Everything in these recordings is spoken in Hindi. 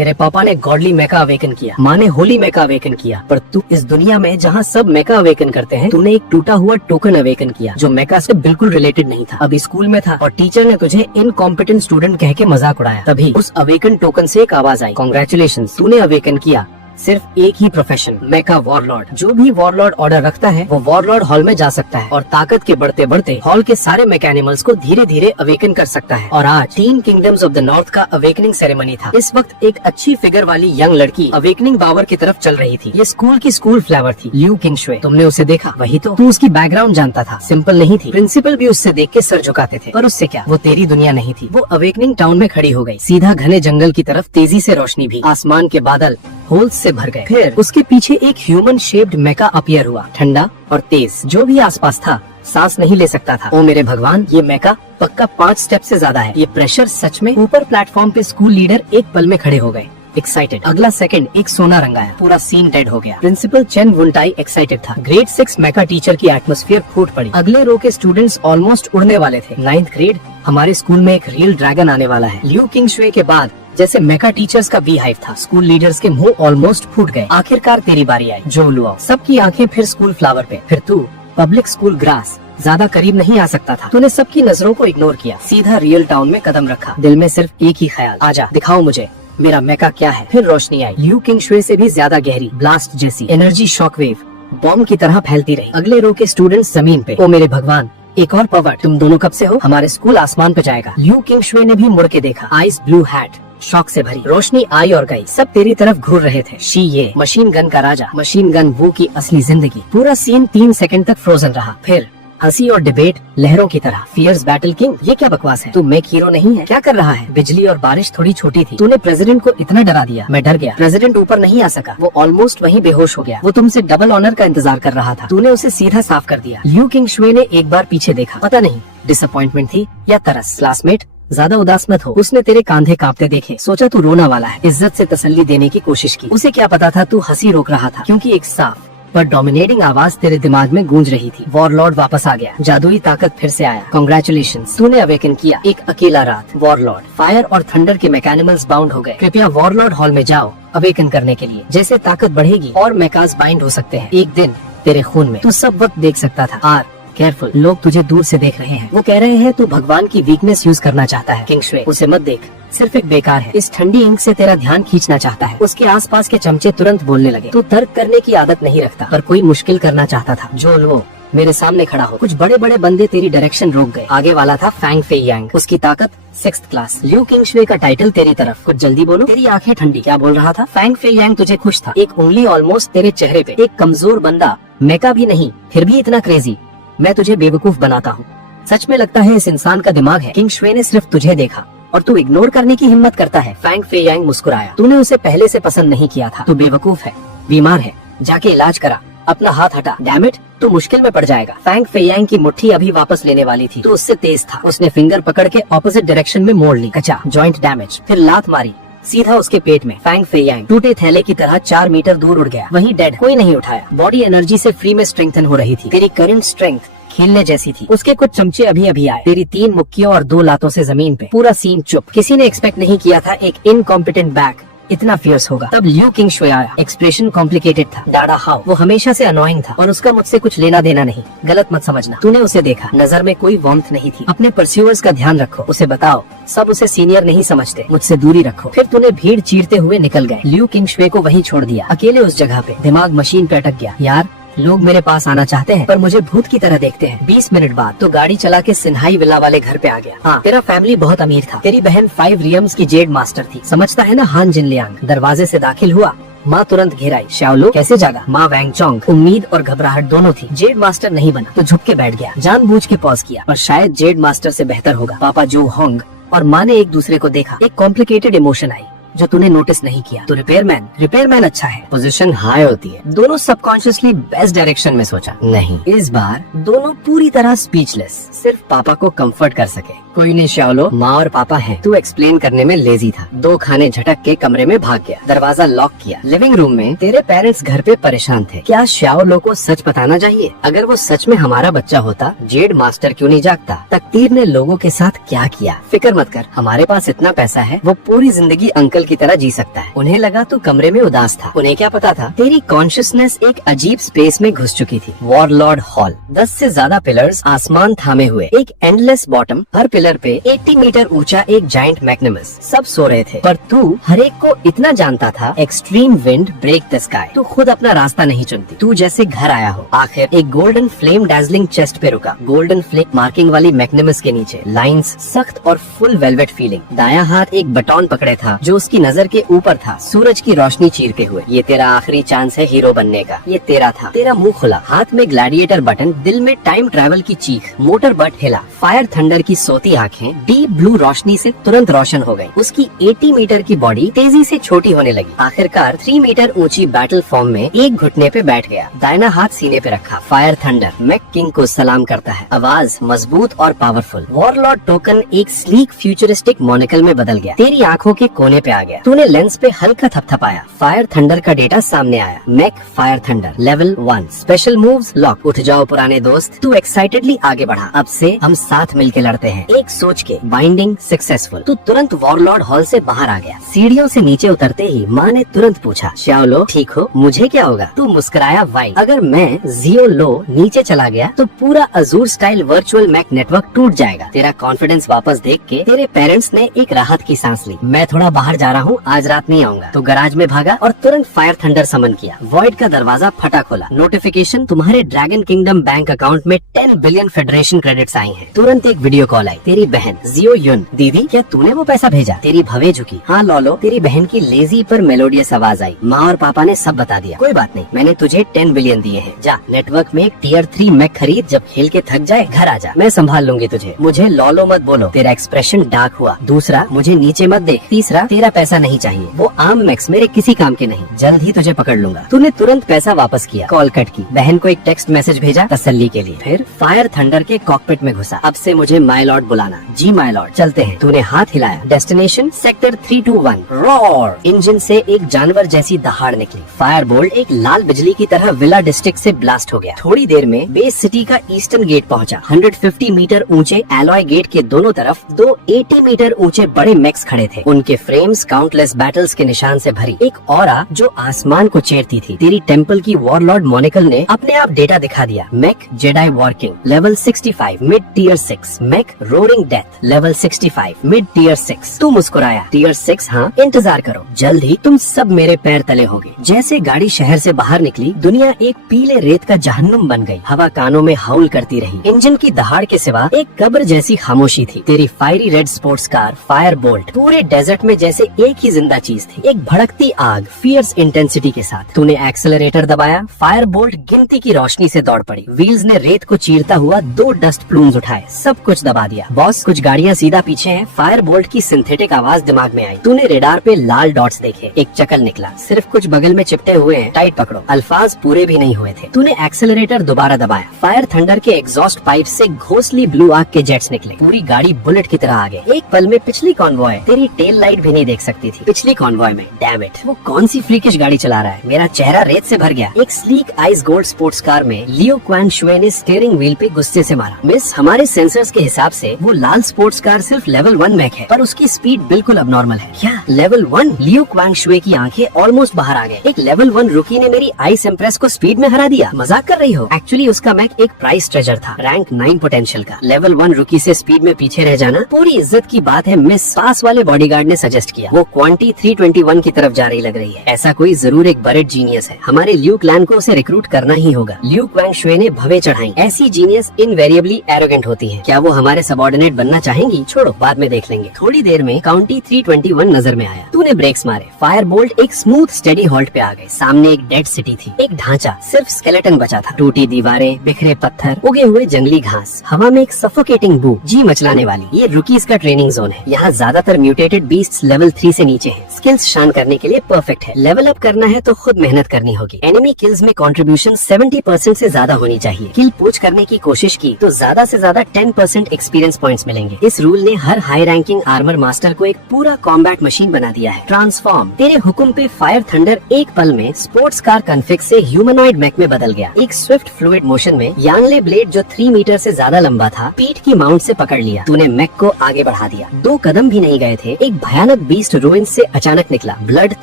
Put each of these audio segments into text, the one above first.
तेरे पापा ने गॉडली मेका अवेकन किया, माँ ने होली मेका अवेकन किया, पर तू इस दुनिया में जहाँ सब मेका अवेकन करते हैं, तूने एक टूटा हुआ टोकन अवेकन किया जो मेका से बिल्कुल रिलेटेड नहीं था। अभी स्कूल में था और टीचर ने तुझे इनकॉम्पिटेंट स्टूडेंट कह के मजाक उड़ाया। तभी उस अवेकन टोकन से एक आवाज आई, कांग्रेचुलेशंस, तूने अवेकन किया सिर्फ एक ही प्रोफेशन, मेका वॉरलॉर्ड। जो भी वॉरलॉर्ड ऑर्डर रखता है वो वॉरलॉर्ड हॉल में जा सकता है और ताकत के बढ़ते बढ़ते हॉल के सारे मैकेनिमल्स को धीरे धीरे अवेकन कर सकता है। और आज 3 किंगडम्स ऑफ द नॉर्थ का अवेकनिंग सेरेमनी था। इस वक्त एक अच्छी फिगर वाली यंग लड़की अवेकनिंग पावर की तरफ चल रही थी। ये स्कूल की स्कूल फ्लावर थी, ल्यू किंगशुए। तुमने उसे देखा? वही तो, तू उसकी बैकग्राउंड जानता था, सिंपल नहीं थी। प्रिंसिपल भी उससे देख के सर झुकाते थे, पर उससे क्या, वो तेरी दुनिया नहीं थी। वो अवेकनिंग टाउन में खड़ी हो गई, सीधा घने जंगल की तरफ तेजी से रोशनी भी, आसमान के बादल होल्स से भर गए। फिर उसके पीछे एक ह्यूमन शेप्ड मेका अपीयर हुआ, ठंडा और तेज। जो भी आसपास था सांस नहीं ले सकता था। ओ मेरे भगवान, ये मेका पक्का 5 स्टेप से ज्यादा है। ये प्रेशर सच में। ऊपर प्लेटफॉर्म पे स्कूल लीडर एक पल में खड़े हो गए, एक्साइटेड। अगला सेकंड एक सोना रंगाया, पूरा सीन डेड हो गया। प्रिंसिपल चेन वुनटाई एक्साइटेड था। ग्रेड 6 मेका टीचर की एटमॉस्फेयर फूट पड़ी। अगले रो के स्टूडेंट्स ऑलमोस्ट उड़ने वाले थे। 9th ग्रेड, हमारे स्कूल में एक रियल ड्रैगन आने वाला है। ल्यू किंगशुए के बाद जैसे मेका टीचर्स का बी हाइव था। स्कूल लीडर्स के मुंह ऑलमोस्ट फूट गए। आखिरकार तेरी बारी आई, जो लुआओ। सबकी आंखें फिर स्कूल फ्लावर पे, फिर तू पब्लिक स्कूल ग्रास। ज्यादा करीब नहीं आ सकता था। तूने सबकी नजरों को इग्नोर किया, सीधा रियल टाउन में कदम रखा। दिल में सिर्फ एक ही ख्याल, आजा दिखाओ मुझे मेरा मेका क्या है। फिर रोशनी आई, ल्यू किंगशुए से भी ज्यादा गहरी, ब्लास्ट जैसी। एनर्जी शॉकवेव बॉम्ब की तरह फैलती रही। अगले रो के स्टूडेंट्स जमीन पे। ओ मेरे भगवान, एक और पावर। तुम दोनों कब से हो? हमारे स्कूल आसमान पे जाएगा। ल्यू किंगशुए ने भी मुड़ के देखा, आइस ब्लू हैट शॉक से भरी। रोशनी आई और गई, सब तेरी तरफ घूर रहे थे। शी ये मशीन गन का राजा, मशीन गन वो की असली जिंदगी। पूरा सीन 3 सेकंड तक फ्रोजन रहा। फिर हंसी और डिबेट लहरों की तरह। फियर्स बैटल किंग, ये क्या बकवास है? तू मेक हीरो नहीं है, क्या कर रहा है? बिजली और बारिश थोड़ी छोटी थी, तूने प्रेसिडेंट को इतना डरा दिया। मैं डर गया। प्रेसिडेंट ऊपर नहीं आ सका, वो ऑलमोस्ट वहीं बेहोश हो गया। वो तुमसे डबल ऑनर का इंतजार कर रहा था, तूने उसे सीधा साफ कर दिया। ल्यू किंगशुए ने एक बार पीछे देखा, पता नहीं डिसअपॉइंटमेंट थी या तरस। क्लासमेट ज्यादा उदास मत हो। उसने तेरे कांधे कांपते देखे, सोचा तू रोना वाला है। इज्जत से तसल्ली देने की कोशिश की। उसे क्या पता था तू हंसी रोक रहा था, क्योंकि एक साफ पर डोमिनेटिंग आवाज तेरे दिमाग में गूंज रही थी। वॉरलॉर्ड वापस आ गया, जादुई ताकत फिर से आया। कांग्रेचुलेशंस, तूने अवेकन किया एक अकेला रात। वॉरलॉर्ड, फायर और थंडर के मैकेनिमल्स बाउंड हो गए। कृपया वॉरलॉर्ड हॉल में जाओ अवेकन करने के लिए। जैसे ताकत बढ़ेगी और मेकास बाइंड हो सकते हैं एक दिन तेरे खून में। तू सब वक्त देख सकता था। आर केयरफुल, लोग तुझे दूर से देख रहे हैं। वो कह रहे हैं तू भगवान की वीकनेस यूज करना चाहता है। किंगशुए, उसे मत देख, सिर्फ एक बेकार है। इस ठंडी इंक से तेरा ध्यान खींचना चाहता है। उसके आसपास के चमचे तुरंत बोलने लगे। तू तर्क करने की आदत नहीं रखता, पर कोई मुश्किल करना चाहता था। जो वो मेरे सामने खड़ा हो। कुछ बड़े बड़े बंदे तेरी डायरेक्शन रोक गए। आगे वाला था फैंग फे यांग, उसकी ताकत 6th क्लास। ल्यू किंगशुए का टाइटल तेरी तरफ। कुछ जल्दी बोलो। तेरी आंखें ठंडी, क्या बोल रहा था? फैंग फे यांग तुझे खुश था। एक उंगली ऑलमोस्ट तेरे चेहरे पे। एक कमजोर बंदा, मेका भी नहीं, फिर भी इतना क्रेजी। मैं तुझे बेवकूफ बनाता हूँ। सच में लगता है इस इंसान का दिमाग है। किंगशुए ने सिर्फ तुझे देखा और तू इग्नोर करने की हिम्मत करता है। फैंग फे यांग मुस्कुराया, तूने उसे पहले से पसंद नहीं किया था। तू बेवकूफ है, बीमार है, जाके इलाज करा। अपना हाथ हटा। डैम इट, तू मुश्किल में पड़ जाएगा। फैंग फे यांग की मुट्ठी अभी वापस लेने वाली थी, तो उससे तेज था। उसने फिंगर पकड़ के ऑपोजिट डायरेक्शन में मोड़ ली। कचा, जॉइंट डैमेज। फिर लात मारी सीधा उसके पेट में। फैंग फे यांग टूटे थैले की तरह 4 मीटर दूर उड़ गया। वहीं डेड, कोई नहीं उठाया। बॉडी एनर्जी से फ्री में स्ट्रेंथन हो रही थी। तेरी करंट स्ट्रेंथ खेलने जैसी थी। उसके कुछ चमचे अभी अभी आए। तेरी 3 मुक्कियों और 2 लातों से जमीन पे। पूरा सीन चुप। किसी ने एक्सपेक्ट नहीं किया था एक इनकॉम्पिटेंट बैक इतना फियर्स होगा। तब ल्यू किंगशुए आया। एक्सप्रेशन कॉम्प्लिकेटेड था। डाड़ा हाउ, वो हमेशा से अनोइंग था और उसका मुझसे कुछ लेना देना नहीं। गलत मत समझना। तूने उसे देखा, नजर में कोई वार्मथ नहीं थी। अपने परस्यूअर्स का ध्यान रखो, उसे बताओ सब उसे सीनियर नहीं समझते। मुझसे दूरी रखो। फिर तूने भीड़ चीरते हुए निकल गए। ल्यू किंगशुए को वहीं छोड़ दिया, अकेले उस जगह पे। दिमाग मशीन पे अटक गया। यार, लोग मेरे पास आना चाहते हैं पर मुझे भूत की तरह देखते हैं। 20 मिनट बाद तो गाड़ी चला के सिन्हाई विला वाले घर पे आ गया। हाँ, तेरा फैमिली बहुत अमीर था। तेरी बहन 5 रियम्स की जेड मास्टर थी, समझता है ना हान जिनलियांग। दरवाजे से दाखिल हुआ, माँ तुरंत घेराई। शाओलो कैसे जागा? माँ वैंग चोंग। उम्मीद और घबराहट दोनों थी। जेड मास्टर नहीं बना तो झुक के बैठ गया। जानबूझ के पॉज किया, पर शायद जेड मास्टर से बेहतर होगा। पापा जो होंग और माँ ने एक दूसरे को देखा। एक कॉम्प्लिकेटेड इमोशन आई जो तूने नोटिस नहीं किया। तो रिपेयरमैन अच्छा है, पोजीशन हाई होती है। दोनों सबकॉन्शियसली बेस्ट डायरेक्शन में सोचा। नहीं, इस बार दोनों पूरी तरह स्पीचलेस, सिर्फ पापा को कंफर्ट कर सके। कोई नहीं श्याओलो, माँ और पापा हैं। तू एक्सप्लेन करने में लेजी था। 2 खाने झटक के कमरे में भाग गया, दरवाजा लॉक किया। लिविंग रूम में तेरे पेरेंट्स घर पे परेशान थे। क्या श्याओलो को सच बताना चाहिए? अगर वो सच में हमारा बच्चा होता, जेड मास्टर क्यों नहीं जागता? तकदीर ने लोगों के साथ क्या किया? फिक्र मत कर, हमारे पास इतना पैसा है, वो पूरी जिंदगी अंकल की तरह जी सकता है। उन्हें लगा तू कमरे में उदास था। उन्हें क्या पता था तेरी कॉन्शियसनेस एक अजीब स्पेस में घुस चुकी थी। वॉरलॉर्ड हॉल, 10 से ज्यादा पिलर्स आसमान थामे हुए, एक एंडलेस बॉटम, हर पिलर पे 80 मीटर ऊंचा एक जायंट मैग्निमस। सब सो रहे थे, पर तू हर एक को इतना जानता था। Extreme wind break the sky. तू खुद अपना रास्ता नहीं चुनती, तू जैसे घर आया हो। आखिर एक गोल्डन फ्लेम डैजलिंग चेस्ट पे रुका, गोल्डन फ्लेम मार्किंग वाली मैग्निमस के नीचे लाइंस, सख्त और फुल वेलवेट फीलिंग। दायां हाथ एक बटन पकड़े था जो उसकी नजर के ऊपर था, सूरज की रोशनी चीरते हुए। ये तेरा आखिरी चांस है हीरो बनने का। ये तेरा था। तेरा मुंह खुला, हाथ में ग्लैडिएटर बटन, दिल में टाइम ट्रैवल की चीख। मोटर बट हिला। फायर थंडर की सोती आंखें डीप ब्लू रोशनी से तुरंत रोशन हो गई। उसकी 80 मीटर की बॉडी तेजी से छोटी होने लगी। आखिरकार 3 मीटर ऊंची बैटल फॉर्म में एक घुटने पे बैठ गया, दाहिना हाथ सीने पे रखा। फायर थंडर मैक किंग को सलाम करता है, आवाज मजबूत और पावरफुल। वॉरलॉर्ड टोकन एक स्लीक फ्यूचरिस्टिक मोनिकल में बदल गया, तेरी आंखों के कोने पे आ गया। तूने लेंस पे हल्का थपथपाया, फायर थंडर का डेटा सामने आया। Mech fire thunder level 1, special moves lock. उठ जाओ पुराने दोस्त, तू एक्साइटेडली आगे बढ़ा। अब से हम साथ मिलके लड़ते हैं, एक सोच के। Binding successful. तू तुरंत वॉरलॉर्ड हॉल से बाहर आ गया। सीढ़ियों से नीचे उतरते ही माँ ने तुरंत पूछा, श्याओलो ठीक हो? मुझे क्या होगा? तू मुस्कुराया वाई। अगर मैं जियो लो नीचे चला गया तो पूरा azure style virtual mech network टूट जाएगा। तेरा कॉन्फिडेंस वापस देख के तेरे पेरेंट्स ने एक राहत की सांस ली। मैं थोड़ा बाहर जा रहा हूँ, आज रात नहीं आऊंगा। तो गराज में भागा और तुरंत फायर थंडर समन किया। वॉइड का दरवाजा फटा खोला। नोटिफिकेशन, तुम्हारे ड्रैगन किंगडम बैंक अकाउंट में 10 बिलियन फेडरेशन क्रेडिट्स आई हैं। तुरंत एक वीडियो कॉल आई। तेरी बहन जियो युन, दीदी क्या तूने वो पैसा भेजा? तेरी भवे झुकी। हाँ लॉलो, तेरी बहन की लेजी पर मेलोडियस आवाज आई। माँ और पापा ने सब बता दिया। कोई बात नहीं, मैंने तुझे 10 बिलियन दिए हैं। जा नेटवर्क में एक टियर 3 मैक खरीद, जब खेल के थक जाए घर आ जा, मैं संभाल लूंगी तुझे। मुझे लॉलो मत बोलो, तेरा एक्सप्रेशन डार्क हुआ। दूसरा, मुझे नीचे मत देख। तीसरा, तेरा पैसा नहीं चाहिए, वो आम मैक्स मेरे किसी काम के नहीं। जल्द ही तुझे पकड़ लूंगा। तूने तुरंत पैसा वापस किया, कॉल कट की, बहन को एक टेक्स्ट मैसेज भेजा तसल्ली के लिए। फिर फायर थंडर के कॉकपिट में घुसा। अब से मुझे माय लॉर्ड बुलाना। जी माय लॉर्ड, चलते हैं। तूने हाथ हिलाया। Destination sector 321। रॉर इंजन से एक जानवर जैसी दहाड़ निकली। फायर बोल्ट एक लाल बिजली की तरह विला डिस्ट्रिक्ट से ब्लास्ट हो गया। थोड़ी देर में बेस सिटी का ईस्टर्न गेट पहुंचा। 150 मीटर ऊंचे एलॉय गेट के दोनों तरफ 2 80 मीटर ऊंचे बड़े मैक्स खड़े थे। उनके फ्रेम्स काउंटलेस बैटल्स के निशान से भरी। एक ऑरा जो आसमान को चेरती थी। तेरी टेंपल की वॉरलॉर्ड मोनिकल ने अपने आप डेटा दिखा दिया। Mech Jedi working level 65 mid tier 6। Mech roaring death level 65 mid tier 6। तू मुस्कुराया। टियर 6? हाँ, इंतजार करो, जल्द ही तुम सब मेरे पैर तले होगे। जैसे गाड़ी शहर से बाहर निकली, दुनिया एक पीले रेत का जहन्नुम बन गई। हवा कानों में हाउल करती रही। इंजन की दहाड़ के सिवा एक कब्र जैसी खामोशी थी। तेरी fiery red sports car Fire Boltt पूरे डेजर्ट में जैसे एक ही जिंदा चीज थी, एक भड़कती आग फियर्स इंटेंसिटी के साथ। तूने एक्सेलरेटर दबाया। फायर बोल्ट गिनती की रोशनी से दौड़ पड़ी। व्हील्स ने रेत को चीरता हुआ 2 डस्ट प्लूम्स उठाए, सब कुछ दबा दिया। बॉस, कुछ गाड़ियाँ सीधा पीछे हैं। फायर बोल्ट की सिंथेटिक आवाज दिमाग में आई। तूने रेडार पे लाल डॉट्स देखे। एक चक्कर निकला, सिर्फ कुछ बगल में चिपटे हुए हैं, टाइट पकड़ो। अल्फाज पूरे भी नहीं हुए थे। तूने एक्सेलरेटर दोबारा दबाया। फायर थंडर के एग्जॉस्ट पाइप से घोंसली ब्लू आग के जेट्स निकले। पूरी गाड़ी बुलेट की तरह आगे। एक पल में पिछली कॉन्वॉय तेरी टेल लाइट भी नहीं देख सकती थी। पिछली कॉन्वॉय में, डैम इट, वो कौन सी फ्रीकिश गाड़ी चला रहा है? मेरा चेहरा रेत से भर गया। एक sleek ice gold sports car में लियो क्वान शुए ने स्टीयरिंग व्हील पे गुस्से से मारा। मिस, हमारे सेंसर्स के हिसाब से वो लाल स्पोर्ट्स कार सिर्फ लेवल 1 मैक है, पर उसकी स्पीड बिल्कुल अबनॉर्मल है। क्या लेवल 1? लियो क्वांग शुए की आंखें ऑलमोस्ट बाहर आ गए। एक लेवल 1 रुकी ने मेरी आइस एम्प्रेस को स्पीड में हरा दिया। मजाक कर रही हो? एक्चुअली उसका मैक एक प्राइस ट्रेजर था, रैंक 9 पोटेंशियल का। लेवल 1 रुकी से स्पीड में पीछे रह जाना पूरी इज्जत की बात है मिस। पास वाले बॉडीगार्ड ने सजेस्ट किया। वो क्वांटी 321 की तरफ जा रही लग रही है। ऐसा कोई जरूर एक बरेड जीनियस है। हमारे ल्यू क्लैन को उसे रिक्रूट करना ही होगा। लियो क्वांग शुए ने भवे चढ़ाई। ऐसी जीनियस इनवेरिएबली एरोगेंट होती है। क्या वो हमारे सबऑर्डिनेट बनना चाहेंगी? छोड़ो, बाद में देख लेंगे। थोड़ी देर में काउंटी 321 नजर में आया। तूने ब्रेक्स मारे। फायर बोल्ट एक स्मूथ स्टेडी हॉल्ट पे आ गए। सामने एक डेड सिटी थी। एक ढांचा, सिर्फ स्केलेटन बचा था। टूटी दीवारें, बिखरे पत्थर, उगे हुए जंगली घास, हवा में एक सफोकेटिंग बू, जी मचलाने वाली। ये रुकीज का ट्रेनिंग जोन है। यहाँ ज्यादातर म्यूटेटेड बीस्ट्स लेवल 3 से नीचे हैं। स्किल्स शान करने के लिए परफेक्ट है। लेवल अप करना है तो खुद मेहनत करनी होगी। एनिमी किल्स में कंट्रीब्यूशन 70% से ज्यादा होनी चाहिए। किल पूछ करने की कोशिश की तो ज्यादा से ज्यादा 10% एक्सपीरियंस पॉइंट्स मिलेंगे। इस रूल ने हर हाई रैंकिंग आर्मर मास्टर को एक पूरा कॉम्बैट मशीन बना दिया है। ट्रांसफॉर्म। तेरे हुक्म पे फायर थंडर एक पल में स्पोर्ट्स कार कॉन्फिग से ह्यूमनॉइड मैक में बदल गया। एक स्विफ्ट फ्लूइड मोशन में यानले ब्लेड जो 3 मीटर से ज्यादा लंबा था पीठ की माउंट से पकड़ लिया। तूने मैक को आगे बढ़ा दिया। 2 कदम भी नहीं गए थे, एक भयानक बीस्ट रूइन से अचानक निकला। Blood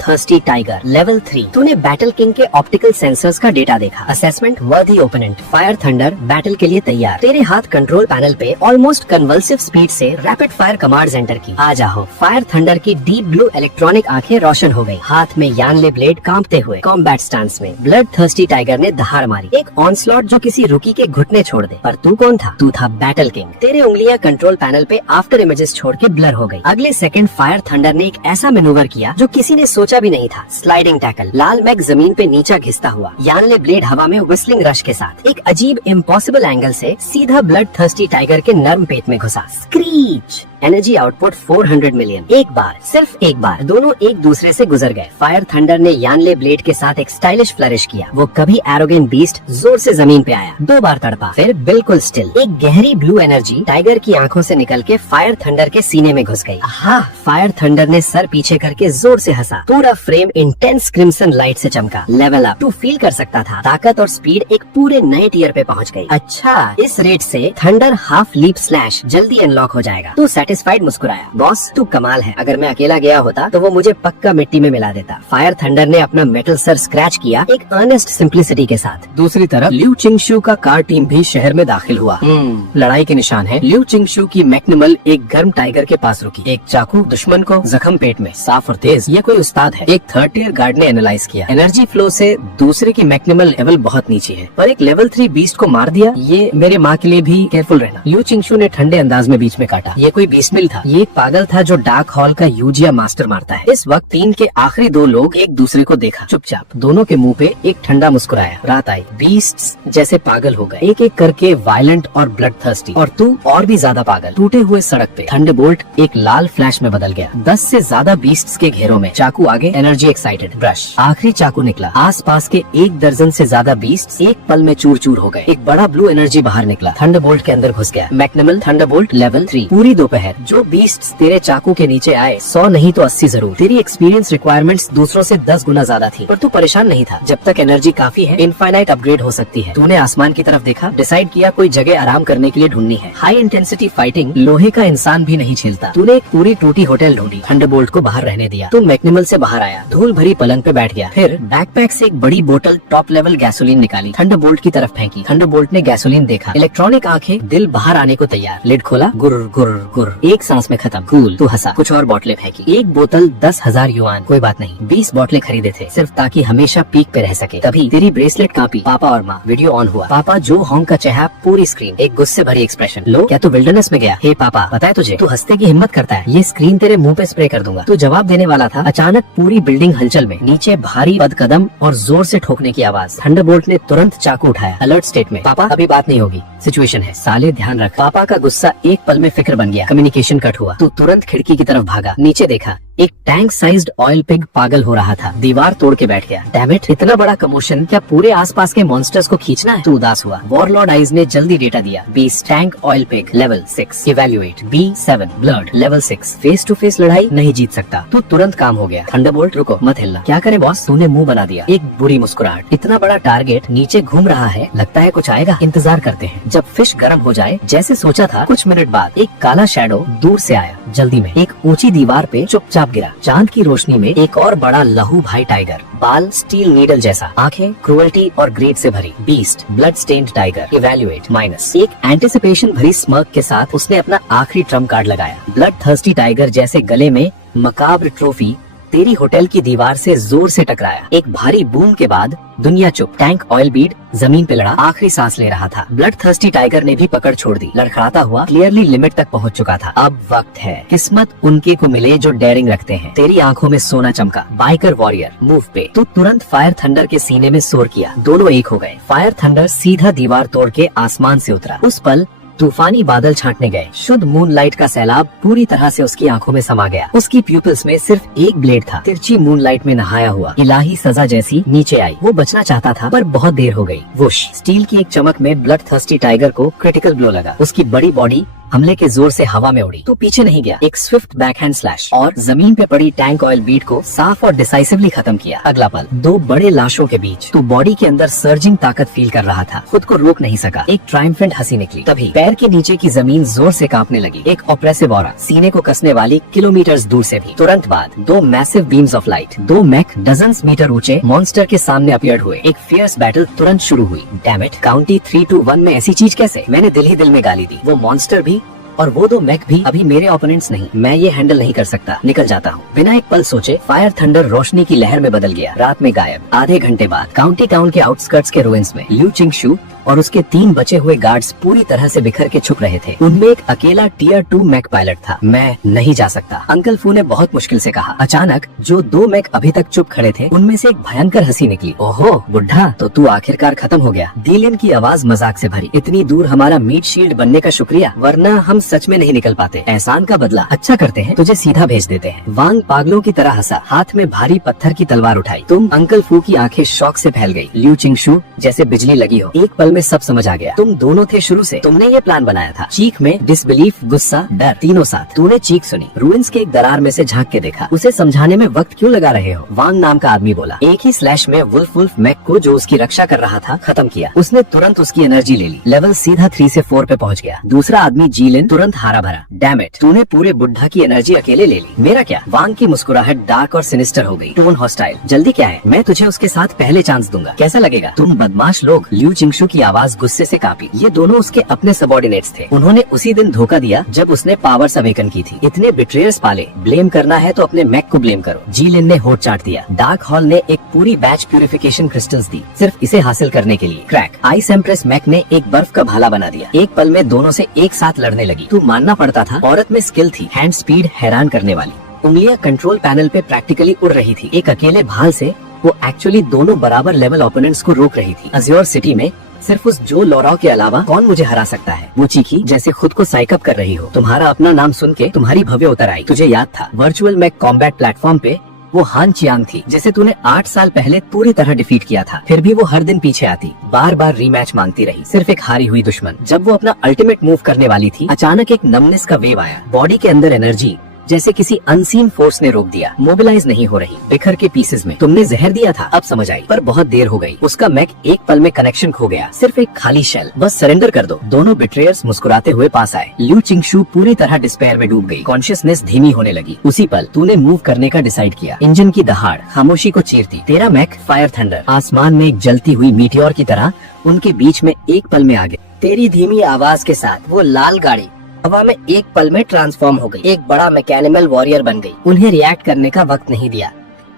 thirsty tiger level 3। तूने बैटल किंग के ऑप्टिकल सेंसर्स का डेटा देखा। असेसमेंट वर्दी ओपोनेंट। फायर थंडर बैटल के लिए तैयार। तेरे हाथ कंट्रोल पैनल पे ऑलमोस्ट कन्वल्सिव स्पीड से रैपिड फायर कमांड्स एंटर की। आ जाओ। फायर थंडर की डीप ब्लू इलेक्ट्रॉनिक आंखें रोशन हो गई। हाथ में यानले ब्लेड कांपते हुए कॉम्बैट स्टांस में। ब्लड थर्स्टी टाइगर ने दहाड़ मारी। एक ऑनस्लॉट जो किसी रुकी के घुटने छोड़ दे। पर तू कौन था? तू था बैटल किंग। तेरे उंगलियां कंट्रोल पैनल पे आफ्टर इमेजेस छोड़ के ब्लर हो गई। अगले सेकंड फायर थंडर ने एक ऐसा मैनूवर किया जो किसी ने सोचा भी नहीं था। Sliding tackle. लाल मैग जमीन पे नीचा घिसता हुआ, यानले ब्लेड हवा में व्हिस्लिंग रश के साथ एक अजीब इम्पॉसिबल एंगल से सीधा ब्लड थर्स्टी टाइगर के नर्म पेट में घुसा। स्क्रीच। Energy output 400 million. एक बार, सिर्फ एक बार दोनों एक दूसरे से गुजर गए। फायर थंडर ने यानले ब्लेड के साथ एक स्टाइलिश फ्लरिश किया। वो कभी एरोगेंट बीस्ट जोर से जमीन पे आया, 2 बार तड़पा, फिर बिल्कुल स्टिल। एक गहरी ब्लू एनर्जी टाइगर की आंखों से निकल के फायर थंडर के सीने में घुस गई। हाँ, फायर थंडर ने सर पीछे करके जोर से हंसा। पूरा फ्रेम इंटेंस क्रिम्सन लाइट से चमका। Level up. तू फील कर सकता था ताकत और स्पीड एक पूरे नए टियर पे पहुंच गई। अच्छा, इस रेट से थंडर हाफ लीप स्लैश जल्दी अनलॉक हो जाएगा। तू सेटिस्फाइड मुस्कुराया। बॉस, तू कमाल है। अगर मैं अकेला गया होता तो वो मुझे पक्का मिट्टी में मिला देता। फायर थंडर ने अपना मेटल सर स्क्रैच किया एक अर्नेस्ट सिंप्लिसिटी के साथ। दूसरी तरफ लिu चिंगशू का कार टीम भी शहर में दाखिल हुआ। लड़ाई के निशान है। लिu चिंगशू की मैग्निमल एक गर्म टाइगर के पास रुकी। एक चाकू दुश्मन को जख्म पेट में, साफ और तेज। ये कोई उस्ताद है। एक 3rd टियर गार्ड ने एनालाइज किया। एनर्जी फ्लो से दूसरे की मैग्निमल लेवल बहुत नीचे है, पर एक लेवल 3 बीस्ट को मार दिया। ये मेरे माँ के लिए भी केयरफुल रहना। लिu चिंगशू ने ठंडे अंदाज में बीच में काटा। ये कोई बीस्टमिल था। ये एक पागल था जो डार्क हॉल का यूजिया मास्टर मारता है। इस वक्त टीम के आखिरी 2 लोग एक दूसरे को देखा। चुपचाप दोनों के मुंह पे एक ठंडा मुस्कुराया। रात आई। बीस्ट्स जैसे पागल हो गए, एक एक करके वायलेंट और ब्लड थर्स्टी। और तू और भी ज्यादा पागल। टूटे हुए सड़क पे थंडरबोल्ट एक लाल फ्लैश में बदल गया। 10 से ज्यादा बीस्ट्स के घेरों में। चाकू आगे, एनर्जी एक्साइटेड। ब्रश। आखिरी चाकू निकला। आस पास के 1 दर्जन से ज्यादा बीस्ट्स एक पल में चूर चूर हो गए। एक बड़ा ब्लू एनर्जी बाहर निकला, थंडरबोल्ट के अंदर घुस गया। मैग्निमल थंडरबोल्ट लेवल 3। पूरी दोपहर जो बीस्ट्स तेरे चाकू के नीचे आए, 100 नहीं तो 80 जरूर। तेरी एक्सपीरियंस रिक्वायरमेंट्स दूसरों से 10 गुना ज्यादा थी, पर तू परेशान नहीं था। जब तक एनर्जी काफी है, इनफाइनाइट अपग्रेड हो सकती है। तूने आसमान की तरफ देखा, डिसाइड किया कोई जगह आराम करने के लिए ढूंढनी है। हाई इंटेंसिटी फाइटिंग लोहे का इंसान भी नहीं झेलता। तूने एक पूरी टूटी होटल ढूंढी। थंडरबोल्ट को बाहर रहने दिया। तू मैग्निमल से बाहर आया, धूल भरी पलंग पे बैठ गया। फिर बैकपैक से एक बड़ी बोतल टॉप लेवल गैसोलीन निकाली, थंडरबोल्ट की तरफ फेंकी। थंडरबोल्ट ने गैसोलीन देखा। इलेक्ट्रॉनिक आंखें दिल बाहर आने को तैयार। लिड खोला, गुर गुर गुर, एक सांस में खत्म। कूल। तू हंसा। कुछ और बोतलें फेंकी। एक बोतल 10,000 युआन। कोई बात नहीं, 20 बोतलें खरीदे थे सिर्फ ताकि हमेशा पीक पे रह सके। तभी तेरी ब्रेसलेट कांपी। पापा और माँ। वीडियो ऑन हुआ। पापा जो होंग का चेहरा, पूरी स्क्रीन, एक गुस्से भरी एक्सप्रेशन। लो, क्या तू विल्डरनेस में गया? हे पापा, पता है तुझे, तू हंसने की हिम्मत करता है, ये स्क्रीन तेरे मुंह पे स्प्रे कर दूंगा। तू जवाब देने वाला था, अचानक पूरी बिल्डिंग हलचल में। नीचे भारी कदम और जोर से ठोकने की आवाज। थंडरबोल्ट ने तुरंत चाकू उठाया, अलर्ट स्टेट में। पापा, अभी बात नहीं होगी, सिचुएशन है। साले ध्यान रख। पापा का गुस्सा एक पल में फिक्र बन गया। कम्युनिकेशन कट हुआ। तू तुरंत खिड़की की तरफ भागा, नीचे देखा, एक टैंक साइज्ड ऑयल पिग पागल हो रहा था। दीवार तोड़ के बैठ गया। डैम इट, इतना बड़ा कमोशन, क्या पूरे आसपास के मॉन्स्टर्स को खींचना है? तू उदास हुआ। वॉरलॉर्ड आइज ने जल्दी डेटा दिया। Beast tank oil pig level 6 evaluate. B7 blood level 6। Face to face लड़ाई नहीं जीत सकता। तू तुरंत काम हो गया। थंडरबोल्ट, रुको, मत हिलना। क्या करे बॉस? तूने मुंह बना दिया। एक बुरी मुस्कुराहट। इतना बड़ा टारगेट नीचे घूम रहा है, लगता है कुछ आएगा। इंतजार करते हैं जब फिश गर्म हो जाए। जैसे सोचा था, कुछ मिनट बाद एक काला शैडो दूर से आया। जल्दी में एक ऊंची दीवार पे चुपचाप गिरा। चांद की रोशनी में एक और बड़ा लहू भाई टाइगर। बाल स्टील नीडल जैसा, आंखें क्रुएल्टी और ग्रेड से भरी। Beast blood stained tiger evaluate minus. एक एंटिसिपेशन भरी स्मर्क के साथ उसने अपना आखिरी ट्रम्प कार्ड लगाया। ब्लड थर्स्टी टाइगर जैसे गले में मकाब्र ट्रॉफी तेरी होटल की दीवार से जोर से टकराया। एक भारी बूम के बाद दुनिया चुप। टैंक ऑयल बीड जमीन पे लड़ा, आखिरी सांस ले रहा था। ब्लड थर्स्टी टाइगर ने भी पकड़ छोड़ दी। लड़खड़ाता हुआ क्लियरली लिमिट तक पहुंच चुका था। अब वक्त है, किस्मत उनके को मिले जो डेयरिंग रखते हैं। तेरी आंखों में सोना चमका। बाइकर वॉरियर मूव पे। तू तुरंत फायर थंडर के सीने में सोर किया। दोनों एक हो गए। फायर थंडर सीधा दीवार तोड़ के आसमान से उतरा। उस पल तूफानी बादल छांटने गए। शुद्ध मूनलाइट का सैलाब पूरी तरह से उसकी आंखों में समा गया। उसकी प्यूपिल्स में सिर्फ एक ब्लेड था। तिरछी मूनलाइट में नहाया हुआ इलाही सजा जैसी नीचे आई। वो बचना चाहता था पर बहुत देर हो गई। वुश, स्टील की एक चमक में ब्लड थर्स्टी टाइगर को क्रिटिकल ब्लो लगा। उसकी बड़ी बॉडी हमले के जोर से हवा में उड़ी तो पीछे नहीं गया। एक स्विफ्ट बैकहैंड स्लैश और जमीन पे पड़ी टैंक ऑयल बीट को साफ और डिसाइसिवली खत्म किया। अगला पल दो बड़े लाशों के बीच तो बॉडी के अंदर सर्जिंग ताकत फील कर रहा था। खुद को रोक नहीं सका। एक ट्रायम्फेंट हंसी निकली। तभी पैर के नीचे की जमीन जोर से कांपने लगी। एक ऑप्रेसिव ऑरा, सीने को कसने वाली किलोमीटर्स दूर से भी। तुरंत बाद दो मैसिव बीम्स ऑफ लाइट, दो मैक डजन्स मीटर ऊंचे मॉन्स्टर के सामने अपीयर्ड हुए। एक फियर्स बैटल तुरंत शुरू हुई। डैम इट, काउंटी 3 to 1 में ऐसी चीज कैसे? मैंने दिल ही दिल में गाली दी। वो मॉन्स्टर भी और वो दो मैक भी अभी मेरे ओपोनेंट्स नहीं। मैं ये हैंडल नहीं कर सकता, निकल जाता हूँ। बिना एक पल सोचे फायर थंडर रोशनी की लहर में बदल गया। रात में गायब। आधे घंटे बाद काउंटी टाउन के आउटस्कर्ट्स के रुइंस में ल्यू चिंगशू और उसके 3 बचे हुए गार्ड्स पूरी तरह से बिखर के छुप रहे थे। उनमें एक अकेला टियर 2 मैक पायलट था। मैं नहीं जा सकता, अंकल फू ने बहुत मुश्किल से कहा। अचानक जो 2 मैक अभी तक चुप खड़े थे उनमें से एक भयंकर हंसी निकली। ओहो बुढ़ा, तो तू आखिरकार खत्म हो गया। डीलिन की आवाज मजाक से भरी। इतनी दूर हमारा मीट शील्ड बनने का शुक्रिया, वरना हम सच में नहीं निकल पाते। एहसान का बदला अच्छा करते हैं, तुझे सीधा भेज देते हैं। वांग पागलों की तरह हंसा, हाथ में भारी पत्थर की तलवार उठाई। तुम, अंकल फू की आंखें शौक से फैल गई। ल्यू चिंगशू जैसे बिजली लगी हो। एक पल में सब समझ आ गया। तुम दोनों थे शुरू से, तुमने ये प्लान बनाया था। चीख में डिसबिलीफ, गुस्सा, डर, तीनों साथ। तूने चीख सुनी, रुइंस के एक दरार में से झांक के देखा। उसे समझाने में वक्त क्यों लगा रहे हो? वांग नाम का आदमी बोला। एक ही स्लैश में वुल्फ मैक को, जो उसकी रक्षा कर रहा था, खत्म किया। उसने तुरंत उसकी एनर्जी ले ली। लेवल सीधा 3 से 4 पे पहुंच गया। दूसरा आदमी जीलिन तुरंत हारा भरा। डैम इट, तूने पूरे बुढ़ा की एनर्जी अकेले ले ली। मेरा क्या? वांग की मुस्कुराहट डार्क और सिनिस्टर हो गई। Tone hostile. जल्दी क्या है? मैं तुझे उसके साथ पहले चांस दूंगा, कैसा लगेगा? तुम बदमाश लोग। ल्यू चिंगशू की आवाज गुस्से से कांपी। ये दोनों उसके अपने सबॉर्डिनेट्स थे। उन्होंने उसी दिन धोखा दिया जब उसने पावर्स अवेकन की थी। इतने बिट्रेयर्स पाले, ब्लेम करना है तो अपने मैक को ब्लेम करो। जीलिन ने होठ चाट दिया। डार्क हॉल ने एक पूरी बैच प्यूरिफिकेशन क्रिस्टल्स दी सिर्फ इसे हासिल करने के लिए। क्रैक, आइस एम्प्रेस मैक ने एक बर्फ का भाला बना दिया। एक पल में दोनों से एक साथ लड़ने लगी। तू मानना पड़ता था, औरत में स्किल थी। हैंड स्पीड हैरान करने वाली। उंगलियां कंट्रोल पैनल पे प्रैक्टिकली उड़ रही थी। एक अकेले भाल से वो एक्चुअली दोनों बराबर लेवल ओपोनेंट्स को रोक रही थी। अज्योर सिटी में सिर्फ उस जो लॉराओ के अलावा कौन मुझे हरा सकता है? वो चीखी जैसे खुद को साइकअप कर रही हो। तुम्हारा अपना नाम सुन के तुम्हारी भव्य उतर आई। तुझे याद था वर्चुअल मैक कॉम्बैट प्लेटफॉर्म पे वो हान चियांग थी जिसे तूने 8 साल पहले पूरी तरह डिफीट किया था। फिर भी वो हर दिन पीछे आती, बार बार रीमैच मांगती रही, सिर्फ एक हारी हुई दुश्मन। जब वो अपना अल्टीमेट मूव करने वाली थी, अचानक एक नमनेस का वेव आया। बॉडी के अंदर एनर्जी जैसे किसी अनसीन फोर्स ने रोक दिया। मोबिलाइज नहीं हो रही, बिखर के पीसेस में। तुमने जहर दिया था, अब समझ आई, पर बहुत देर हो गई। उसका मैक एक पल में कनेक्शन खो गया। सिर्फ एक खाली शेल। बस सरेंडर कर दो। दोनों बिट्रेयर्स मुस्कुराते हुए पास आए। ल्यू चिंगशू पूरी तरह डिस्पेयर में डूब गई। कॉन्शियसनेस धीमी होने लगी। उसी पल तूने मूव करने का डिसाइड किया। इंजन की दहाड़ खामोशी को चीरती। तेरा मैक फायर थंडर आसमान में एक जलती हुई मीटियोर की तरह उनके बीच में एक पल में आ गया। तेरी धीमी आवाज के साथ वो लाल गाड़ी हवा में एक पल में ट्रांसफॉर्म हो गई। एक बड़ा मैकेनिमल वॉरियर बन गई। उन्हें रिएक्ट करने का वक्त नहीं दिया।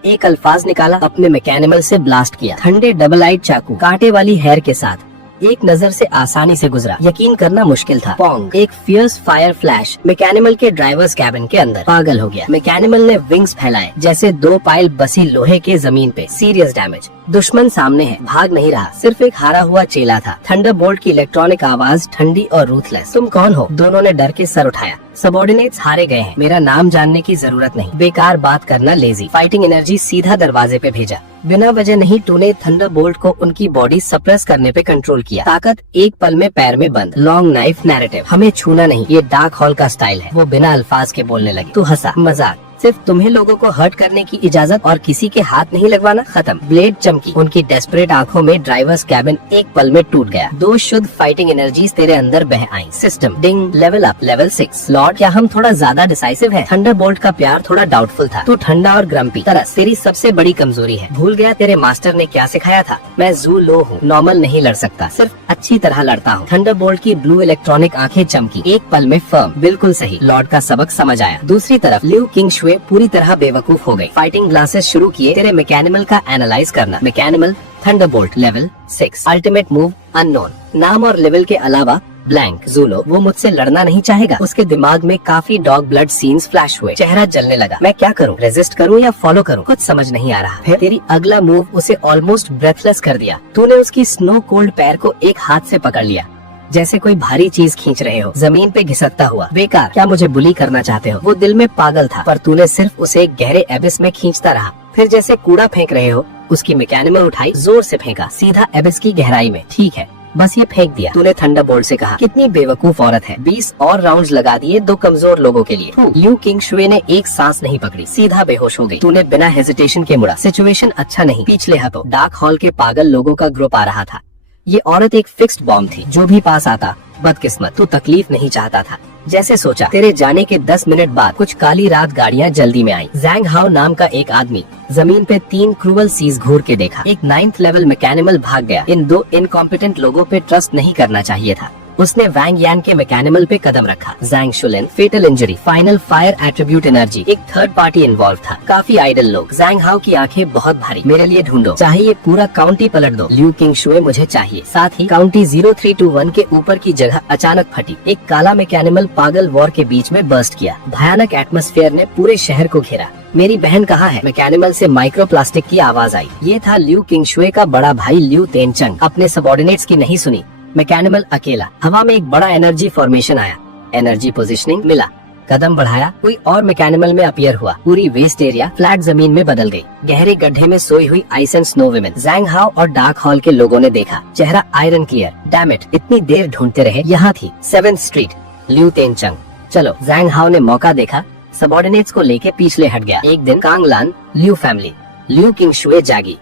एक अल्फाज निकाला, अपने मैकेनिमल से ब्लास्ट किया। ठंडे डबल आइड चाकू कांटे वाली हेयर के साथ एक नजर से आसानी से गुजरा। यकीन करना मुश्किल था। पोंग, एक फियर्स फायर फ्लैश मैकेनिमल के ड्राइवर्स कैबिन के अंदर। पागल हो गया। मैकेनिमल ने विंग्स फैलाए जैसे 2 पाइल बसी लोहे के जमीन पे। Serious damage. दुश्मन सामने है, भाग नहीं रहा, सिर्फ एक हारा हुआ चेला था। थंडरबोल्ट की इलेक्ट्रॉनिक आवाज ठंडी और रूथलेस। तुम कौन हो? दोनों ने डर के सर उठाया। सबॉर्डिनेट्स हारे गए हैं, मेरा नाम जानने की जरूरत नहीं। बेकार बात करना लेजी। फाइटिंग एनर्जी सीधा दरवाजे पे भेजा। बिना वजह नहीं तूने थंडरबोल्ट को उनकी बॉडी सप्रेस करने पे कंट्रोल किया। ताकत एक पल में पैर में बंद। Long knife narrative. हमें छूना नहीं, ये डार्क हॉल का स्टाइल है। वो बिना अल्फाज के बोलने लगी। तू हंसा। मजाक। सिर्फ तुम्हें लोगों को हर्ट करने की इजाजत और किसी के हाथ नहीं लगवाना। खत्म। ब्लेड चमकी। उनकी डेस्परेट आंखों में ड्राइवर्स कैबिन एक पल में टूट गया। 2 शुद्ध फाइटिंग एनर्जीज तेरे अंदर बह आई। System ding. Level up. Level 6। Lord, क्या हम थोड़ा ज्यादा डिसाइसिव हैं? थंडरबोल्ट का प्यार थोड़ा डाउटफुल था। तू ठंडा और ग्रम्पी। तरस तेरी सबसे बड़ी कमजोरी है। भूल गया तेरे मास्टर ने क्या सिखाया था? मैं जू लो हूँ, नॉर्मल नहीं लड़ सकता, सिर्फ अच्छी तरह लड़ता हूँ। थंडरबोल्ट की ब्लू इलेक्ट्रॉनिक आंखें चमकी। एक पल में फर्म। बिल्कुल सही। लॉर्ड का सबक समझ आया। दूसरी तरफ ल्यू किंगशुए पूरी तरह बेवकूफ हो गई। फाइटिंग ग्लासेस शुरू किए तेरे मैकेनिमल का एनालाइज करना। मैकेनिमल thunderbolt level 6। Ultimate move unknown. नाम और लेवल के अलावा ब्लैंक। जूलो, वो मुझसे लड़ना नहीं चाहेगा। उसके दिमाग में काफी डॉग ब्लड सीन्स फ्लैश हुए। चेहरा जलने लगा। मैं क्या करूं? रेजिस्ट करूं या फॉलो करूं? कुछ समझ नहीं आ रहा। फिर तेरी अगला मूव उसे ऑलमोस्ट ब्रेथलेस कर दिया। तूने उसकी स्नो कोल्ड पैर को एक हाथ से पकड़ लिया। जैसे कोई भारी चीज खींच रहे हो, जमीन पे घिसकता हुआ। बेकार, क्या मुझे बुली करना चाहते हो? वो दिल में पागल था, पर तूने सिर्फ उसे एक गहरे एबिस में खींचता रहा। फिर जैसे कूड़ा फेंक रहे हो, उसकी मैकेनिमल उठाई, जोर से फेंका, सीधा एबिस की गहराई में। ठीक है, बस ये फेंक दिया। तूने थंडरबोल्ट से कहा, कितनी बेवकूफ औरत है। 20 और राउंड्स लगा दिए 2 कमजोर लोगों के लिए। ल्यू किंगशुए ने एक सांस नहीं पकड़ी, सीधा बेहोश हो गई। तूने बिना हेजिटेशन के मुड़ा। सिचुएशन अच्छा नहीं। पिछले हफ्तों डार्क हॉल के पागल लोगों का ग्रुप आ रहा था। ये औरत एक फिक्स्ड बॉम्ब थी, जो भी पास आता बदकिस्मत। तू तकलीफ नहीं चाहता था। जैसे सोचा, तेरे जाने के 10 मिनट बाद कुछ काली रात गाड़ियां जल्दी में आई। जैंग हाओ नाम का एक आदमी जमीन पे 3 क्रूअल सीज घूर के देखा। एक 9th लेवल मैकेनिमल भाग गया। इन 2 इनकॉम्पिटेंट लोगों पे ट्रस्ट नहीं करना चाहिए था। उसने वैंग यान के मैकेनिमल पे कदम रखा। Zhang Shulin, fatal injury, final fire attribute energy. एक थर्ड पार्टी इन्वॉल्व था, काफी आइडल लोग। जैंग हाओ की आंखें बहुत भारी। मेरे लिए ढूंढो, चाहे ये पूरा काउंटी पलट दो। ल्यू किंगशुए मुझे चाहिए। साथ ही काउंटी 0321 के ऊपर की जगह अचानक फटी। एक काला मैकेनिमल पागल वॉर के बीच में बर्स्ट किया। भयानक एटमॉस्फेयर ने पूरे शहर को घेरा। मेरी बहन कहाँ है? मैकेनिमल से माइक्रोप्लास्टिक की आवाज आई। ये था ल्यू किंगशुए का बड़ा भाई ल्यू तेनचंग। अपने सबॉर्डिनेट्स की नहीं सुनी। मैकेनिमल अकेला। हवा में एक बड़ा एनर्जी फॉर्मेशन आया। एनर्जी पोजीशनिंग मिला। कदम बढ़ाया, कोई और मैकेनिमल में अपीयर हुआ। पूरी वेस्ट एरिया फ्लैट जमीन में बदल गई। गहरे गड्ढे में सोई हुई आइस एंड स्नो विमेन। जैंग हाओ और डार्क हॉल के लोगों ने देखा, चेहरा आयरन क्लियर। डैम इट, इतनी देर ढूंढते रहे। यहाँ थी 7th स्ट्रीट, ल्यू तेनचंग। चलो। जैंग हाओ ने मौका देखा, सबॉर्डिनेट्स को लेके पिछले हट गया। एक दिन कांगलान, ल्यू फैमिली, ल्यू किंगशुए जागी।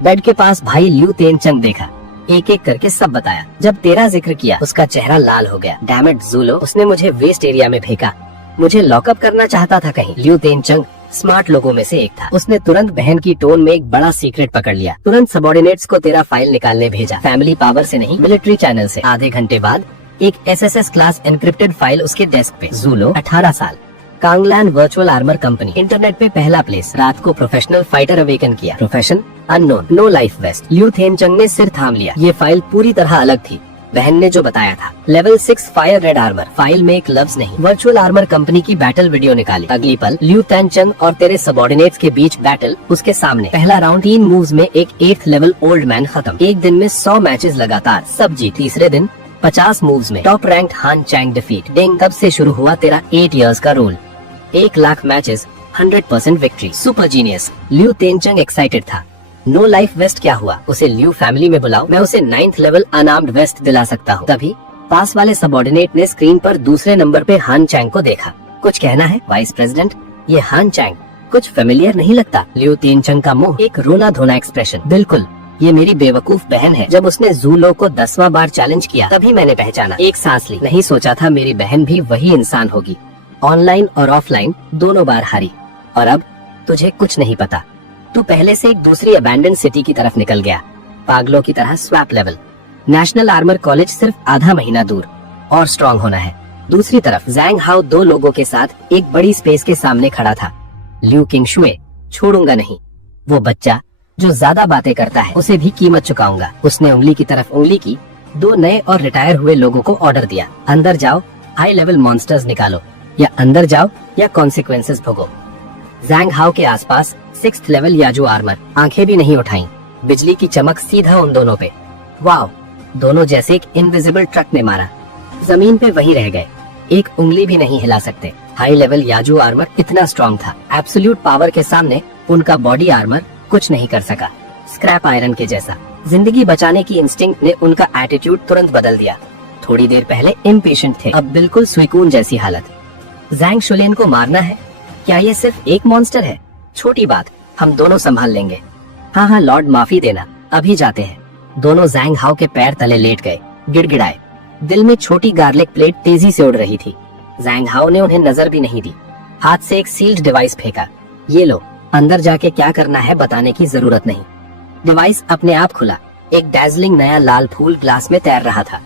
बेड के पास भाई ल्यू तेनचंग देखा। एक एक करके सब बताया। जब तेरा जिक्र किया, उसका चेहरा लाल हो गया। डैम इट ज़ूलो, उसने मुझे वेस्ट एरिया में फेंका। मुझे लॉकअप करना चाहता था कहीं। ल्यू तेनचंग स्मार्ट लोगों में से एक था। उसने तुरंत बहन की टोन में एक बड़ा सीक्रेट पकड़ लिया। तुरंत सबॉर्डिनेट्स को तेरा फाइल निकालने भेजा। फैमिली पावर से नहीं, मिलिट्री चैनल से। आधे घंटे बाद एक SSS क्लास एनक्रिप्टेड फाइल उसके डेस्क पे। ज़ूलो 18 साल, कांगलान वर्चुअल आर्मर कंपनी, इंटरनेट पे पहला प्लेस। रात को प्रोफेशनल फाइटर अवेकन किया। Profession unknown, no life waste. ल्यू तेनचंग ने सिर थाम लिया। ये फाइल पूरी तरह अलग थी। बहन ने जो बताया था, level 6 fire red armour. File में एक लफ्ज नहीं। वर्चुअल आर्मर कंपनी की बैटल वीडियो निकाली। अगली पल ल्यू तेनचंग और तेरे सबॉर्डिनेट्स के बीच बैटल। उसके सामने पहला राउंड 3 मूव्स में एक 8th लेवल ओल्ड मैन खत्म। एक दिन में 100 मैचेस लगातार, सब जीत। तीसरे दिन 50 मूव्स में टॉप रैंक्ड हान चैंग डिफीट। डेंग, तब से शुरू हुआ तेरा 8 इयर्स का rule. 1 lakh matches, 100% victory. Super genius. ल्यू तेनचंग एक्साइटेड था। नो लाइफ वेस्ट क्या हुआ? उसे ल्यू फैमिली में बुलाओ, मैं उसे 9th लेवल अनआर्म्ड वेस्ट दिला सकता हूँ। तभी पास वाले सबॉर्डिनेट ने स्क्रीन पर दूसरे नंबर पे हान चैंग को देखा। कुछ कहना है वाइस प्रेसिडेंट? ये हान चैंग कुछ फेमिलियर नहीं लगता? ल्यू तेनचंग का मुंह एक रोना धोना एक्सप्रेशन। बिल्कुल, ये मेरी बेवकूफ बहन है। जब उसने ज़ूलो को 10वां बार चैलेंज किया, तभी मैंने पहचाना। एक सांस ली। नहीं सोचा था मेरी बहन भी वही इंसान होगी। ऑनलाइन और ऑफलाइन दोनों बार हारी। और अब तुझे कुछ नहीं पता। तू पहले से एक दूसरी अबैंडन सिटी की तरफ निकल गया, पागलों की तरह swap level. National armour college सिर्फ आधा महीना दूर। और स्ट्रांग होना है। दूसरी तरफ जैंग हाओ 2 लोगों के साथ एक बड़ी स्पेस के सामने खड़ा था। ल्यू किंगशुए, छोड़ूंगा नहीं। वो बच्चा जो ज्यादा बातें करता है, उसे भी कीमत चुकाऊंगा। उसने उंगली की तरफ उंगली की। 2 नए और रिटायर हुए लोगों को ऑर्डर दिया, अंदर जाओ, हाई लेवल मॉन्स्टर्स निकालो, या अंदर जाओ या कॉन्सिक्वेंसेस भोगो। जैंग हाओ के आसपास 6th लेवल याजू आर्मर। आंखें भी नहीं उठाई। बिजली की चमक सीधा उन दोनों पे। वाव, दोनों जैसे एक इनविजिबल ट्रक ने मारा। जमीन पे वही रह गए, एक उंगली भी नहीं हिला सकते। हाई लेवल याजू आर्मर इतना स्ट्रॉन्ग था, एब्सोल्यूट पावर के सामने उनका बॉडी आर्मर कुछ नहीं कर सका। स्क्रैप आयरन के जैसा। जिंदगी बचाने की इंस्टिंक्ट ने उनका एटीट्यूड तुरंत बदल दिया। थोड़ी देर पहले इम्पेशेंट थे, अब बिल्कुल सुकून जैसी हालत। जैंग शुलिन को मारना है? क्या ये सिर्फ एक मॉन्स्टर है? छोटी बात, हम दोनों संभाल लेंगे। हाँ लॉर्ड, माफी देना, अभी जाते हैं। दोनों जैंग हाओ के पैर तले लेट गए, गिड़गिड़ाए। दिल में छोटी गार्लिक प्लेट तेजी से उड़ रही थी। जैंग हाओ ने उन्हें नजर भी नहीं दी। हाथ से एक सील्ड डिवाइस फेंका। ये लो, अंदर जाके क्या करना है बताने की जरूरत नहीं। डिवाइस अपने आप खुला। एक डैजलिंग नया लाल फूल ग्लास में तैर रहा था।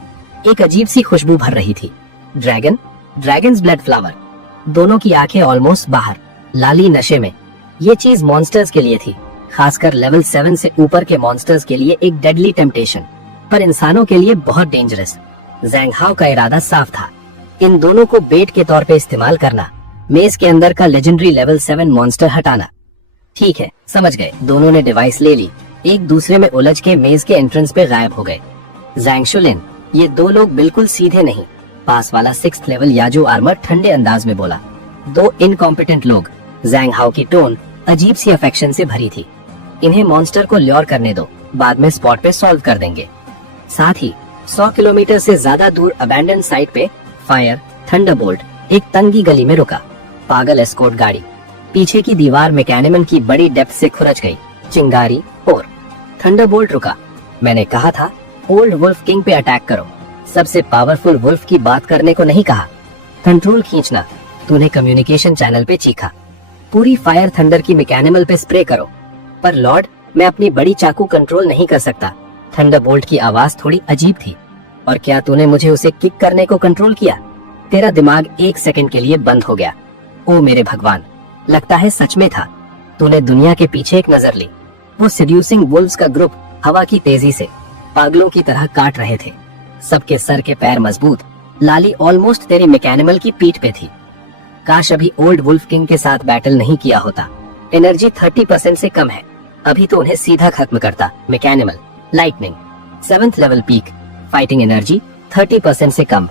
एक अजीब सी खुशबू भर रही थी। Dragons blood flower. दोनों की आंखें ऑलमोस्ट बाहर, लाली नशे में। ये चीज मॉन्स्टर्स के लिए थी, खासकर लेवल 7 से ऊपर के मॉन्स्टर्स के लिए एक डेडली टेम्पटेशन, पर इंसानों के लिए बहुत डेंजरस। जैंग हाओ का इरादा साफ था, इन दोनों को बेट के तौर पे इस्तेमाल करना, मेज के अंदर का लेजेंडरी लेवल 7 मॉन्स्टर हटाना। ठीक है, समझ गए। दोनों ने डिवाइस ले ली, एक दूसरे में उलझ के मेज के एंट्रेंस पे गायब हो गए। जैंग शुलिन, ये दो लोग बिल्कुल सीधे नहीं। पास वाला 6th लेवल याजू आर्मर ठंडे अंदाज में बोला। दो इनकॉम्पिटेंट लोग। जैंग हाओ की टोन अजीब सी अफेक्शन से भरी थी। इन्हें मॉन्स्टर को ल्योर करने दो, बाद में स्पॉट पे सॉल्व कर देंगे। साथ ही 100 किलोमीटर से ज्यादा दूर अबैंडन साइट पे फायर थंडरबोल्ट एक तंगी गली में रुका। पागल एस्कॉर्ट गाड़ी। पीछे की दीवार मैकेनिमल की बड़ी डेप्थ से खुरच गई। चिंगारी और थंडरबोल्ट रुका। मैंने कहा था ओल्ड वुल्फ किंग पे अटैक करो। सबसे पावरफुल वुल्फ की बात करने को नहीं कहा। कंट्रोल खींचना। तूने कम्युनिकेशन चैनल पे चीखा। पूरी फायर थंडर की मैकेनिमल पे स्प्रे करो। पर लॉर्ड, मैं अपनी बड़ी चाकू कंट्रोल नहीं कर सकता। थंडरबोल्ट की आवाज थोड़ी अजीब थी। और क्या तूने मुझे उसे किक करने को कंट्रोल किया? तेरा दिमाग 1 सेकंड के लिए बंद हो गया। ओ मेरे भगवान, लगता है सच में था। तूने दुनिया के पीछे एक नजर ली। वो सेड्यूसिंग वुल्व्स का ग्रुप हवा की तेजी से पागलों की तरह काट रहे थे। सबके सर के पैर मजबूत। लाली ऑलमोस्ट तेरी मैकेनिमल की पीठ पे थी। काश अभी ओल्ड वुल्फ किंग के साथ बैटल नहीं किया होता। एनर्जी 30% से कम है। अभी तो उन्हें सीधा खत्म करता। मैकेनिमल lightning 7th level peak. Fighting energy 30% से कम।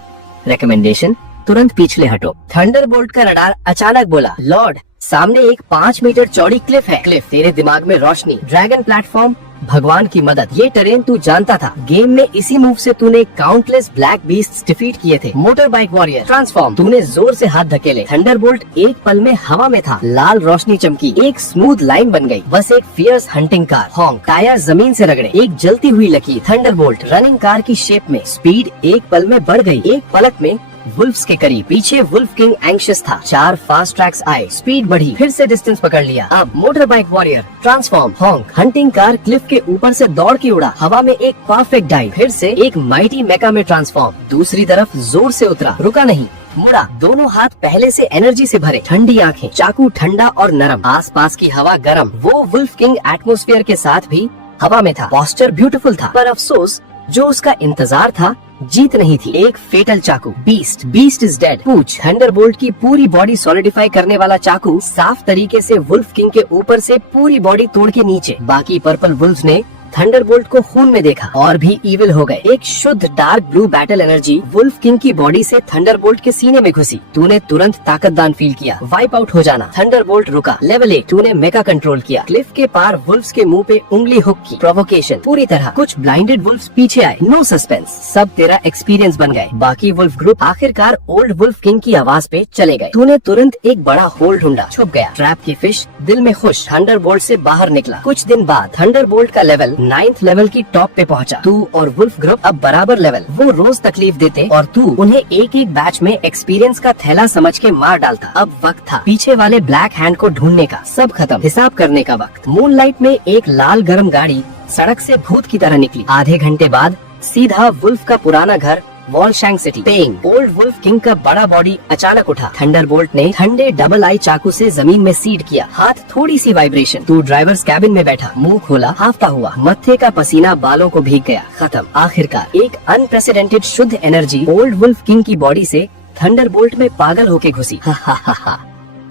रिकमेंडेशन, तुरंत पिछले हटो। थंडरबोल्ट का रडार अचानक बोला, लॉर्ड, सामने एक 5 मीटर चौड़ी क्लिफ है। क्लिफ, तेरे दिमाग में रोशनी। ड्रैगन प्लेटफॉर्म, भगवान की मदद। ये टेरेन तू जानता था। गेम में इसी मूव से तूने काउंटलेस ब्लैक बीस्ट डिफीट किए थे। Motor bike warrior transform. तूने जोर से हाथ धकेले। थंडरबोल्ट एक पल में हवा में था। लाल रोशनी चमकी। एक स्मूथ लाइन बन गई। बस एक fierce hunting car. Honk. Tyre जमीन से रगड़े। एक जलती हुई लकीर। थंडरबोल्ट रनिंग कार की शेप में। स्पीड एक पल में बढ़ गई। एक पलक में वुल्फ्स के करीब। पीछे वुल्फ किंग एंग्शियस था। 4 फास्ट ट्रैक्स आए। स्पीड बढ़ी। फिर से डिस्टेंस पकड़ लिया। अब motor bike warrior transform. हॉन्क। Hunting car Cliff के ऊपर से दौड़ के उड़ा। हवा में एक परफेक्ट डाइव। फिर से एक माइटी मेका में ट्रांसफॉर्म। दूसरी तरफ जोर से उतरा, रुका नहीं, मुड़ा। दोनों हाथ पहले से एनर्जी से भरे। ठंडी आंखें। चाकू ठंडा और नरम। आसपास की हवा गर्म। वो वुल्फ किंग एटमॉस्फेयर के साथ भी हवा में था। पोस्चर ब्यूटीफुल था, पर अफसोस जो उसका इंतजार था जीत नहीं थी। एक फेटल चाकू। Beast is dead. पूछ। थंडरबोल्ट की पूरी बॉडी सॉलिडिफाई करने वाला चाकू साफ तरीके से वुल्फ किंग के ऊपर से पूरी बॉडी तोड़ के नीचे। बाकी पर्पल वुल्व्स ने थंडरबोल्ट को खून में देखा और भी इविल हो गए। एक शुद्ध dark blue battle energy wolf king की बॉडी से थंडरबोल्ट के सीने में घुसी। तूने तुरंत ताकतदान फील किया। वाइप आउट हो जाना। थंडरबोल्ट रुका। लेवल 8। तूने मेगा कंट्रोल किया। क्लिफ के पार वुल्फ्स के मुंह पे उंगली हुक की। प्रोवोकेशन पूरी तरह। कुछ ब्लाइंडेड वुल्फ्स पीछे आए। No suspense. सब तेरा एक्सपीरियंस बन गए। बाकी वुल्फ ग्रुप आखिरकार ओल्ड वुल्फ किंग की आवाज पे चले गए। तूने तुरंत एक बड़ा होल ढूंढा। छुप गया। ट्रैप की फिश दिल में खुश। थंडरबोल्ट से बाहर निकला। कुछ दिन बाद थंडरबोल्ट का लेवल 9th लेवल की टॉप पे पहुंचा। तू और वुल्फ ग्रुप अब बराबर लेवल। वो रोज तकलीफ देते और तू उन्हें एक एक बैच में एक्सपीरियंस का थैला समझ के मार डालता। अब वक्त था पीछे वाले ब्लैक हैंड को ढूंढने का। सब खत्म। हिसाब करने का वक्त। मूनलाइट में एक लाल गरम गाड़ी सड़क से भूत की तरह निकली। आधे घंटे बाद सीधा वुल्फ का पुराना घर वॉलशैंग सिटी। पेइंग। ओल्ड वुल्फ किंग का बड़ा बॉडी अचानक उठा। थंडरबोल्ट ने ठंडे डबल आई चाकू से जमीन में सीड किया। हाथ थोड़ी सी वाइब्रेशन। तू ड्राइवर्स कैबिन में बैठा, मुंह खोला, हाफता हुआ। मत्थे का पसीना बालों को भीग गया। खत्म। आखिरकार एक अनप्रेसिडेंटेड शुद्ध एनर्जी ओल्ड वुल्फ किंग की बॉडी से थंडरबोल्ट में पागल होके घुसी। हा हा हा हा।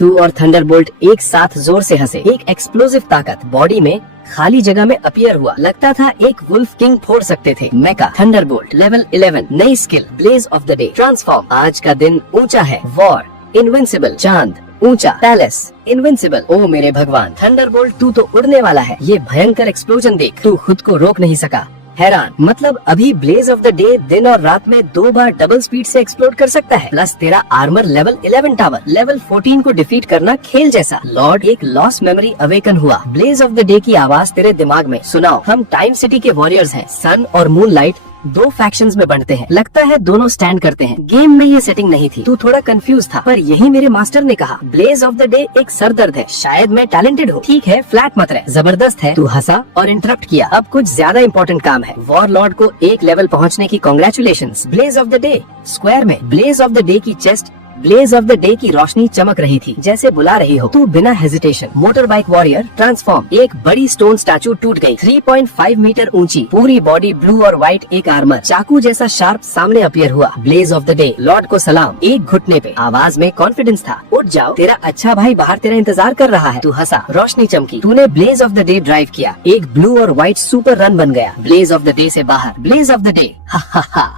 तू और थंडरबोल्ट एक साथ जोर से हंसे। एक एक्सप्लोसिव ताकत बॉडी में खाली जगह में अपीयर हुआ। लगता था एक वुल्फ किंग फोड़ सकते थे। Mecha thunderbolt level 11। नई skill blaze of the day transform. आज का दिन ऊंचा है। War invincible. चांद ऊंचा। Palace invincible. ओ मेरे भगवान थंडरबोल्ट, तू तो उड़ने वाला है। ये भयंकर एक्सप्लोजन देख। तू खुद को रोक नहीं सका। हैरान। मतलब अभी ब्लेज ऑफ द डे दिन और रात में 2 बार डबल स्पीड से एक्सप्लोड कर सकता है। प्लस तेरा आर्मर लेवल 11 टावर। लेवल 14 को डिफीट करना खेल जैसा। लॉर्ड, एक लॉस्ट मेमोरी अवेकन हुआ। ब्लेज ऑफ द डे की आवाज तेरे दिमाग में। सुनाओ, हम टाइम सिटी के वॉरियर्स हैं। सन और मूनलाइट 2 फैक्शंस में बनते हैं। लगता है दोनों स्टैंड करते हैं। गेम में ये सेटिंग नहीं थी। तू थोड़ा कंफ्यूज था, पर यही मेरे मास्टर ने कहा। ब्लेज ऑफ द डे एक सरदर्द है। शायद मैं टैलेंटेड हूँ। ठीक है, फ्लैट मत रह। जबरदस्त है। तू हंसा और इंटरप्ट किया। अब कुछ ज्यादा इंपॉर्टेंट काम है। वॉरलॉर्ड को एक लेवल पहुँचने की congratulations. Blaze of the day square में। ब्लेज ऑफ द डे की chest blaze of the day की रोशनी चमक रही थी, जैसे बुला रही हो। तू बिना hesitation. Motor bike warrior transform. एक बड़ी स्टोन स्टैचू टूट गई। 3.5 मीटर ऊंची, पूरी बॉडी ब्लू और व्हाइट, एक आर्मर चाकू जैसा शार्प सामने अपीयर हुआ। Blaze of the day lord को सलाम। एक घुटने पे। आवाज में कॉन्फिडेंस था। उठ जाओ, तेरा अच्छा भाई बाहर तेरा इंतजार कर रहा है। तू हंसा, रोशनी चमकी। तूने blaze of the day drive किया। एक ब्लू और व्हाइट सुपर रन बन गया। ब्लेज ऑफ द डे से बाहर। Blaze of the day. हा हा हा।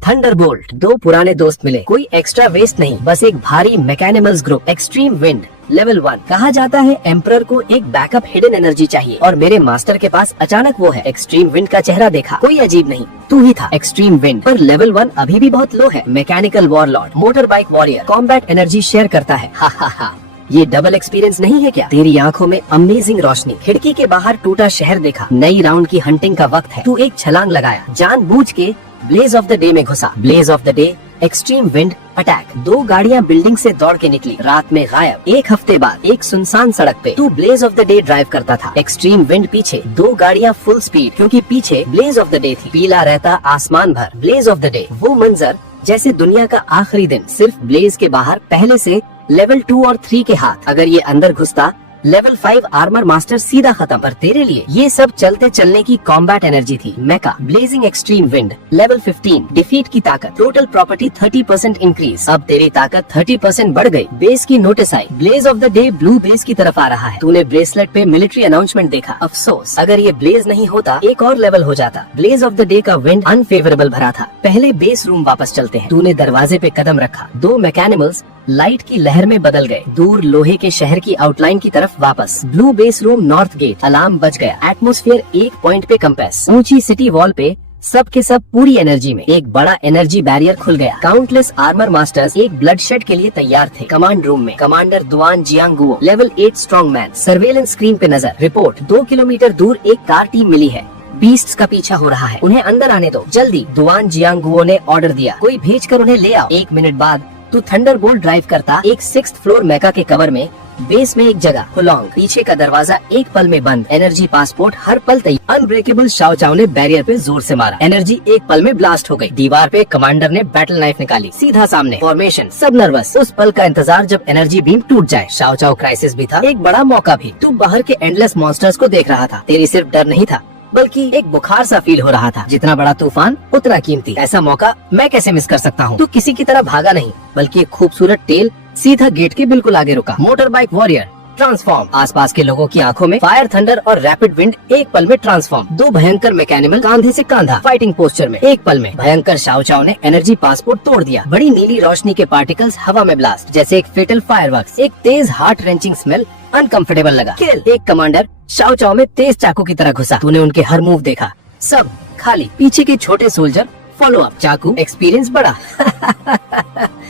थंडरबोल्ट। दो पुराने दोस्त मिले, कोई एक्स्ट्रा वेस्ट नहीं, बस एक भारी मैकेनिमल्स ग्रुप। Extreme wind level 1। कहा जाता है एम्परर को एक बैकअप हिडन एनर्जी चाहिए और मेरे मास्टर के पास अचानक वो है। एक्सट्रीम विंड का चेहरा देखा, कोई अजीब नहीं, तू ही था। एक्सट्रीम विंड पर लेवल 1 अभी भी बहुत लो है। Mechanical warlord, motor bike warrior, combat energy share करता है। हा हा हा, ये डबल एक्सपीरियंस नहीं है क्या? तेरी आंखों में अमेजिंग रोशनी, खिड़की के बाहर टूटा शहर देखा, नई राउंड की हंटिंग का वक्त है। तू एक छलांग लगाया, जानबूझ के ब्लेज ऑफ द डे में घुसा। Blaze of the day, extreme wind attack. दो गाड़ियां बिल्डिंग से दौड़ के निकली, रात में गायब। एक हफ्ते बाद एक सुनसान सड़क पे तू blaze of the day drive करता था। एक्सट्रीम विंड पीछे, दो गाड़ियां फुल स्पीड, क्योंकि पीछे ब्लेज ऑफ द डे थी। पीला रहता आसमान भर, ब्लेज ऑफ द डे। वो मंजर जैसे दुनिया का आखिरी दिन, सिर्फ ब्लेज के बाहर पहले से लेवल 2 और 3 के हाथ। अगर ये अंदर घुसता, लेवल 5 आर्मर मास्टर सीधा खत्म। पर तेरे लिए ये सब चलते चलने की कॉम्बैट एनर्जी थी। Mecha blazing extreme wind level 15। Defeat की ताकत, टोटल प्रॉपर्टी 30% इंक्रीज। अब तेरी ताकत 30% बढ़ गई। बेस की नोटिस आई, blaze of the day blue base की तरफ आ रहा है। तूने ब्रेसलेट पे मिलिट्री अनाउंसमेंट देखा। अफसोस, अगर ये ब्लेज नहीं होता एक और लेवल हो जाता। ब्लेज ऑफ द डे का विंड अनफेवरेबल भरा था। पहले बेस रूम वापस चलते हैं। तूने दरवाजे पे कदम रखा, दो मैकेनिमल्स लाइट की लहर में बदल गए, दूर लोहे के शहर की आउटलाइन की तरफ वापस। Blue base room north gate, alarm बज गया। एटमॉस्फेयर एक पॉइंट पे कंप्रेस। ऊंची सिटी वॉल पे सब के सब पूरी एनर्जी में। एक बड़ा एनर्जी बैरियर खुल गया। काउंटलेस आर्मर मास्टर्स एक ब्लडशेड के लिए तैयार थे। कमांड रूम में कमांडर दुआन जियांगुओ, level 8 strong man. Surveillance screen पे नजर, रिपोर्ट 2 किलोमीटर दूर एक कार टीम मिली है, बीस्ट्स का पीछा हो रहा है, उन्हें अंदर आने दो जल्दी। दुआन जियांगुओ ने ऑर्डर दिया, कोई भेज कर उन्हें ले आओ। 1 मिनट बाद तू थंडरबोल्ट ड्राइव करता एक 6th फ्लोर मेका के कवर में, बेस में एक जगह हुलोंग, पीछे का दरवाजा एक पल में बंद। एनर्जी पासपोर्ट हर पल तैयार। अनब्रेकेबल शाओ चाओ ने बैरियर पे जोर से मारा, एनर्जी एक पल में ब्लास्ट हो गई। दीवार पे कमांडर ने बैटल नाइफ निकाली, सीधा सामने। फॉर्मेशन, सब नर्वस, उस पल का इंतजार जब एनर्जी बीम टूट जाए। शाओ चाओ क्राइसिस भी था, एक बड़ा मौका भी। तू बाहर के एंडलेस मॉन्स्टर्स को देख रहा था। तेरी सिर्फ डर नहीं था, बल्कि एक बुखार सा फील हो रहा था। जितना बड़ा तूफान उतना कीमती। ऐसा मौका मैं कैसे मिस कर सकता हूँ? तू किसी की तरह भागा नहीं, बल्कि एक खूबसूरत टेल सीधा गेट के बिल्कुल आगे रुका। Motor bike warrior transform. आसपास के लोगों की आंखों में फायर, थंडर और रैपिड विंड एक पल में ट्रांसफॉर्म। दो भयंकर मैकेनिमल कांधे से कांधा, फाइटिंग पोस्चर में। एक पल में भयंकर शाओ चाओ ने एनर्जी पासपोर्ट तोड़ दिया। बड़ी नीली रोशनी के पार्टिकल्स हवा में ब्लास्ट, जैसे एक फेटल फायरवर्क्स। एक तेज हार्ट रेंचिंग स्मेल अनकंफर्टेबल लगा। किल। एक कमांडर शाओ चाओ में तेज चाकू की तरह घुसा। तूने उनके हर मूव देखा, सब खाली। पीछे के छोटे सोल्जर फॉलो अप, चाकू, एक्सपीरियंस बड़ा।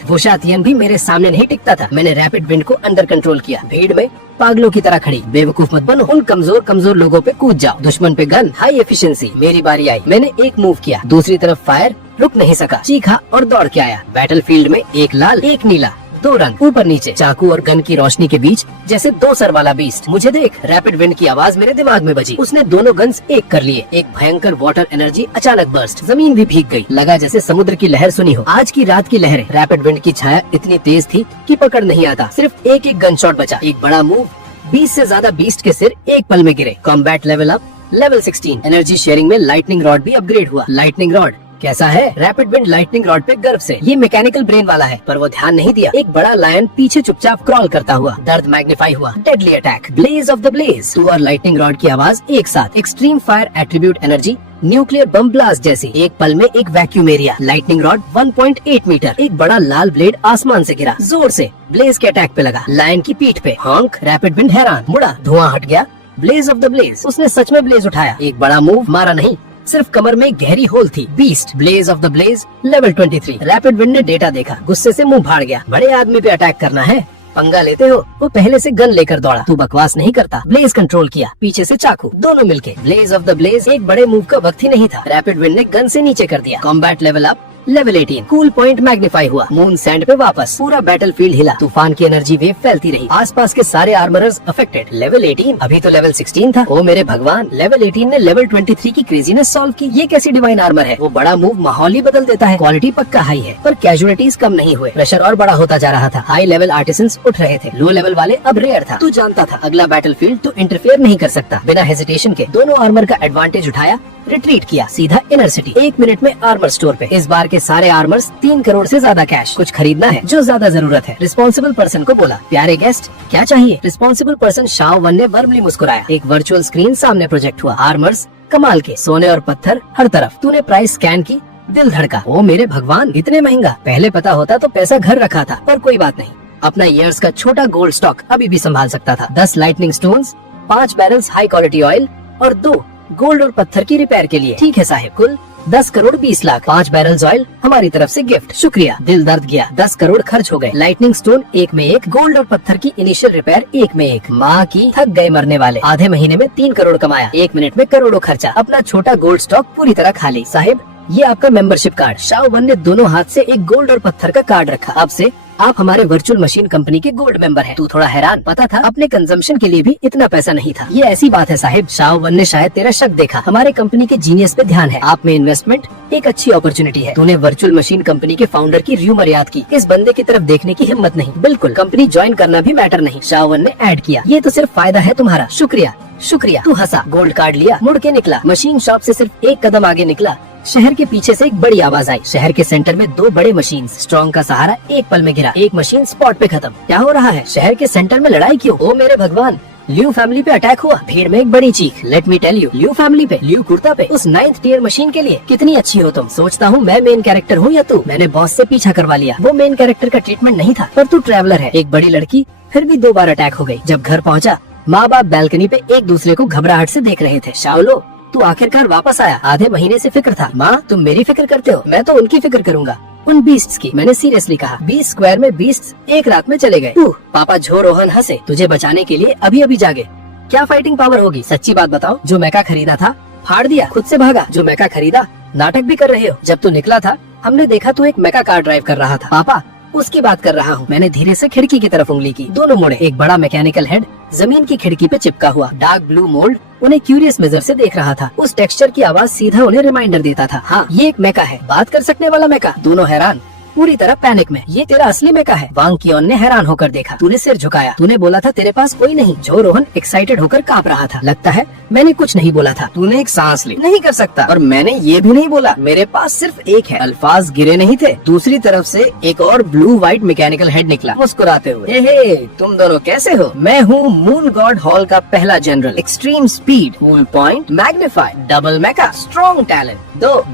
वो शातियन भी मेरे सामने नहीं टिकता था। मैंने रैपिड विंड को अंडर कंट्रोल किया। भीड़ में पागलों की तरह खड़ी। बेवकूफ मत बनो, उन कमजोर लोगों पे कूद जाओ। दुश्मन पे गन, हाई एफिशिएंसी। मेरी बारी आई, मैंने एक मूव किया, दूसरी तरफ फायर, रुक नहीं सका, चीखा और दौड़ के आया। बैटलफील्ड में एक लाल एक नीला, दो रंग ऊपर नीचे, चाकू और गन की रोशनी के बीच जैसे दो सर वाला बीस्ट। मुझे देख। रैपिड विंड की आवाज मेरे दिमाग में बजी। उसने दोनों गन्स एक कर लिए। एक भयंकर वाटर एनर्जी अचानक बर्स्ट, जमीन भी भीग गई। लगा जैसे समुद्र की लहर सुनी हो। आज की रात की लहरें। रैपिड विंड की छाया इतनी तेज थी कि पकड़ नहीं आता। सिर्फ एक गन शॉट बचा। एक बड़ा मूव, 20 से ज्यादा बीस्ट के सिर एक पल में गिरे। Combat level up, level 16। Energy sharing में लाइटनिंग रॉड भी अपग्रेड हुआ। लाइटनिंग रॉड कैसा है? रैपिड विंड लाइटनिंग रॉड पे गर्व से। ये मैकेनिकल ब्रेन वाला है, पर वो ध्यान नहीं दिया। एक बड़ा लायन पीछे चुपचाप क्रॉल करता हुआ, दर्द मैग्नीफाई हुआ। Deadly attack, blaze of the blaze. तू और लाइटनिंग रॉड की आवाज एक साथ। Extreme fire attribute energy, nuclear bomb blast जैसी। एक पल में एक vacuum area. Lightning rod 1.8 metre. एक बड़ा लाल ब्लेड आसमान से गिरा, जोर से ब्लेज के अटैक पे लगा। लायन की पीठ पे हॉन्क। रैपिड विंड हैरान, मुड़ा, धुआं हट गया। Blaze of the blaze. उसने सच में ब्लेज उठाया। एक बड़ा मूव, मारा नहीं, सिर्फ कमर में गहरी होल थी। Beast, blaze of the blaze, level 23। Rapid wind ने डेटा देखा, गुस्से से मुंह फाड़ गया। बड़े आदमी पे अटैक करना है, पंगा लेते हो? वो पहले से गन लेकर दौड़ा। तू बकवास नहीं करता। ब्लेज कंट्रोल किया, पीछे से चाकू, दोनों मिलके। Blaze of the blaze. एक बड़े मूव का वक्त ही नहीं था। रैपिड विंड ने गन से नीचे कर दिया। Combat level up, level 18। Cool point magnify हुआ। मून सैंड पे वापस। पूरा बैटलफील्ड हिला। तूफान की एनर्जी वेव फैलती रही। आसपास के सारे आर्मरर्स अफेक्टेड। लेवल 18, अभी तो लेवल 16 था। ओ मेरे भगवान, लेवल 18 ने लेवल 23 की क्रेजीनेस सॉल्व की। ये कैसी डिवाइन आर्मर है? वो बड़ा मूव माहौल ही बदल देता है। क्वालिटी पक्का हाई है, पर कैजुअलिटीज कम नहीं हुए। प्रेशर और बड़ा होता जा रहा था। हाई लेवल आर्टिसंस उठ रहे थे, लो लेवल वाले अब रेयर था। तू जानता था अगला बैटलफील्ड तू इंटरफेयर नहीं कर सकता। बिना हेजिटेशन के दोनों आर्मर का एडवांटेज उठाया, रिट्रीट किया सीधा इनर सिटी। 1 मिनट में आर्मर स्टोर पे। इस बार के सारे आर्मर्स 3 करोड़ से ज्यादा कैश। कुछ खरीदना है जो ज्यादा जरूरत है। रिस्पॉन्सिबल पर्सन को बोला, प्यारे गेस्ट क्या चाहिए? रिस्पॉन्सिबल पर्सन शाओ वन ने वर्मली मुस्कुराया। एक वर्चुअल स्क्रीन सामने प्रोजेक्ट हुआ। आर्मर्स कमाल के, सोने और पत्थर हर तरफ। तूने प्राइस स्कैन की, दिल धड़का, ओ मेरे भगवान, इतने महंगा। पहले पता होता तो पैसा घर रखा था, पर कोई बात नहीं, अपना ईयर्स का छोटा गोल्ड स्टॉक अभी भी संभाल सकता था। 10 lightning stones, 5 barrels high quality oil और 2 गोल्ड और पत्थर की रिपेयर के लिए। ठीक है साहिब, कुल 10 करोड़ 20 लाख, 5 बैरल्स ऑयल हमारी तरफ से गिफ्ट। शुक्रिया। दिल दर्द गया, 10 करोड़ खर्च हो गए। लाइटनिंग स्टोन 1 में 1, गोल्ड और पत्थर की इनिशियल रिपेयर 1 में 1। माँ की थक गए मरने वाले। आधे महीने में 3 करोड़ कमाया, 1 मिनट में करोड़ों खर्चा। अपना छोटा गोल्ड स्टॉक पूरी तरह खाली। साहिब, ये आपका मेंबरशिप कार्ड। शाओ1 ने दोनों हाथ से एक गोल्ड और पत्थर का कार्ड रखा। अब से आप हमारे वर्चुअल मशीन कंपनी के गोल्ड मेंबर हैं। तू थोड़ा हैरान, पता था अपने कंजम्पशन के लिए भी इतना पैसा नहीं था। ये ऐसी बात है साहिब, शाओ1 ने शायद तेरा शक देखा। हमारे कंपनी के जीनियस पे ध्यान है। आप में इन्वेस्टमेंट एक अच्छी अपॉर्चुनिटी है। तूने वर्चुअल मशीन कंपनी के फाउंडर की र्यूमर याद की। इस बंदे की तरफ देखने की हिम्मत नहीं। बिल्कुल, कंपनी ज्वाइन करना भी मैटर नहीं। शाओ1 ने ऐड किया। ये तो सिर्फ फायदा है तुम्हारा। शुक्रिया शुक्रिया। तू हंसा, गोल्ड कार्ड लिया, मुड़ के निकला। मशीन शॉप से सिर्फ 1 कदम आगे निकला, शहर के पीछे से एक बड़ी आवाज आई। शहर के सेंटर में 2 बड़े मशीन। स्ट्रॉन्ग का सहारा एक पल में गिरा। एक मशीन स्पॉट पे खत्म। क्या हो रहा है? शहर के सेंटर में लड़ाई क्यों? ओ मेरे भगवान, लियू फैमिली पे अटैक हुआ। भीड़ में एक बड़ी चीख। Let me tell you, Liu family पे, लियू कुर्ता पे, उस 9th टियर मशीन के लिए। कितनी अच्छी हो तुम। सोचता हूँ मैं मेन कैरेक्टर हूँ या तू। मैंने बॉस से पीछा करवा लिया। वो मेन कैरेक्टर का ट्रीटमेंट नहीं था, पर तू ट्रैवलर है। एक बड़ी लड़की फिर भी 2 बार अटैक हो गई। जब घर पहुँचा, माँ बाप बैल्कनी पे एक दूसरे को घबराहट से देख रहे थे। शाओलो, तू आखिरकार वापस आया। आधे महीने से फिक्र था। माँ, तुम मेरी फिक्र करते हो, मैं तो उनकी फिक्र करूंगा, उन बीस्ट्स की। मैंने सीरियसली कहा। 20 स्क्वायर में बीस्ट्स एक रात में चले गए। पापा झो रोहन हंसे। तुझे बचाने के लिए अभी अभी जागे। क्या फाइटिंग पावर होगी? सच्ची बात बताओ। जो मैका खरीदा था फाड़ दिया, खुद से भागा। जो मैका खरीदा, नाटक भी कर रहे हो। जब तू निकला था हमने देखा तू एक मैका कार ड्राइव कर रहा था। पापा, उसकी बात कर रहा हूँ। मैंने धीरे से खिड़की की तरफ उंगली की। दोनों मुड़े। एक बड़ा मैकेनिकल हेड जमीन की खिड़की पे चिपका हुआ। डार्क ब्लू मोल्ड उन्हें क्यूरियस नजर से देख रहा था। उस टेक्सचर की आवाज सीधा उन्हें रिमाइंडर देता था। हाँ, ये एक मैका है, बात कर सकने वाला मैका। दोनों हैरान, पूरी तरह पैनिक में। ये तेरा असली मैका है? वांग कियोन ने हैरान होकर देखा। तूने सिर झुकाया। तूने बोला था तेरे पास कोई नहीं। जो रोहन एक्साइटेड होकर कांप रहा था। लगता है मैंने कुछ नहीं बोला था। तूने एक सांस ली। नहीं कर सकता। और मैंने ये भी नहीं बोला। मेरे पास सिर्फ एक है। अल्फाज गिरे नहीं थे। दूसरी तरफ से एक और ब्लू व्हाइट मैकेनिकल हेड निकला मुस्कुराते हुए। हे, तुम दोनों कैसे हो? मैं हूँ मून गॉड हॉल का पहला general. Extreme speed, cool point, magnified, double mecha, strong talent.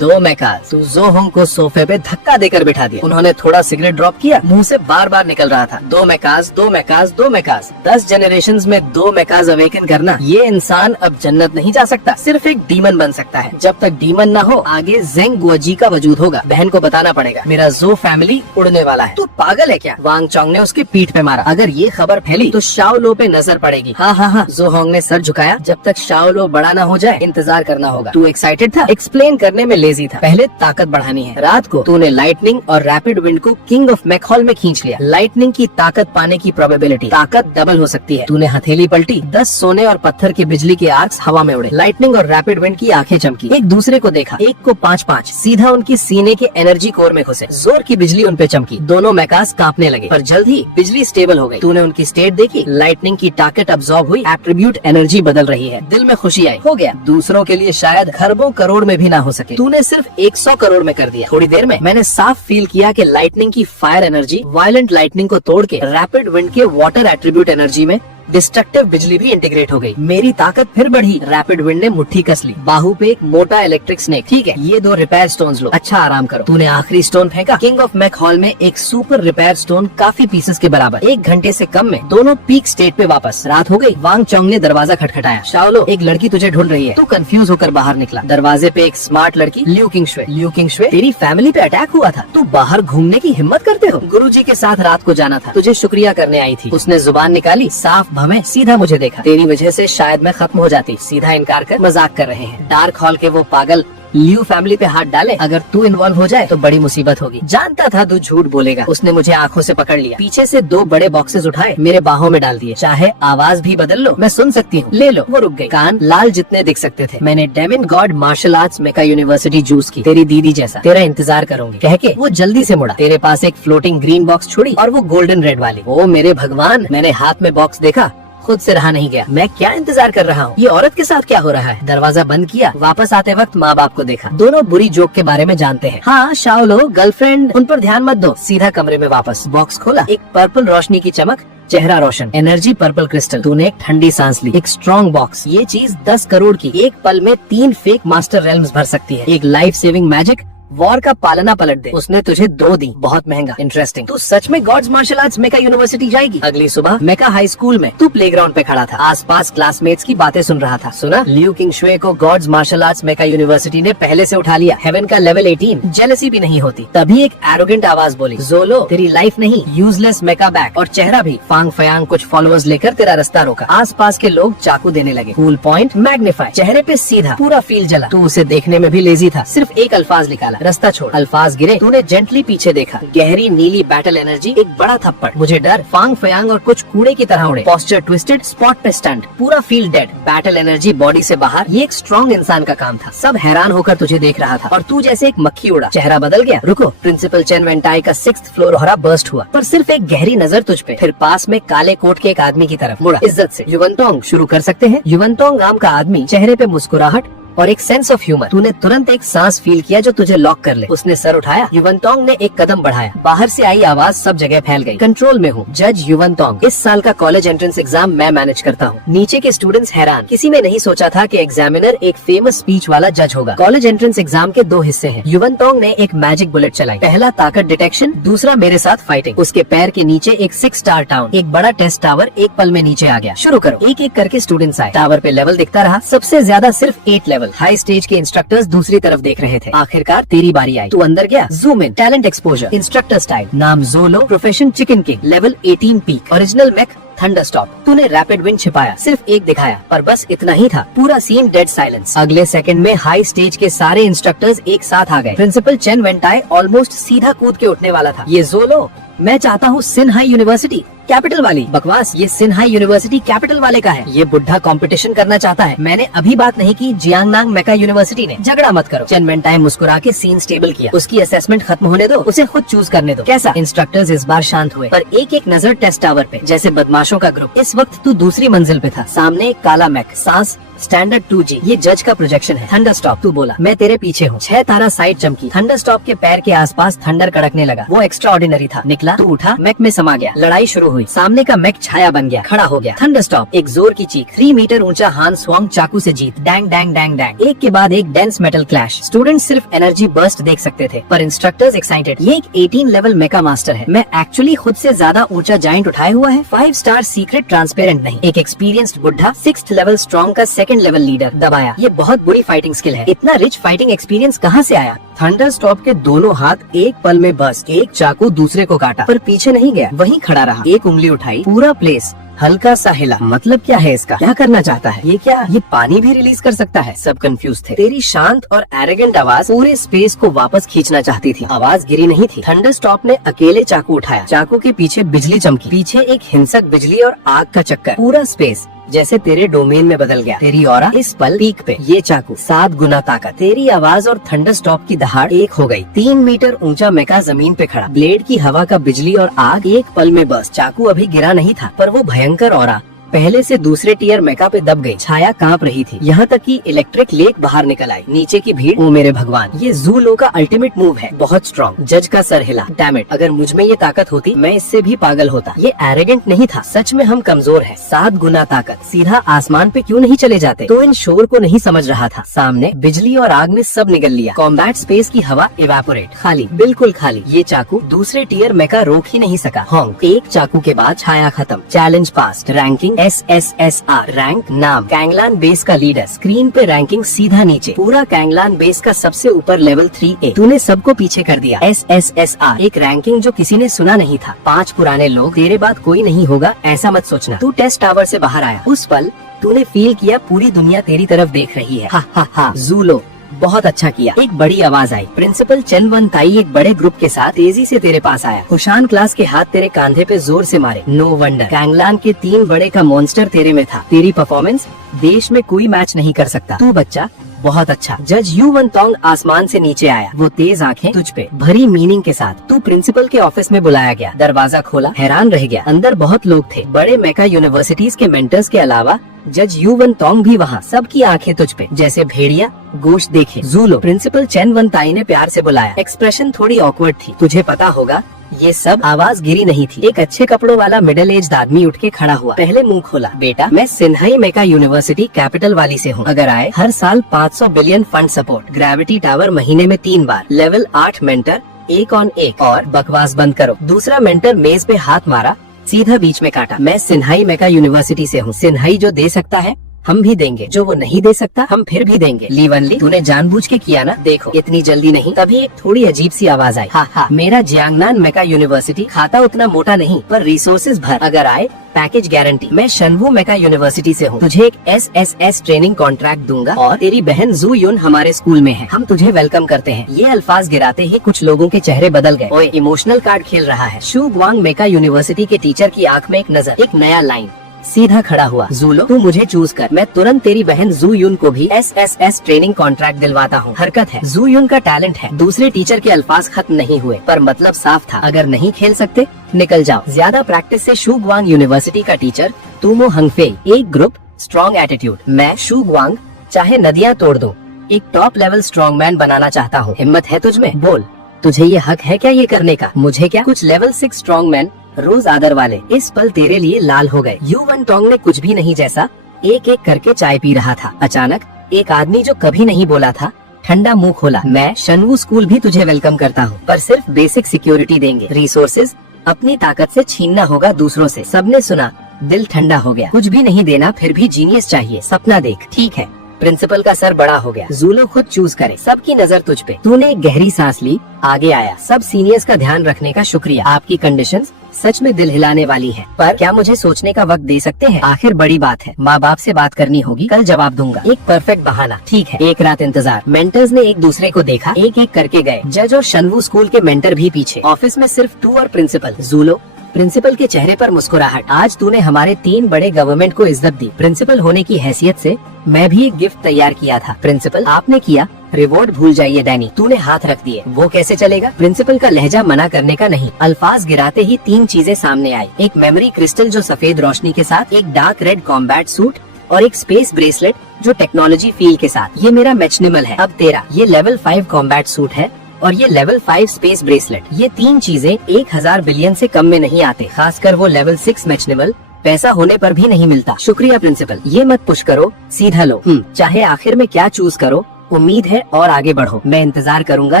दो मैका। तू जोहोंग को सोफे पे धक्का देकर बिठा दिया। उन्होंने थोड़ा सिगरेट ड्रॉप किया। मुंह से बार बार निकल रहा था, 2 मैकाज, 2 मैकाज, 2 मैकाज। 10 जनरेशंस में 2 मैकाज अवेकन करना। ये इंसान अब जन्नत नहीं जा सकता, सिर्फ एक डीमन बन सकता है। जब तक डीमन ना हो, आगे जेंग गुओजी का वजूद होगा। बहन को बताना पड़ेगा, मेरा जो फैमिली उड़ने वाला है। तू पागल है क्या? वांग चोंग ने उसकी पीठ पे मारा। अगर ये खबर फैली तो शाओलो पे नजर पड़ेगी। हाँ हाँ हाँ। जोहोंग ने सर झुकाया। जब तक शाओलो बड़ा ना हो जाए इंतजार करना होगा। तू एक्साइटेड था? एक्सप्लेन करने में लेजी था। पहले ताकत बढ़ानी है। रात को तूने लाइटनिंग और रैपिड विंड को किंग ऑफ मैकहॉल में खींच लिया। लाइटनिंग की ताकत पाने की प्रोबेबिलिटी, ताकत डबल हो सकती है। तूने हथेली पलटी, 10 सोने और पत्थर की बिजली के आर्क्स हवा में उड़े। लाइटनिंग और रैपिड विंड की आंखें चमकी। एक दूसरे को देखा। एक को 5-5 सीधा उनकी सीने के एनर्जी कोर में घुसे। जोर की बिजली उन पे चमकी। दोनों मैकास कांपने लगे, पर जल्द ही बिजली स्टेबल हो गई। तूने उनकी स्टेट देखी। लाइटनिंग की ताकत अब्सॉर्ब हुई। एट्रीब्यूट एनर्जी बदल रही है। दिल में खुशी आई। हो गया। दूसरों के लिए शायद खरबों करोड़ में भी ना हो सके। तूने सिर्फ 100 करोड़ में कर दिया। थोड़ी देर में मैंने साफ फील किया कि लाइटनिंग की फायर एनर्जी वायलेंट लाइटनिंग को तोड़ के रैपिड विंड के वाटर एट्रीब्यूट एनर्जी में डिस्ट्रक्टिव बिजली भी इंटीग्रेट हो गई। मेरी ताकत फिर बढ़ी। रैपिड विंड ने मुट्ठी कस ली। बाहु पे एक मोटा इलेक्ट्रिक स्नेक। ठीक है, ये 2 रिपेयर स्टोन्स लो। अच्छा, आराम करो। तूने आखिरी स्टोन फेंका। किंग ऑफ मैक हॉल में एक सुपर रिपेयर स्टोन काफी पीसेस के बराबर। 1 घंटे से कम में दोनों पीक स्टेट पे वापस। रात हो गई। वांग चोंग ने दरवाजा खटखटाया। शाओलो, एक लड़की तुझे ढूंढ रही है। तू कंफ्यूज होकर बाहर निकला। दरवाजे पे एक स्मार्ट लड़की। लियू किंगशुए। लियू किंगशुए, तेरी फैमिली पे अटैक हुआ था, तू बाहर घूमने की हिम्मत करते हो? गुरुजी के साथ रात को जाना था, तुझे शुक्रिया करने आई थी। उसने जुबान निकाली, साफ भवें, सीधा मुझे देखा। तेरी वजह से शायद मैं खत्म हो जाती। सीधा इनकार कर, मजाक कर रहे हैं। डार्क हॉल के वो पागल लियू फैमिली पे हाथ डाले। अगर तू इन्वॉल्व हो जाए तो बड़ी मुसीबत होगी। जानता था तू झूठ बोलेगा। उसने मुझे आंखों से पकड़ लिया। पीछे से 2 बड़े बॉक्सेस उठाए, मेरे बाहों में डाल दिए। चाहे आवाज भी बदल लो, मैं सुन सकती हूँ। ले लो। वो रुक गई। कान लाल जितने दिख सकते थे। मैंने डेविन गॉड मार्शल आर्ट्स मेका यूनिवर्सिटी जूस की। तेरी दीदी जैसा। तेरा इंतजार करूंगी कह के वो जल्दी से मुड़ा। तेरे पास एक फ्लोटिंग ग्रीन बॉक्स छोड़ी और वो गोल्डन रेड वाली। ओ मेरे भगवान, मैंने हाथ में बॉक्स देखा, खुद से रहा नहीं गया। मैं क्या इंतजार कर रहा हूँ? ये औरत के साथ क्या हो रहा है? दरवाजा बंद किया। वापस आते वक्त माँ बाप को देखा। दोनों बुरी जोक के बारे में जानते हैं। हाँ, शाओलो, गर्लफ्रेंड, उन पर ध्यान मत दो। सीधा कमरे में वापस। बॉक्स खोला। एक पर्पल रोशनी की चमक, चेहरा रोशन, एनर्जी पर्पल क्रिस्टल। तूने एक ठंडी सांस ली। एक स्ट्रॉन्ग बॉक्स। ये चीज 10 करोड़ की। एक पल में 3 फेक मास्टर रेल्म्स भर सकती है। एक लाइफ सेविंग मैजिक वॉर का पालना पलट दे। उसने तुझे 2 दी, बहुत महंगा। इंटरेस्टिंग। तू सच में गॉड्स मार्शल आर्ट्स मेका यूनिवर्सिटी जाएगी? अगली सुबह मेका हाई स्कूल में तू प्लेग्राउंड पे खड़ा था, आसपास क्लासमेट्स की बातें सुन रहा था। सुना लियू किंगशुए को गॉड्स मार्शल आर्ट्स मेका यूनिवर्सिटी ने पहले से उठा लिया, हेवन का लेवल 18। जेलसी भी नहीं होती। तभी एक एरोगेंट आवाज बोली, जोलो तेरी लाइफ नहीं, यूजलेस मेका बैक। और चेहरा भी। फांग फयांग कुछ फॉलोअर्स लेकर तेरा रास्ता रोका। आसपास के लोग चाकू देने लगे। कूल पॉइंट मैग्नीफाई, चेहरे पे सीधा, पूरा फील जला। तू उसे देखने में भी लेजी था, सिर्फ एक अल्फाज निकाला, रास्ता छोड़। अल्फाज गिरे, तूने जेंटली पीछे देखा, गहरी नीली बैटल एनर्जी, एक बड़ा थप्पड़, मुझे डर। फांग फयांग और कुछ कूड़े की तरह उड़े। पोस्चर ट्विस्टेड, स्पॉट पे स्टंट, पूरा feel dead. Battle energy body से बाहर। ये एक स्ट्रॉन्ग इंसान का काम था। सब हैरान होकर तुझे देख रहा था और तू जैसे एक मक्खी उड़ा। चेहरा बदल गया। रुको, प्रिंसिपल चेन वेंटाई का 6th फ्लोर हरा बर्स्ट हुआ, पर सिर्फ एक गहरी नजर तुझ पे। फिर पास में काले कोट के एक आदमी की तरफ मुड़ा, इज्जत से। युवनतोंग शुरू कर सकते हैं? युवनतोंग नाम का आदमी, चेहरे पे मुस्कुराहट और एक सेंस ऑफ ह्यूमर। तूने तुरंत एक सांस फील किया जो तुझे लॉक कर ले। उसने सर उठाया। युवनतोंग ने एक कदम बढ़ाया। बाहर से आई आवाज सब जगह फैल गई। कंट्रोल में हूँ, जज युवनतोंग। इस साल का कॉलेज एंट्रेंस एग्जाम मैं मैनेज करता हूँ। नीचे के स्टूडेंट्स हैरान। किसी ने नहीं सोचा था कि एग्जामिनर एक फेमस स्पीच वाला जज होगा। कॉलेज एंट्रेंस एग्जाम के 2 हिस्से हैं। युवनतोंग ने एक मैजिक बुलेट चलाई। पहला ताकत डिटेक्शन, दूसरा मेरे साथ फाइटिंग। उसके पैर के नीचे एक 6 स्टार टाउन, एक बड़ा टेस्ट टावर एक पल में नीचे आ गया। शुरू करो। एक एक करके स्टूडेंट्स आए। टावर पे लेवल दिखता रहा, सबसे ज्यादा सिर्फ 8 लेवल। हाई स्टेज के इंस्ट्रक्टर्स दूसरी तरफ देख रहे थे। आखिरकार तेरी बारी आई। तू अंदर गया। Zoom in, talent exposure, instructor style, नाम जोलो, profession chicken king, level 18 peak, original mech thunder stop. तूने रैपिड विंड छिपाया, सिर्फ एक दिखाया, पर बस इतना ही था। पूरा सीन डेड साइलेंस। अगले सेकंड में हाई स्टेज के सारे इंस्ट्रक्टर्स एक साथ आ गए। प्रिंसिपल चेन वेंटाई ऑलमोस्ट सीधा कूद के उठने वाला था। ये जोलो, मैं चाहता हूँ सिन हाई यूनिवर्सिटी, कैपिटल वाली। बकवास, ये सिन हाई यूनिवर्सिटी कैपिटल वाले का है। ये बुढ़ा कंपटीशन करना चाहता है। मैंने अभी बात नहीं की जियांगनांग मेका यूनिवर्सिटी ने। झगड़ा मत करो। चेन वेंटाई मुस्कुरा के सीन स्टेबल किया। उसकी असेसमेंट खत्म होने दो, उसे खुद चूज करने दो। कैसा? इंस्ट्रक्टर्स इस बार शांत हुए, पर एक एक नजर टेस्ट टावर पे, जैसे बदमाशों का ग्रुप। इस वक्त तू दूसरी मंजिल पे था। सामने एक काला मैक, सांस स्टैंडर्ड 2G। ये जज का प्रोजेक्शन है। थंडरस्टॉप, तू बोला, मैं तेरे पीछे हूँ। 6 तारा साइड चमकी। थंडरस्टॉप के पैर के आसपास थंडर कड़कने लगा। वो एक्स्ट्रा ऑर्डिनरी था। निकला, तू उठा, मैक में समा गया। लड़ाई शुरू हुई। सामने का मैक छाया बन गया, खड़ा हो गया। थंडरस्टॉप, एक जोर की चीख। 3 मीटर ऊंचा हान स्वांग चाकू से जीत। डैंग डैंग डैंग डैंग, एक के बाद एक डेंस मेटल क्लैश। स्टूडेंट्स सिर्फ एनर्जी बर्स्ट देख सकते थे, पर इंस्ट्रक्टर्स एक्साइटेड। ये एक 18 लेवल मेका मास्टर है। मैं एक्चुअली खुद से ज्यादा ऊंचा जाइंट उठाए हुआ है। 5 स्टार सीक्रेट ट्रांसपेरेंट नहीं। एक एक्सपीरियंस्ड बुढ़ा 6th लेवल स्ट्रॉन्ग का 2nd लेवल लीडर। दबाया। ये बहुत बुरी फाइटिंग स्किल है। इतना रिच फाइटिंग एक्सपीरियंस कहाँ से आया? थंडरस्टॉप के दोनों हाथ एक पल में बस्ट। एक चाकू दूसरे को काटा, पर पीछे नहीं गया, वहीं खड़ा रहा। एक उंगली उठाई, पूरा प्लेस हल्का सा हिला। मतलब क्या है इसका? क्या करना चाहता है? ये क्या? ये पानी भी रिलीज कर सकता है? सब कंफ्यूज थे। तेरी शांत और एरोगेंट आवाज पूरे स्पेस को वापस खींचना चाहती थी। आवाज गिरी नहीं थी। थंडरस्टॉप ने अकेले चाकू उठाया। चाकू के पीछे बिजली चमकी। पीछे एक हिंसक बिजली और आग का चक्कर। पूरा स्पेस जैसे तेरे डोमेन में बदल गया। तेरी ऑरा इस पल पीक पे। ये चाकू 7 गुना ताकत। तेरी आवाज और थंडरस्टॉप की दहाड़ एक हो गई। 3 मीटर ऊंचा मेका जमीन पे खड़ा। ब्लेड की हवा का बिजली और आग एक पल में बस। चाकू अभी गिरा नहीं था, पर वो भयंकर ऑरा पहले से दूसरे टीयर मेका पे दब गई। छाया कांप रही थी। यहाँ तक कि इलेक्ट्रिक लेक बाहर निकल आई। नीचे की भीड़, ओ मेरे भगवान, ये जूलो का अल्टीमेट मूव है। बहुत स्ट्रॉन्ग। जज का सर हिला। डैम इट, अगर मुझ में ये ताकत होती मैं इससे भी पागल होता। ये एरोगेंट नहीं था, सच में हम कमजोर हैं। 7 गुना ताकत। सीधा आसमान पे क्यों नहीं चले जाते? तो इन शोर को नहीं समझ रहा था। सामने बिजली और आग ने सब निगल लिया। कॉम्बैट स्पेस की हवा इवेपोरेट। खाली, बिल्कुल खाली। ये चाकू दूसरे टीयर मेका रोक ही नहीं सका। हॉन्क। एक चाकू के बाद छाया खत्म। Challenge past. Ranking SSSR। Rank नाम कैंगलान बेस का लीडर। स्क्रीन पे रैंकिंग सीधा नीचे। पूरा कैंगलान बेस का सबसे ऊपर लेवल 3A। तूने सबको पीछे कर दिया। SSSR, एक रैंकिंग जो किसी ने सुना नहीं था। 5 पुराने लोग। तेरे बाद कोई नहीं होगा ऐसा मत सोचना। तू टेस्ट टावर से बाहर आया। उस पल तूने फील किया पूरी दुनिया तेरी तरफ देख रही है। हा हा हा, जूलो बहुत अच्छा किया। एक बड़ी आवाज आई। प्रिंसिपल चेन वेंटाई एक बड़े ग्रुप के साथ तेजी से तेरे पास आया। हुशान क्लास के हाथ तेरे कांधे पे जोर से मारे। नो वंडर, कैंगलान के 3 बड़े का मॉन्स्टर तेरे में था। तेरी परफॉर्मेंस देश में कोई मैच नहीं कर सकता। तू बच्चा बहुत अच्छा। जज युवनतोंग आसमान से नीचे आया। वो तेज आंखें तुझ पे भरी मीनिंग के साथ। तू प्रिंसिपल के ऑफिस में बुलाया गया। दरवाजा खोला, हैरान रह गया। अंदर बहुत लोग थे। बड़े मेका यूनिवर्सिटीज के मेंटर्स के अलावा जज युवनतोंग भी वहाँ। सबकी आंखें तुझ पे, जैसे भेड़िया गोश्त देखे। जूलो। प्रिंसिपल चेन वेंटाई ने प्यार से बुलाया। एक्सप्रेशन थोड़ी ऑकवर्ड थी। तुझे पता होगा ये सब आवाज गिरी नहीं थी। एक अच्छे कपड़ों वाला मिडिल एज आदमी उठ के खड़ा हुआ। पहले मुंह खोला, बेटा मैं सिन्हाई मेका यूनिवर्सिटी कैपिटल वाली से हूँ। अगर आए हर साल 500 billion fund support, gravity tower महीने में 3 बार, लेवल 8 मेंटर 1 ऑन 1। और बकवास बंद करो। दूसरा मेंटर मेज पे हाथ मारा, सीधा बीच में काटा। मैं सिन्हाई मेका यूनिवर्सिटी से हूँ। सिन्हाई जो दे सकता है हम भी देंगे, जो वो नहीं दे सकता हम फिर भी देंगे। लीवनली तूने जानबूझ के किया ना, देखो इतनी जल्दी नहीं। तभी एक थोड़ी अजीब सी आवाज आई, हा हा। मेरा जियांगनान मेका यूनिवर्सिटी खाता उतना मोटा नहीं, पर रिसोर्सेज भर। अगर आए पैकेज गारंटी। मैं शनवू मेका यूनिवर्सिटी से हूँ। तुझे एक SSS ट्रेनिंग कॉन्ट्रैक्ट दूंगा और तेरी बहन जू युन हमारे स्कूल में है। हम तुझे वेलकम करते हैं। ये अल्फाज गिराते ही कुछ लोगों के चेहरे बदल गए। ओए इमोशनल कार्ड खेल रहा है। शू ग्वांग मेका यूनिवर्सिटी के टीचर की आंख में एक नजर, एक नया लाइन। सीधा खड़ा हुआ, जूलो तू मुझे चूज कर, मैं तुरंत तेरी बहन जू युन को भी SSS ट्रेनिंग कॉन्ट्रैक्ट दिलवाता हूँ। हरकत है, जू युन का टैलेंट है। दूसरे टीचर के अल्फाज खत्म नहीं हुए, पर मतलब साफ था, अगर नहीं खेल सकते निकल जाओ। ज्यादा प्रैक्टिस से शू ग्वांग यूनिवर्सिटी का टीचर तुमो हंगफे। एक ग्रुप, स्ट्रॉन्ग एटीट्यूड। मैं शू ग्वांग चाहे नदियाँ तोड़ दो, एक टॉप लेवल स्ट्रॉन्ग मैन बनाना चाहता हूँ। हिम्मत है तुझमें? बोल, तुझे ये हक है क्या ये करने का? मुझे क्या? कुछ लेवल 6 स्ट्रॉन्ग मैन रोज आदर वाले इस पल तेरे लिए लाल हो गए। यू वन टोंग ने कुछ भी नहीं जैसा एक एक करके चाय पी रहा था। अचानक एक आदमी जो कभी नहीं बोला था ठंडा मुंह खोला। मैं शनवू स्कूल भी तुझे वेलकम करता हूँ, पर सिर्फ बेसिक सिक्योरिटी देंगे। रिसोर्सेज अपनी ताकत से छीनना होगा दूसरों से। सबने सुना, दिल ठंडा हो गया। कुछ भी नहीं देना, फिर भी जीनियस चाहिए। सपना देख। ठीक है। प्रिंसिपल का सर बड़ा हो गया। जूलो खुद चूज करे। सबकी नजर तुझ पे। तूने एक गहरी सांस ली, आगे आया। सब सीनियर्स का ध्यान रखने का शुक्रिया। आपकी कंडीशंस सच में दिल हिलाने वाली है, पर क्या मुझे सोचने का वक्त दे सकते हैं? आखिर बड़ी बात है, माँ बाप से बात करनी होगी, कल जवाब दूंगा। एक परफेक्ट बहाना। ठीक है, एक रात इंतजार। मेंटर्स ने एक दूसरे को देखा, एक एक करके गए। जज और शनवू स्कूल के मेंटर भी पीछे। ऑफिस में सिर्फ तू और प्रिंसिपल। जूलो, प्रिंसिपल के चेहरे पर मुस्कुराहट। आज तूने हमारे 3 बड़े गवर्नमेंट को इज्जत दी। प्रिंसिपल होने की हैसियत से मैं भी एक गिफ्ट तैयार किया था। प्रिंसिपल आपने किया, रिवॉर्ड भूल जाइए डैनी। तूने हाथ रख दिए। वो कैसे चलेगा? प्रिंसिपल का लहजा मना करने का नहीं। अल्फाज गिराते ही 3 चीजें सामने आई। एक मेमोरी क्रिस्टल जो सफेद रोशनी के साथ, एक डार्क रेड कॉम्बैट सूट और एक स्पेस ब्रेसलेट जो टेक्नोलॉजी फील के साथ। ये मेरा मैचनिमल है। अब तेरा। ये लेवल 5 कॉम्बैट सूट है और ये लेवल 5 स्पेस ब्रेसलेट। ये 3 चीजें 1000 बिलियन से कम में नहीं आते, खासकर वो लेवल 6 मैचनिमल पैसा होने पर भी नहीं मिलता। शुक्रिया प्रिंसिपल। ये मत पुश करो, सीधा लो। चाहे आखिर में क्या चूज करो, उम्मीद है और आगे बढ़ो। मैं इंतजार करूंगा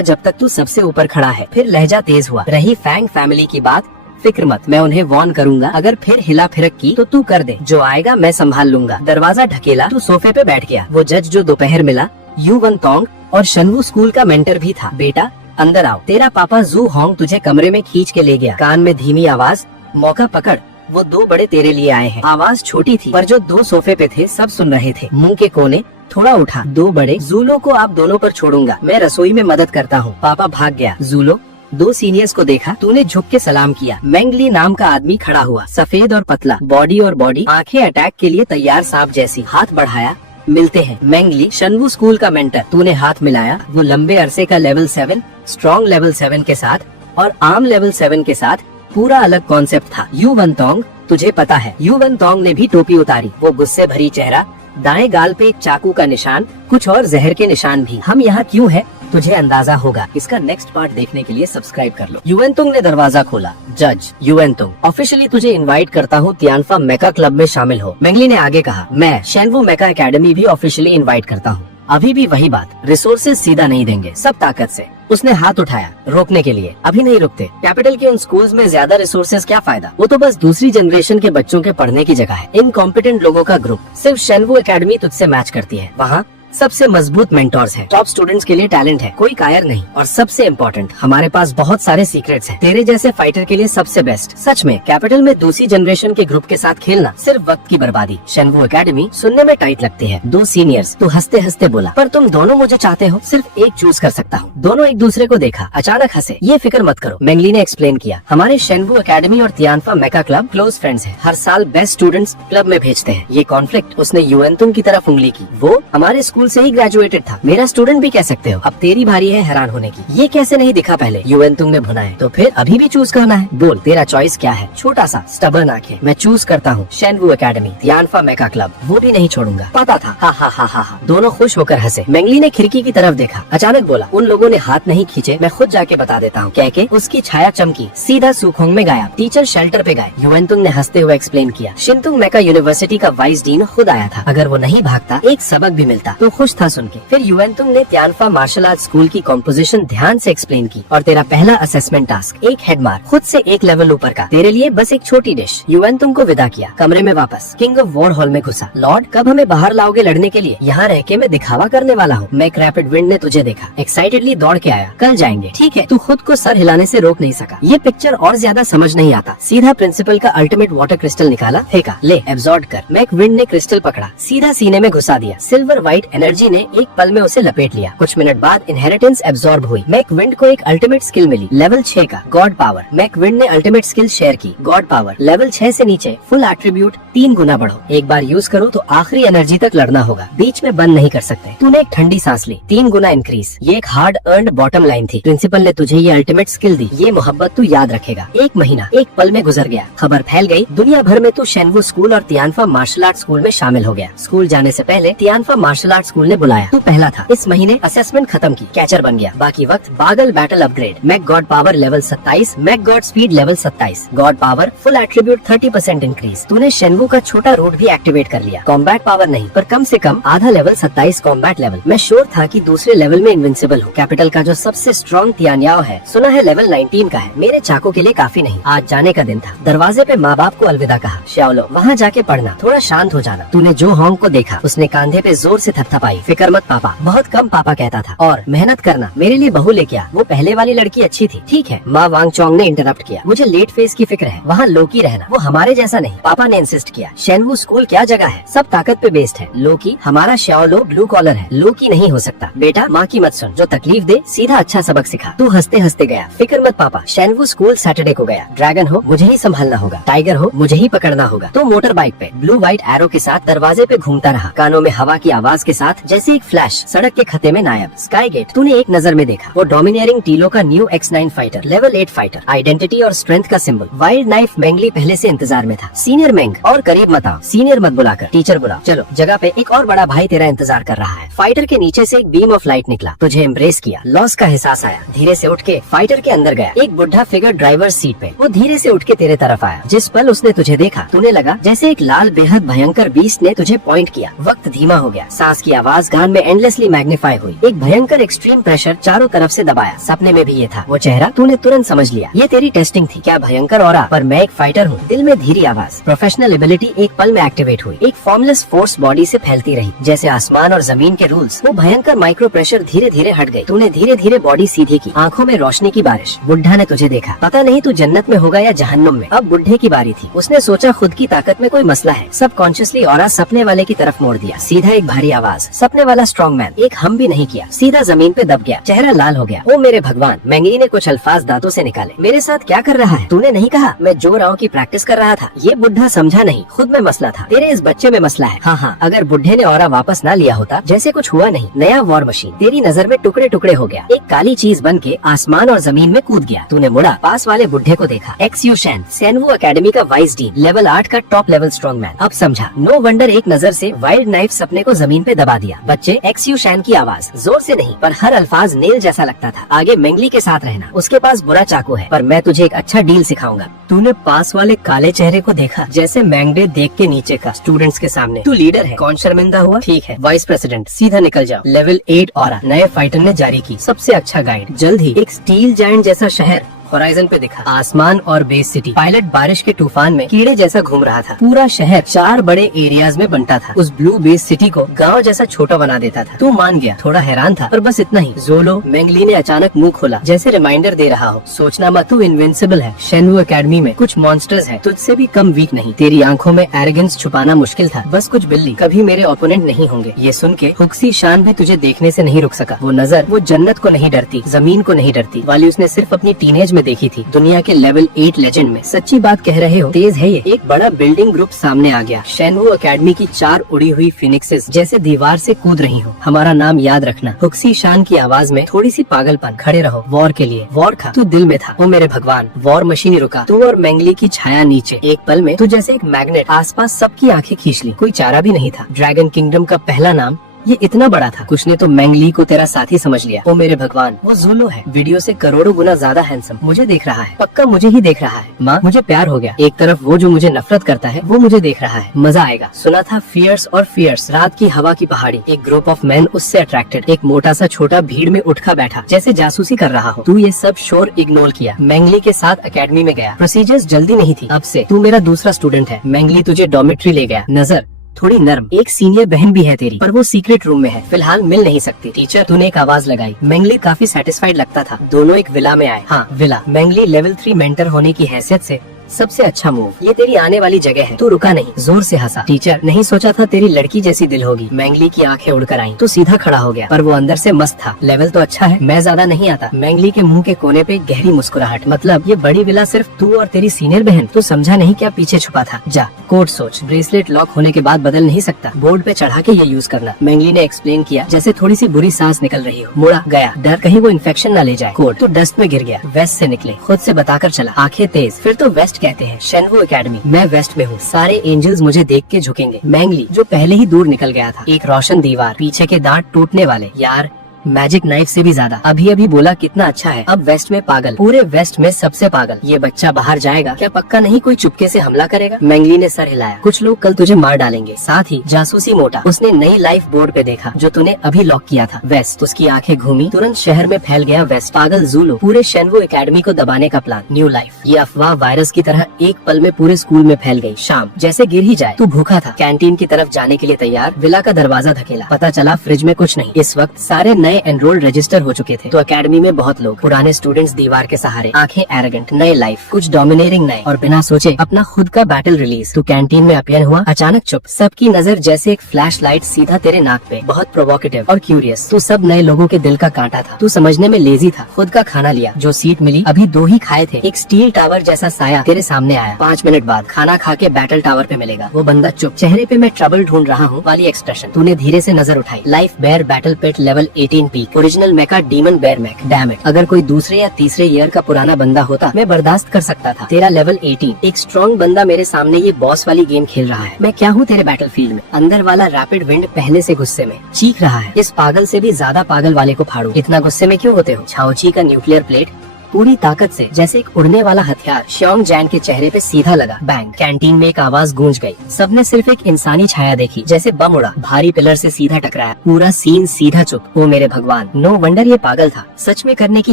जब तक तू सबसे ऊपर खड़ा है। फिर लहजा तेज हुआ। रही फैंग फैमिली की बात, फिक्र मत, मैं उन्हें वार्न करूंगा। अगर फिर हिला फिरक की तो तू कर दे, जो आएगा मैं संभाल लूंगा। दरवाजा ढकेला, तू सोफे पे बैठ गया। वो जज जो दोपहर मिला यू वन टोंग और शनवू स्कूल का मेंटर भी था। बेटा अंदर आओ, तेरा पापा जू होंग तुझे कमरे में खींच के ले गया। कान में धीमी आवाज, मौका पकड़, वो 2 बड़े तेरे लिए आए हैं। आवाज छोटी थी, पर जो 2 सोफे पे थे सब सुन रहे थे। मुंह के कोने थोड़ा उठा। 2 बड़े, जूलो को आप दोनों पर छोड़ूंगा, मैं रसोई में मदद करता हूँ। पापा भाग गया। जूलो 2 सीनियर्स को देखा। तूने झुक के सलाम किया। मेंगली नाम का आदमी खड़ा हुआ, सफेद और पतला, बॉडी और बॉडी, आंखें अटैक के लिए तैयार सांप जैसी। हाथ बढ़ाया, मिलते हैं। मेंगली शनवू स्कूल का मेंटर। तूने हाथ मिलाया। वो लंबे अरसे का लेवल 7, स्ट्रॉन्ग लेवल 7 के साथ और आर्म लेवल 7 के साथ पूरा अलग कॉन्सेप्ट था। यू वन टोंग तुझे पता है? यू वन टोंग ने भी टोपी उतारी। वो गुस्से भरी चेहरा, दाएं गाल पे एक चाकू का निशान, कुछ और जहर के निशान भी। हम यहाँ क्यों है तुझे अंदाजा होगा। इसका नेक्स्ट पार्ट देखने के लिए सब्सक्राइब कर लो। युवेंतुंग ने दरवाजा खोला। जज युवेंतुंग, ऑफिशियली तुझे इनवाइट करता हूँ तियानफा मेका क्लब में शामिल हो। मेंगली ने आगे कहा, मैं शेनवू मेका एकेडमी भी ऑफिशियली इनवाइट करता हूँ। अभी भी वही बात, रिसोर्सेज सीधा नहीं देंगे, सब ताकत से। उसने हाथ उठाया रोकने के लिए। अभी नहीं रुकते। कैपिटल के उन स्कूल्स में ज्यादा रिसोर्सेज क्या फायदा? वो तो बस दूसरी जनरेशन के बच्चों के पढ़ने की जगह है। इनकॉम्पिटेंट लोगों का ग्रुप। सिर्फ शेनवू एकेडमी तुझसे मैच करती है। वहाँ सबसे मजबूत मेंटोर्स हैं। टॉप स्टूडेंट्स के लिए टैलेंट है, कोई कायर नहीं। और सबसे इम्पोर्टेंट, हमारे पास बहुत सारे सीक्रेट्स हैं। तेरे जैसे फाइटर के लिए सबसे बेस्ट। सच में कैपिटल में दूसरी जनरेशन के ग्रुप के साथ खेलना सिर्फ वक्त की बर्बादी। शेनवू एकेडमी सुनने में टाइट लगती है। 2 सीनियर्स। तू हंसते हंसते बोला, पर तुम दोनों मुझे चाहते हो? सिर्फ एक चूज कर सकता हूँ। दोनों एक दूसरे को देखा, अचानक हंसे। ये फिक्र मत करो, मेंगली ने एक्सप्लेन किया। हमारे शेनवू एकेडमी और तियानफा मेका क्लब क्लोज फ्रेंड्स हैं। हर साल बेस्ट स्टूडेंट्स क्लब में भेजते हैं। ये कॉन्फ्लिक्ट, उसने युवेंतुंग की तरफ उंगली की, वो हमारे स्कूल स्कूल से ही ग्रेजुएटेड था, मेरा स्टूडेंट भी कह सकते हो। अब तेरी बारी है हैरान होने की, ये कैसे नहीं दिखा पहले? युवेंतुंग ने भुना है, तो फिर अभी भी चूज करना है। बोल तेरा चॉइस क्या है? छोटा सा स्टबर्न आंखें, मैं चूज करता हूँ शेनवू एकेडमी, तियानफा मेका क्लब, वो भी नहीं छोड़ूंगा। पता था। हा हा हा हा हा। दोनों खुश होकर हंसे। मेंगली ने खिड़की की तरफ देखा, अचानक बोला, उन लोगों ने हाथ नहीं खींचे, मैं खुद जाके बता देता हूँ। कह के उसकी छाया चमकी, सीधा सुखोंग में गायब। टीचर शेल्टर पे गए। युवेंतुंग ने हंसते हुए एक्सप्लेन किया, शिंतुंग मेका यूनिवर्सिटी का वाइस डीन खुद आया था, अगर वो नहीं भागता एक सबक भी मिलता। तो खुश था सुन के। फिर युवेंतुंग ने तियानफा मार्शल आर्ट स्कूल की कॉम्पोजिशन ध्यान से एक्सप्लेन की, और तेरा पहला असेसमेंट टास्क, एक हेड मार, खुद से एक लेवल ऊपर का, तेरे लिए बस एक छोटी डिश। युवेंतुंग को विदा किया, कमरे में वापस किंग ऑफ वॉर हॉल में घुसा। लॉर्ड, कब हमें बाहर लाओगे लड़ने के लिए? यहाँ रह के मैं दिखावा करने वाला हूँ। मैक रैपिड विंड ने तुझे देखा, एक्साइटेडली दौड़ के आया, कल जाएंगे। ठीक है, तू खुद को सर हिलाने से रोक नहीं सका। ये पिक्चर और ज्यादा समझ नहीं आता। सीधा प्रिंसिपल का अल्टीमेट वाटर क्रिस्टल निकाला, फेंका, ले एब्जॉर्ब कर। मैक विंड ने क्रिस्टल पकड़ा, सीधा सीने में घुसा दिया। सिल्वर व्हाइट एनर्जी ने एक पल में उसे लपेट लिया। कुछ मिनट बाद इनहेरिटेंस एब्जॉर्ब हुई। मैक विंड को एक अल्टीमेट स्किल मिली, लेवल 6 का, गॉड पावर। मैक विंड ने अल्टीमेट स्किल शेयर की, गॉड पावर। लेवल 6 से नीचे फुल एट्रीब्यूट 3 गुना बढ़ो। एक बार यूज करो तो आखिरी एनर्जी तक लड़ना होगा, बीच में बंद नहीं कर सकते। तूने एक ठंडी सांस ली, 3 गुना इंक्रीज। ये एक हार्ड अर्न्ड बॉटम लाइन थी। प्रिंसिपल ने तुझे ये अल्टीमेट स्किल दी, ये मोहब्बत तू याद रखेगा। एक महीना एक पल में गुजर गया। खबर फैल गई दुनिया भर में, तू शेनवू स्कूल और तियानफा मार्शल आर्ट स्कूल में शामिल हो गया। स्कूल जाने से पहले तियानफा मार्शल आर्ट स्कूल ने बुलाया, तू पहला था। इस महीने असेसमेंट खत्म की, कैचर बन गया। बाकी वक्त बागल battle upgrade, mech god power level 27, mech god speed level 27, god power full attribute 30% increase. तूने शेनवू का छोटा रूट भी एक्टिवेट कर लिया। कॉम्बैट पावर नहीं, पर कम से कम आधा लेवल 27 कॉम्बैट लेवल। मैं श्योर था कि दूसरे लेवल में इनविंसिबल हूँ। कैपिटल का जो सबसे स्ट्रॉन्ग तियान्याओ है, सुना है लेवल 19 का है। मेरे चाको के लिए काफी नहीं। आज जाने का दिन था। दरवाजे पे माँ बाप को अलविदा कहा। श्याओलो, वहाँ जाके पढ़ना, थोड़ा शांत हो जाना। तूने जो होंग को देखा, उसने कांधे पे जोर से थपथपाई। फिक्र मत पापा, बहुत कम पापा कहता था। और मेहनत करना, मेरे लिए बहू लेके आ। वो पहले वाली लड़की अच्छी थी। ठीक है, माँ वांग चोंग ने इंटरप्ट किया। मुझे लेट फेस की फिक्र है, वहाँ लोकी रहना, वो हमारे जैसा नहीं। पापा ने इंसिस्ट किया। शेनवू स्कूल क्या जगह है, सब ताकत पे बेस्ड है। लोकी हमारा श्याओलो ब्लू कॉलर है, लोकी नहीं हो सकता। बेटा माँ की मत सुन, जो तकलीफ दे सीधा अच्छा सबक सिखा। तू हंसते हंसते गया। फिक्र मत पापा, शेनवू स्कूल सैटरडे को गया। ड्रैगन हो मुझे ही संभालना होगा, टाइगर हो मुझे ही पकड़ना होगा। तो मोटर बाइक पे ब्लू व्हाइट एरो के साथ दरवाजे पे घूमता रहा, कानों में हवा की आवाज के साथ जैसे एक फ्लैश, सड़क के खत्ते में नायब। स्काई गेट तूने एक नजर में देखा, वो डोमिनियरिंग टीलो का new X9 fighter, level 8 fighter, identity और स्ट्रेंथ का सिंबल। वाइल्ड नाइफ मेंगली पहले से इंतजार में था। सीनियर मेंग, और करीब मत आओ, सीनियर मत बुलाकर, टीचर बुलाओ। चलो जगह पे एक और बड़ा भाई तेरा इंतजार कर रहा है। फाइटर के नीचे से एक बीम ऑफ लाइट निकला, तुझे एम्ब्रेस किया। लॉस का एहसास आया, धीरे से उठ के फाइटर के अंदर गया। एक बुढ़ा फिगर ड्राइवर सीट पे, वो धीरे से उठ के तेरे तरफ आया। जिस पल उसने तुझे देखा, तूने लगा जैसे एक लाल बेहद भयंकर बीस्ट ने तुझे पॉइंट किया। वक्त धीमा हो गया, सांस की आवाज कान में एंडलेसली मैग्नीफाई हुई। एक भयंकर एक्सट्रीम प्रेशर चारों तरफ से दबाया। सपने में भी ये था वो चेहरा, तूने तुरंत समझ लिया ये तेरी टेस्टिंग थी। क्या भयंकर ऑरा, पर मैं एक फाइटर हूँ। दिल में धीरी आवाज, प्रोफेशनल एबिलिटी एक पल में एक्टिवेट हुई। एक फॉर्मलेस फोर्स बॉडी से फैलती रही, जैसे आसमान और जमीन के रूल्स। वो भयंकर माइक्रो प्रेशर धीरे धीरे हट गई। तूने धीरे धीरे बॉडी सीधी की, आंखों में रोशनी की बारिश। बुढ़ा ने तुझे देखा, पता नहीं तू जन्नत में होगा या जहन्नुम में। अब बुढ़े की बारी थी। उसने सोचा खुद की ताकत में कोई मसला है। सब कॉन्शियसली ऑरा सपने वाले की तरफ मोड़ दिया। सीधा एक भारी आवाज, सपने वाला स्ट्रॉन्ग मैन। एक हम भी नहीं किया, सीधा जमीन पे दब गया, चेहरा लाल हो गया। ओ मेरे भगवान, मैंगली ने कुछ अल्फाज दांतों से निकाले। मेरे साथ क्या कर रहा है? तूने नहीं कहा मैं जो राव की प्रैक्टिस कर रहा था? ये बुढ़ा समझा नहीं, खुद में मसला था, तेरे इस बच्चे में मसला है। हाँ, अगर बुढ़े ने ऑरा वापस ना लिया होता, जैसे कुछ हुआ नहीं। नया वॉर मशीन तेरी नजर में टुकड़े टुकड़े हो गया। एक काली चीज बन के आसमान और जमीन में कूद गया। तूने मुड़ा, पास वाले बुढ़े को देखा। XU शैन, शेनवू एकेडमी का वाइस डीन, लेवल 8 का टॉप लेवल स्ट्रॉन्ग मैन। अब समझा, नो वंडर एक नजर से वाइल्ड नाइफ सपने को जमीन पे दबा दिया। बच्चे, XU शैन की आवाज, जोर से नहीं पर हर अल्फाज नेल जैसा लगता था। आगे मेंगली के साथ रहना, उसके पास बुरा चाकू है, पर मैं तुझे एक अच्छा डील सिखाऊंगा। तूने पास वाले काले चेहरे को देखा, जैसे मैंगडे देख के नीचे का, स्टूडेंट्स के सामने। तू लीडर है, कौन शर्मिंदा हुआ? ठीक है, वाइस प्रेसिडेंट, सीधा निकल जाओ। लेवल 8 ऑरा नए फाइटर ने जारी की, सबसे अच्छा गाइड। जल्द ही एक स्टील जायंट जैसा शहर होराइजन पे दिखा, आसमान और बेस सिटी। पायलट बारिश के तूफान में कीड़े जैसा घूम रहा था। पूरा शहर 4 बड़े एरियाज में बंटा था। उस ब्लू बेस सिटी को गांव जैसा छोटा बना देता था। तू मान गया, थोड़ा हैरान था, पर बस इतना ही। जोलो, मेंगली ने अचानक मुंह खोला, जैसे रिमाइंडर दे रहा हो, सोचना मत, तू इनविंसिबल है। शेनवू एकेडमी में कुछ मॉन्स्टर्स हैं, तुझसे भी कम वीक नहीं। तेरी आंखों में एरोगेंस छुपाना मुश्किल था, बस कुछ बिल्ली, कभी मेरे ओपोनेंट नहीं होंगे। ये सुन के हुक्सी शान भी तुझे देखने से नहीं रुक सका। वो नजर, वो जन्नत को नहीं डरती, जमीन को नहीं डरती, वाली उसने सिर्फ अपनी टीनेज में में देखी थी, दुनिया के लेवल 8 लेजेंड में। सच्ची बात कह रहे हो, तेज है ये। एक बड़ा बिल्डिंग ग्रुप सामने आ गया। शेनवू एकेडमी की 4 उड़ी हुई फिनिक्सेस जैसे दीवार से कूद रही हो। हमारा नाम याद रखना। हुक्सी शान की आवाज में थोड़ी सी पागलपन। खड़े रहो, वॉर के लिए। वॉर था तू दिल में था। ओ मेरे भगवान, वॉर मशीन ही रुका। तू और मैंगली की छाया नीचे। एक पल में तू जैसे एक मैग्नेट आसपास सबकी आंखें खींच ली। कोई चारा भी नहीं था। ड्रैगन किंगडम का पहला नाम ये इतना बड़ा था। कुछ ने तो मैंगली को तेरा साथी समझ लिया। ओ मेरे भगवान, वो ज़ुलो है, वीडियो से करोड़ों गुना ज्यादा हैंडसम। मुझे देख रहा है, पक्का मुझे ही देख रहा है। माँ, मुझे प्यार हो गया। एक तरफ वो जो मुझे नफरत करता है, वो मुझे देख रहा है। मजा आएगा। सुना था फियर्स और फियर्स, रात की हवा की पहाड़ी। एक ग्रुप ऑफ मैन उससे अट्रैक्टेड। एक मोटा सा छोटा भीड़ में उठा बैठा, जैसे जासूसी कर रहा हो। तू ये सब शोर इग्नोर किया। मैंगली के साथ अकेडमी में गया। प्रोसीजर्स जल्दी नहीं थी। अब से तू मेरा दूसरा स्टूडेंट है। मैंगली तुझे डॉर्मेट्री ले गया। नजर थोड़ी नर्म। एक सीनियर बहन भी है तेरी, पर वो सीक्रेट रूम में है, फिलहाल मिल नहीं सकती। टीचर, तूने एक आवाज लगाई। मैंगली काफी सेटिस्फाइड लगता था। दोनों एक विला में आए। हाँ, विला। मैंगली लेवल 3 मेंटर होने की हैसियत से सबसे अच्छा मूव। ये तेरी आने वाली जगह है। तू रुका नहीं, जोर से हंसा। टीचर, नहीं सोचा था तेरी लड़की जैसी दिल होगी। मैंगली की आंखें उड़कर आईं। तो सीधा खड़ा हो गया, पर वो अंदर से मस्त था। लेवल तो अच्छा है, मैं ज्यादा नहीं आता। मैंगली के मुंह के कोने पे गहरी मुस्कुराहट। मतलब ये बड़ी विला सिर्फ तू और तेरी सीनियर बहन? तू समझा नहीं क्या पीछे छुपा था? जा, कोड सोच। ब्रेसलेट लॉक होने के बाद बदल नहीं सकता। बोर्ड पे चढ़ा के ये यूज करना। मैंगली ने एक्सप्लेन किया, जैसे थोड़ी सी बुरी सांस निकल रही हो। मुड़ा गया, डर कहीं वो इन्फेक्शन न ले जाए। कोड तो डस्ट में गिर गया। वेस्ट से निकले, खुद से बताकर चला। आंखें तेज। फिर तो वेस्ट कहते हैं। शेनवू एकेडमी, मैं वेस्ट में हूँ। सारे एंजल्स मुझे देख के झुकेंगे। मैंगली जो पहले ही दूर निकल गया था। एक रोशन दीवार, पीछे के दांत टूटने वाले। यार, मैजिक नाइफ से भी ज्यादा। अभी अभी बोला कितना अच्छा है। अब वेस्ट में पागल, पूरे वेस्ट में सबसे पागल। ये बच्चा बाहर जाएगा क्या? पक्का नहीं कोई चुपके से हमला करेगा? मैंगली ने सर हिलाया। कुछ लोग कल तुझे मार डालेंगे। साथ ही जासूसी मोटा, उसने नई लाइफ बोर्ड पे देखा जो तूने अभी लॉक किया था। वेस्ट। उसकी आंखें घूमी, तुरंत शहर में फैल गया वेस्ट। पागल ज़ुलो, पूरे शेनवू एकेडमी को दबाने का प्लान। New life. ये अफवाह वायरस की तरह एक पल में पूरे स्कूल में फैल गई। शाम जैसे गिर ही जाए। तू भूखा था, कैंटीन की तरफ जाने के लिए तैयार। विला का दरवाजा धकेला। पता चला फ्रिज में कुछ नहीं। इस वक्त सारे नए एनरोल्ड रजिस्टर हो चुके थे। तो एकेडमी में बहुत लोग, पुराने स्टूडेंट्स दीवार के सहारे, आंखें एरोगेंट। नए लाइफ, कुछ डोमिनेटिंग नए। और बिना सोचे अपना खुद का बैटल रिलीज। तू कैंटीन में अपीयर हुआ, अचानक चुप। सबकी नजर जैसे एक फ्लैश लाइट सीधा तेरे नाक पे। बहुत प्रोवोकेटिव और क्यूरियस। तू सब नए लोगों के दिल का कांटा था। तू समझने में लेजी था। खुद का खाना लिया। जो सीट मिली अभी 2 ही खाए थे। एक स्टील टावर जैसा साया तेरे सामने आया। 5 मिनट बाद खाना खा के बैटल टावर पे मिलेगा। वो बंदा चुप, चेहरे पे मैं ट्रबल ढूंढ रहा हूँ वाली एक्सप्रेशन। तूने धीरे से नजर उठाई। Life bear battle pet level 18 peak, original mecha demon bear mech. Damn it, अगर कोई दूसरे या तीसरे ईयर का पुराना बंदा होता मैं बर्दाश्त कर सकता था। तेरा लेवल 18, एक स्ट्रॉन्ग बंदा मेरे सामने ये बॉस वाली गेम खेल रहा है। मैं क्या हूँ तेरे बैटलफील्ड में? अंदर वाला रैपिड विंड पहले से गुस्से में चीख रहा है, इस पागल से भी ज्यादा पागल वाले को फाड़ू। इतना गुस्से में क्यों होते हो? छाओची का न्यूक्लियर प्लेट पूरी ताकत से जैसे एक उड़ने वाला हथियार श्योंग जैन के चेहरे पे सीधा लगा। बैंग। कैंटीन में एक आवाज गूंज गई। सबने सिर्फ एक इंसानी छाया देखी, जैसे बम उड़ा, भारी पिलर से सीधा टकराया। पूरा सीन सीधा चुप। ओ मेरे भगवान, नो वंडर ये पागल था। सच में करने की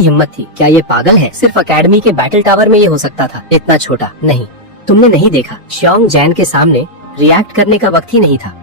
हिम्मत थी। क्या ये पागल है? सिर्फ एकेडमी के बैटल टावर में ये हो सकता था, इतना छोटा। नहीं, तुमने नहीं देखा। श्योंग जैन के सामने रिएक्ट करने का वक्त ही नहीं था।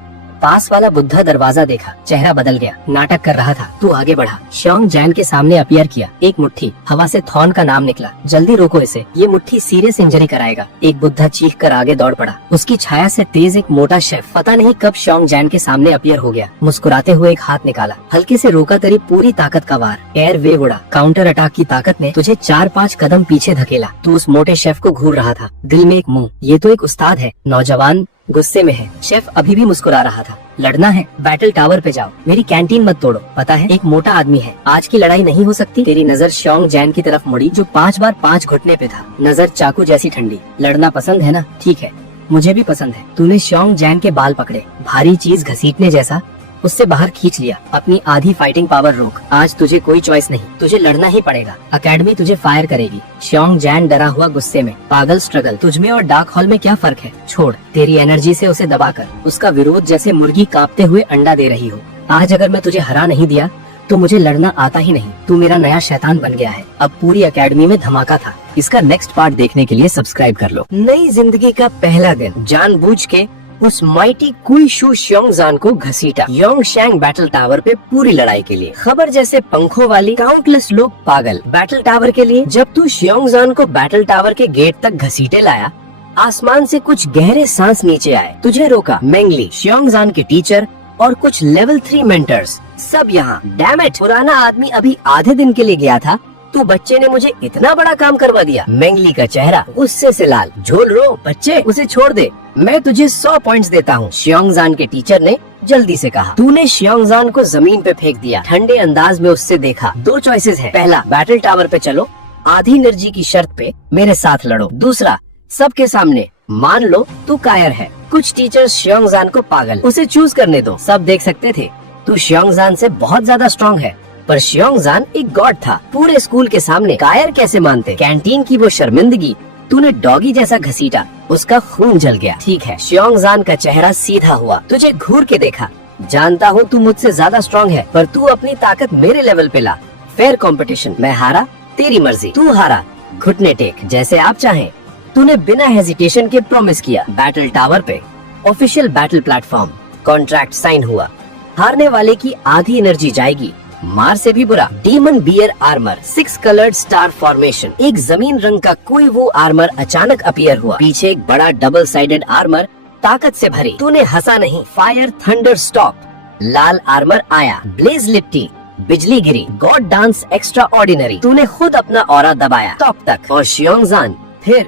पास वाला बुद्धा दरवाजा देखा, चेहरा बदल गया, नाटक कर रहा था। तू आगे बढ़ा। श्योंग जैन के सामने अपीयर किया। एक मुट्ठी, हवा से थॉन का नाम निकला। जल्दी रोको इसे, ये मुट्ठी सीरियस इंजरी कराएगा। एक बुद्धा चीख कर आगे दौड़ पड़ा। उसकी छाया से तेज एक मोटा शेफ पता नहीं कब श्योंग जैन के सामने अपीयर हो गया। मुस्कुराते हुए एक हाथ निकाला, हल्के से रोका। तेरी पूरी ताकत का वार। एयर वेव उड़ा। काउंटर अटैक की ताकत ने तुझे 4-5 कदम पीछे धकेला। तू उस मोटे शेफ को घूर रहा था, दिल में एक मुंह, ये तो एक उस्ताद है। नौजवान गुस्से में है। शेफ अभी भी मुस्कुरा रहा था। लड़ना है? बैटल टावर पे जाओ, मेरी कैंटीन मत तोड़ो। पता है, एक मोटा आदमी है, आज की लड़ाई नहीं हो सकती। तेरी नजर श्योंग जैन की तरफ मुड़ी जो 5 बार 5 घुटने पे था। नजर चाकू जैसी ठंडी। लड़ना पसंद है ना? ठीक है, मुझे भी पसंद है। तूने श्योंग जैन के बाल पकड़े, भारी चीज घसीटने जैसा, उससे बाहर खींच लिया। अपनी आधी फाइटिंग पावर रोक। आज तुझे कोई चॉइस नहीं, तुझे लड़ना ही पड़ेगा। एकेडमी तुझे फायर करेगी। श्योंग जैन डरा हुआ गुस्से में। पागल स्ट्रगल, तुझमें और डार्क हॉल में क्या फर्क है? छोड़, तेरी एनर्जी से उसे दबाकर। उसका विरोध जैसे मुर्गी कांपते हुए अंडा दे रही हो। आज अगर मैं तुझे हरा नहीं दिया तो मुझे लड़ना आता ही नहीं। तू मेरा नया शैतान बन गया है। अब पूरी एकेडमी में धमाका था। इसका नेक्स्ट पार्ट देखने के लिए सब्सक्राइब कर लो। नई जिंदगी का पहला दिन, जानबूझ के उस माइटी कुई शू श्योंगजान को घसीटा योंगशैंग बैटल टावर पे पूरी लड़ाई के लिए। खबर जैसे पंखों वाली, काउंटलेस लोग पागल बैटल टावर के लिए। जब तू श्योंगजान को बैटल टावर के गेट तक घसीटे लाया, आसमान से कुछ गहरे सांस नीचे आए। तुझे रोका मैंगली, श्योंगजान के टीचर और कुछ लेवल 3 मेंटर्स, सब यहाँ। डैम इट, पुराना आदमी अभी आधे दिन के लिए गया था, तू बच्चे ने मुझे इतना बड़ा काम करवा दिया। मेंगली का चेहरा गुस्से से लाल। झोल रो बच्चे, उसे छोड़ दे, मैं तुझे 100 पॉइंट्स देता हूँ, शियोंगजान के टीचर ने जल्दी से कहा। तूने शियोंगजान को जमीन पे फेंक दिया। ठंडे अंदाज में उससे देखा। 2 चॉइसेस है, पहला बैटल टावर पे चलो, आधी एनर्जी की शर्त पे मेरे साथ लड़ो। दूसरा सबके सामने मान लो तू कायर है। कुछ टीचर्स शियोंगजान को पागल, उसे चूज करने दो। सब देख सकते थे तू शियोंगजान से बहुत ज्यादा स्ट्रॉन्ग है, पर शियोंगजान एक गॉड था। पूरे स्कूल के सामने कायर कैसे मानते। कैंटीन की वो शर्मिंदगी तूने डॉगी जैसा घसीटा, उसका खून जल गया। ठीक है, शियोंगजान का चेहरा सीधा हुआ। तुझे घूर के देखा। जानता हूँ तू मुझसे ज्यादा स्ट्रॉन्ग है, पर तू अपनी ताकत मेरे लेवल पे ला। Fair competition. मैं हारा, तेरी मर्जी। तू हारा, घुटने टेक, जैसे आप चाहें। तूने बिना हेजिटेशन के प्रॉमिस किया। बैटल टावर पे official battle platform, contract sign हुआ। हारने वाले की आधी एनर्जी जाएगी। मार से भी बुरा, demon bear armour, 6 coloured star formation. एक जमीन रंग का कोई वो आर्मर अचानक अपीयर हुआ। पीछे एक बड़ा डबल साइडेड आर्मर ताकत से भरी। तूने हंसा नहीं। Fire thunder stop. लाल आर्मर आया। ब्लेज लिपटी, बिजली गिरी। God dance extraordinary. तूने खुद अपना ऑरा दबाया टॉप तक। और शियोंगजान, फिर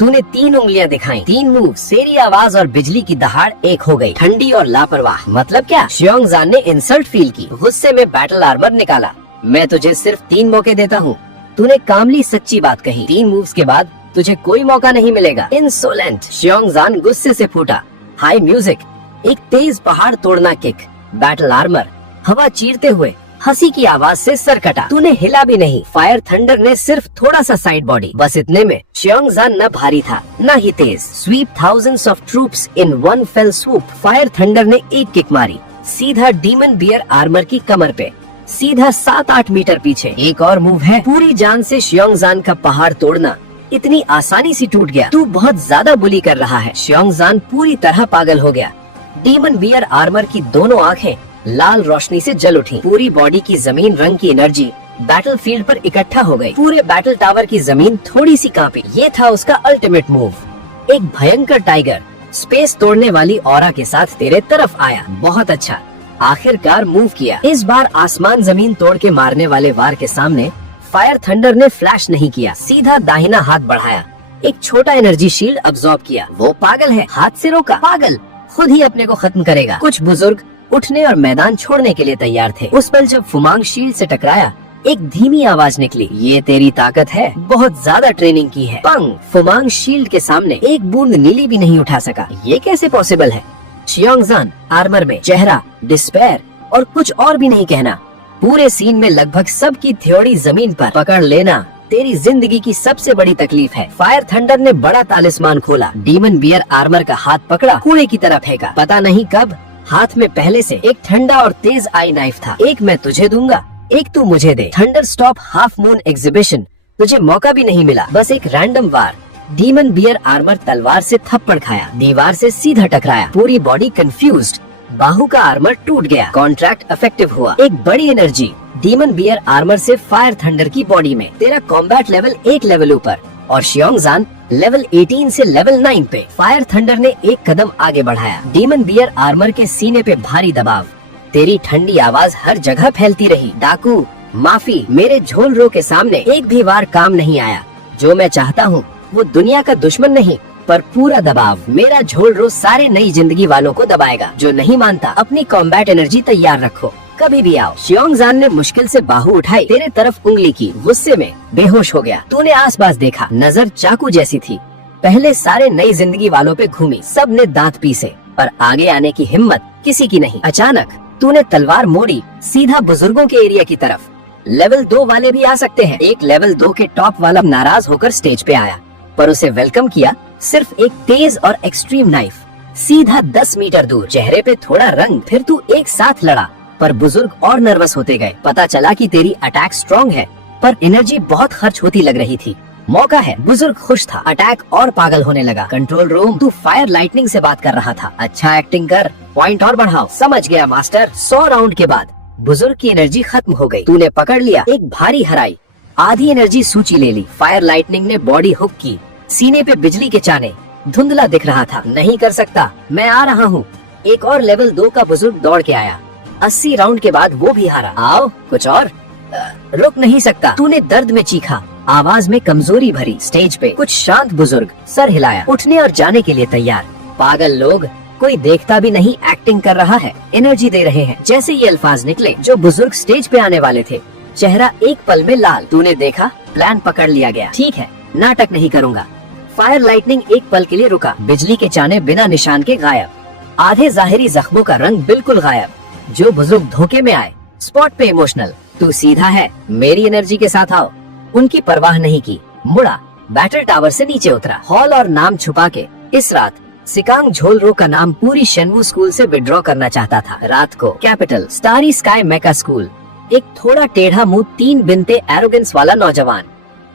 तूने 3 उंगलियां दिखाई। 3 मूव, सेरी आवाज और बिजली की दहाड़ एक हो गई। ठंडी और लापरवाह। मतलब क्या? शियोंगजान ने इंसल्ट फील की। गुस्से में बैटल आर्मर निकाला। मैं तुझे सिर्फ 3 मौके देता हूँ। तूने कामली सच्ची बात कही। 3 मूव्स के बाद तुझे कोई मौका नहीं मिलेगा। इंसोलेंट। शियोंगजान गुस्से से फूटा। हाई म्यूजिक, एक तेज पहाड़ तोड़ना किक। बैटल आर्मर हवा चीरते हुए हंसी की आवाज से सर कटा। तूने हिला भी नहीं। फायर थंडर ने सिर्फ थोड़ा सा साइड बॉडी, बस इतने में। शियोंगजान न भारी था न ही तेज। Sweep thousands of troops in one fell swoop. Fire thunder ने एक किक मारी, सीधा डीमन बियर आर्मर की कमर पे, सीधा 7-8 मीटर पीछे। एक और मूव है, पूरी जान से शियोंगजान का पहाड़ तोड़ना इतनी आसानी से टूट गया। तू बहुत ज्यादा बुली कर रहा है। शियोंगजान पूरी तरह पागल हो गया। डीमन बियर आर्मर की दोनों आंखें लाल रोशनी से जल उठी। पूरी बॉडी की जमीन रंग की एनर्जी बैटलफील्ड पर इकट्ठा हो गई। पूरे बैटल टावर की जमीन थोड़ी सी कांपी। ये था उसका अल्टीमेट मूव। एक भयंकर टाइगर स्पेस तोड़ने वाली ऑरा के साथ तेरे तरफ आया। बहुत अच्छा, आखिरकार मूव किया। इस बार आसमान जमीन तोड़ के मारने वाले वार के सामने फायर थंडर ने फ्लैश नहीं किया। सीधा दाहिना हाथ बढ़ाया, एक छोटा एनर्जी शील्ड अब्सॉर्ब किया। वो पागल है, हाथ से रोका। पागल खुद ही अपने को खत्म करेगा। कुछ बुजुर्ग उठने और मैदान छोड़ने के लिए तैयार थे। उस पल जब फुमांग शील्ड से टकराया, एक धीमी आवाज निकली, ये तेरी ताकत है, बहुत ज्यादा ट्रेनिंग की है। पंग। फुमांग शील्ड के सामने एक बूंद नीली भी नहीं उठा सका। ये कैसे पॉसिबल है? शियोंगजान आर्मर में, चेहरा डिस्पेयर और कुछ और भी नहीं कहना। पूरे सीन में लगभग सबकी थ्योरी जमीन पर। पकड़ लेना, तेरी जिंदगी की सबसे बड़ी तकलीफ है। फायर थंडर ने बड़ा तालिस्मान खोला। डीमन बियर आर्मर का हाथ पकड़ा, कूड़े की तरफ फेंका। पता नहीं कब हाथ में पहले से एक ठंडा और तेज आई नाइफ था। एक मैं तुझे दूंगा, एक तू मुझे दे। Thunder stop half moon exhibition. तुझे मौका भी नहीं मिला, बस एक रैंडम वार। डीमन बियर आर्मर तलवार से थप्पड़ खाया, दीवार से सीधा टकराया। पूरी बॉडी कंफ्यूज्ड। बाहु का आर्मर टूट गया। कॉन्ट्रैक्ट इफेक्टिव हुआ। एक बड़ी एनर्जी डीमन बियर आर्मर से फायर थंडर की बॉडी में। तेरा कॉम्बैट लेवल 1 लेवल ऊपर और शियोंगजान लेवल 18 से लेवल 9 पे। फायर थंडर ने एक कदम आगे बढ़ाया। डीमन बियर आर्मर के सीने पे भारी दबाव। तेरी ठंडी आवाज हर जगह फैलती रही। डाकू, माफी, मेरे झोल रो के सामने एक भी वार काम नहीं आया। जो मैं चाहता हूँ वो दुनिया का दुश्मन नहीं, पर पूरा दबाव। मेरा झोल रो सारे नई जिंदगी वालों को दबाएगा। जो नहीं मानता, अपनी कॉम्बैट एनर्जी तैयार रखो, कभी भी आओ। शियोंगजान ने मुश्किल से बाहु उठाई, तेरे तरफ उंगली की। गुस्से में बेहोश हो गया। तूने आसपास देखा, नजर चाकू जैसी थी। पहले सारे नई जिंदगी वालों पे घूमी, सब ने दांत पीसे, पर आगे आने की हिम्मत किसी की नहीं। अचानक तूने तलवार मोड़ी, सीधा बुजुर्गों के एरिया की तरफ। लेवल 2 वाले भी आ सकते हैं। एक लेवल 2 के टॉप वाला नाराज होकर स्टेज पे आया, पर उसे वेलकम किया सिर्फ एक तेज और एक्सट्रीम नाइफ, सीधा 10 मीटर दूर। चेहरे पे थोड़ा रंग। फिर तू एक साथ लड़ा, पर बुजुर्ग और नर्वस होते गए। पता चला कि तेरी अटैक स्ट्रॉन्ग है, पर एनर्जी बहुत खर्च होती लग रही थी। मौका है। बुजुर्ग खुश था। अटैक और पागल होने लगा। कंट्रोल रूम, तू फायर लाइटनिंग से बात कर रहा था। अच्छा एक्टिंग कर, पॉइंट और बढ़ाओ। समझ गया मास्टर। 100 राउंड के बाद बुजुर्ग की एनर्जी खत्म हो गई। तूने पकड़ लिया, एक भारी हराई, आधी एनर्जी सूची ले ली। फायर लाइटनिंग ने बॉडी हुक की, सीने पे बिजली के चाने। धुंधला दिख रहा था। नहीं कर सकता, मैं आ रहा हूँ। एक और लेवल 2 का बुजुर्ग दौड़ के आया। 80 राउंड के बाद वो भी हारा। आओ कुछ और। रुक नहीं सकता, तूने दर्द में चीखा। आवाज में कमजोरी भरी। स्टेज पे कुछ शांत बुजुर्ग सर हिलाया, उठने और जाने के लिए तैयार। पागल लोग, कोई देखता भी नहीं, एक्टिंग कर रहा है, एनर्जी दे रहे हैं। जैसे ये अल्फाज निकले, जो बुजुर्ग स्टेज पे आने वाले थे, चेहरा एक पल में लाल। तूने देखा, प्लान पकड़ लिया गया। ठीक है, नाटक नहीं करूँगा। फायर लाइटनिंग एक पल के लिए रुका। बिजली के चाने बिना निशान के गायब। आधे जाहिरी जख्मों का रंग बिल्कुल गायब। जो बुजुर्ग धोखे में आए, स्पॉट पे इमोशनल। तू सीधा है, मेरी एनर्जी के साथ आओ। उनकी परवाह नहीं की, मुड़ा, बैटल टावर से नीचे उतरा। हॉल और नाम छुपा के इस रात सिकांग झोलरो का नाम पूरी शेनवू स्कूल से विड्रॉ करना चाहता था। रात को कैपिटल स्टारी स्काई मेका स्कूल। एक थोड़ा टेढ़ा मुंह, 3 बिनते एरोगेंस वाला नौजवान।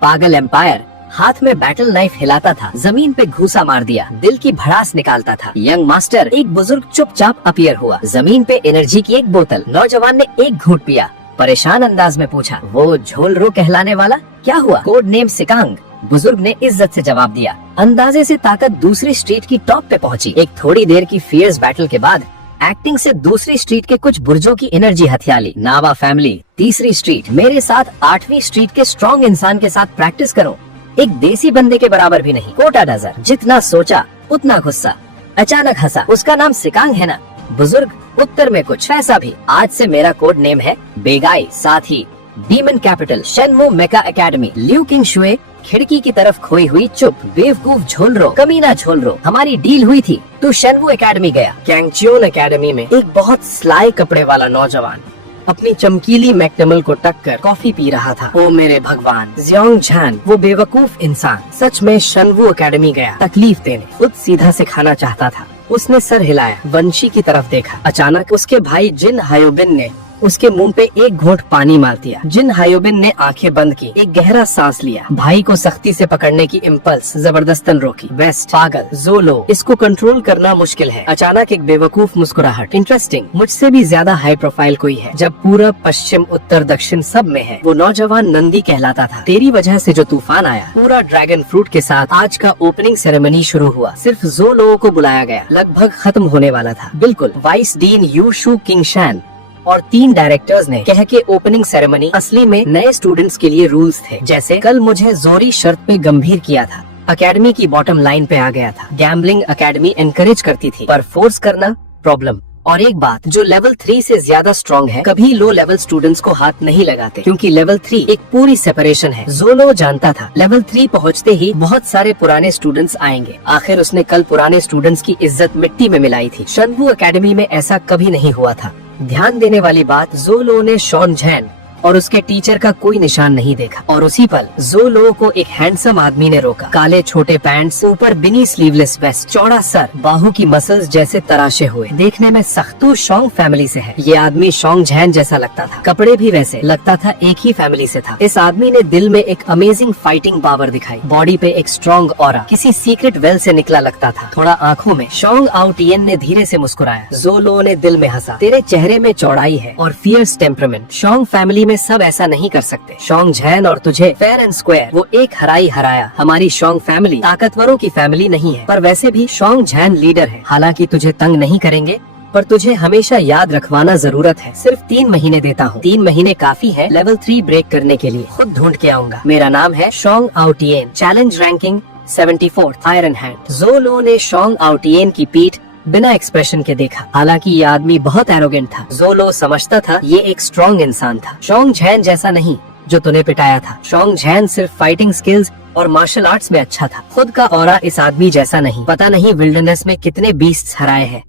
पागल एम्पायर हाथ में बैटल नाइफ हिलाता था, जमीन पे घूसा मार दिया, दिल की भड़ास निकालता था। यंग मास्टर, एक बुजुर्ग चुपचाप अपीयर हुआ, जमीन पे एनर्जी की एक बोतल। नौजवान ने एक घूंट पिया, परेशान अंदाज में पूछा, वो झोलरो कहलाने वाला क्या हुआ? कोड नेम सिकांग। बुजुर्ग ने इज्जत से जवाब दिया। अंदाजे से ताकत दूसरी स्ट्रीट की टॉप पे पहुंची। एक थोड़ी देर की फियर्स बैटल के बाद एक्टिंग से दूसरी स्ट्रीट के कुछ बुर्जों की एनर्जी हथियाली। नावा फैमिली, तीसरी स्ट्रीट, मेरे साथ 8वीं स्ट्रीट के स्ट्रॉन्ग इंसान के साथ प्रैक्टिस करो। एक देसी बंदे के बराबर भी नहीं। कोटा डजर, जितना सोचा उतना गुस्सा। अचानक हंसा, उसका नाम सिकांग है ना? बुजुर्ग उत्तर में कुछ ऐसा भी। आज से मेरा कोड नेम है बेगाई, साथ ही डीमन कैपिटल शेनवू मेका एकेडमी। ल्यू किंग शुए खिड़की की तरफ खोई हुई चुप। बेवकूफ झोलरो, कमीना झोलरो, हमारी डील हुई थी, तू शेनवू एकेडमी गया। कैंगचियोन एकेडमी में एक बहुत स्लाई कपड़े वाला नौजवान अपनी चमकीली मैकडमल को टक्कर कॉफी पी रहा था। ओ मेरे भगवान, जियोंग झान, वो बेवकूफ इंसान सच में शेनवू एकेडमी गया तकलीफ देने। खुद सीधा से खाना चाहता था। उसने सर हिलाया, वंशी की तरफ देखा। अचानक उसके भाई जिन हायोबिन ने उसके मुंह पे एक घोंट पानी मार दिया। जिन हायोबिन ने आंखें बंद की, एक गहरा सांस लिया। भाई को सख्ती से पकड़ने की इम्पल्स जबरदस्तन रोकी। वेस्ट, पागल, जोलो, इसको कंट्रोल करना मुश्किल है। अचानक एक बेवकूफ मुस्कुराहट। इंटरेस्टिंग, मुझसे भी ज्यादा हाई प्रोफाइल कोई है। जब पूरब, पश्चिम, उत्तर, दक्षिण सब में है। वो नौजवान नंदी कहलाता था। तेरी वजह से जो तूफान आया, पूरा ड्रैगन फ्रूट के साथ आज का ओपनिंग सेरेमनी शुरू हुआ। सिर्फ जो लोगों को बुलाया गया, लगभग खत्म होने वाला था। बिल्कुल, वाइस डीन यू शू किंगशान और 3 डायरेक्टर्स ने कह के ओपनिंग सेरेमनी। असली में नए स्टूडेंट्स के लिए रूल्स थे, जैसे कल मुझे जोरी शर्त पे गंभीर किया था। एकेडमी की बॉटम लाइन पे आ गया था। गैम्बलिंग एकेडमी एनकरेज करती थी, पर फोर्स करना प्रॉब्लम। और एक बात, जो लेवल 3 से ज्यादा स्ट्रॉन्ग है, कभी लो लेवल स्टूडेंट्स को हाथ नहीं लगाते, क्योंकि लेवल 3 एक पूरी सेपरेशन है। जोलो जानता था लेवल 3 पहुंचते ही बहुत सारे पुराने स्टूडेंट्स आएंगे। आखिर उसने कल पुराने स्टूडेंट्स की इज्जत मिट्टी में मिलाई थी। शेनवू एकेडमी में ऐसा कभी नहीं हुआ था। ध्यान देने वाली बात, जोलो ने शॉन झैन और उसके टीचर का कोई निशान नहीं देखा। और उसी पल जोलो को एक हैंडसम आदमी ने रोका। काले छोटे पैंट्स, ऊपर बिनी स्लीवलेस वेस्ट, चौड़ा सर, बाहू की मसल्स जैसे तराशे हुए। देखने में सख्त। तू शॉन्ग फैमिली से है। ये आदमी शॉन्ग झैन जैसा लगता था, कपड़े भी वैसे, लगता था एक ही फैमिली से था। इस आदमी ने दिल में एक अमेजिंग फाइटिंग पावर दिखाई। बॉडी पे एक स्ट्रॉन्ग ऑरा, किसी सीक्रेट वेल से निकला लगता था। थोड़ा आंखों में। शॉन्ग आउटियन ने धीरे से मुस्कुराया। जोलो ने दिल में हंसा। तेरे चेहरे में चौड़ाई है और फियर्स टेम्परामेंट। शॉन्ग फैमिली में सब ऐसा नहीं कर सकते। शॉन्ग झैन और तुझे फेयर एंड स्क्वायर, वो एक हराया। हमारी शॉन्ग फैमिली ताकतवरों की फैमिली नहीं है, पर वैसे भी शॉन्ग झैन लीडर है। हालांकि तुझे तंग नहीं करेंगे, पर तुझे हमेशा याद रखवाना जरूरत है। सिर्फ 3 महीने देता हूँ। 3 महीने काफी है लेवल 3 ब्रेक करने के लिए। खुद ढूंढ के आऊंगा। मेरा नाम है शॉन्ग आउटियन, challenge ranking 74th, iron hand. जोलो ने शॉन्ग आउटियन की पीठ बिना एक्सप्रेशन के देखा। हालांकि ये आदमी बहुत एरोगेंट था। जोलो समझता था ये एक स्ट्रॉन्ग इंसान था, शॉन्ग झैन जैसा नहीं जो तूने पिटाया था। शॉन्ग झैन सिर्फ फाइटिंग स्किल्स और मार्शल आर्ट्स में अच्छा था। खुद का ऑरा इस आदमी जैसा नहीं। पता नहीं विल्डरनेस में कितने बीस्ट्स हराए हैं,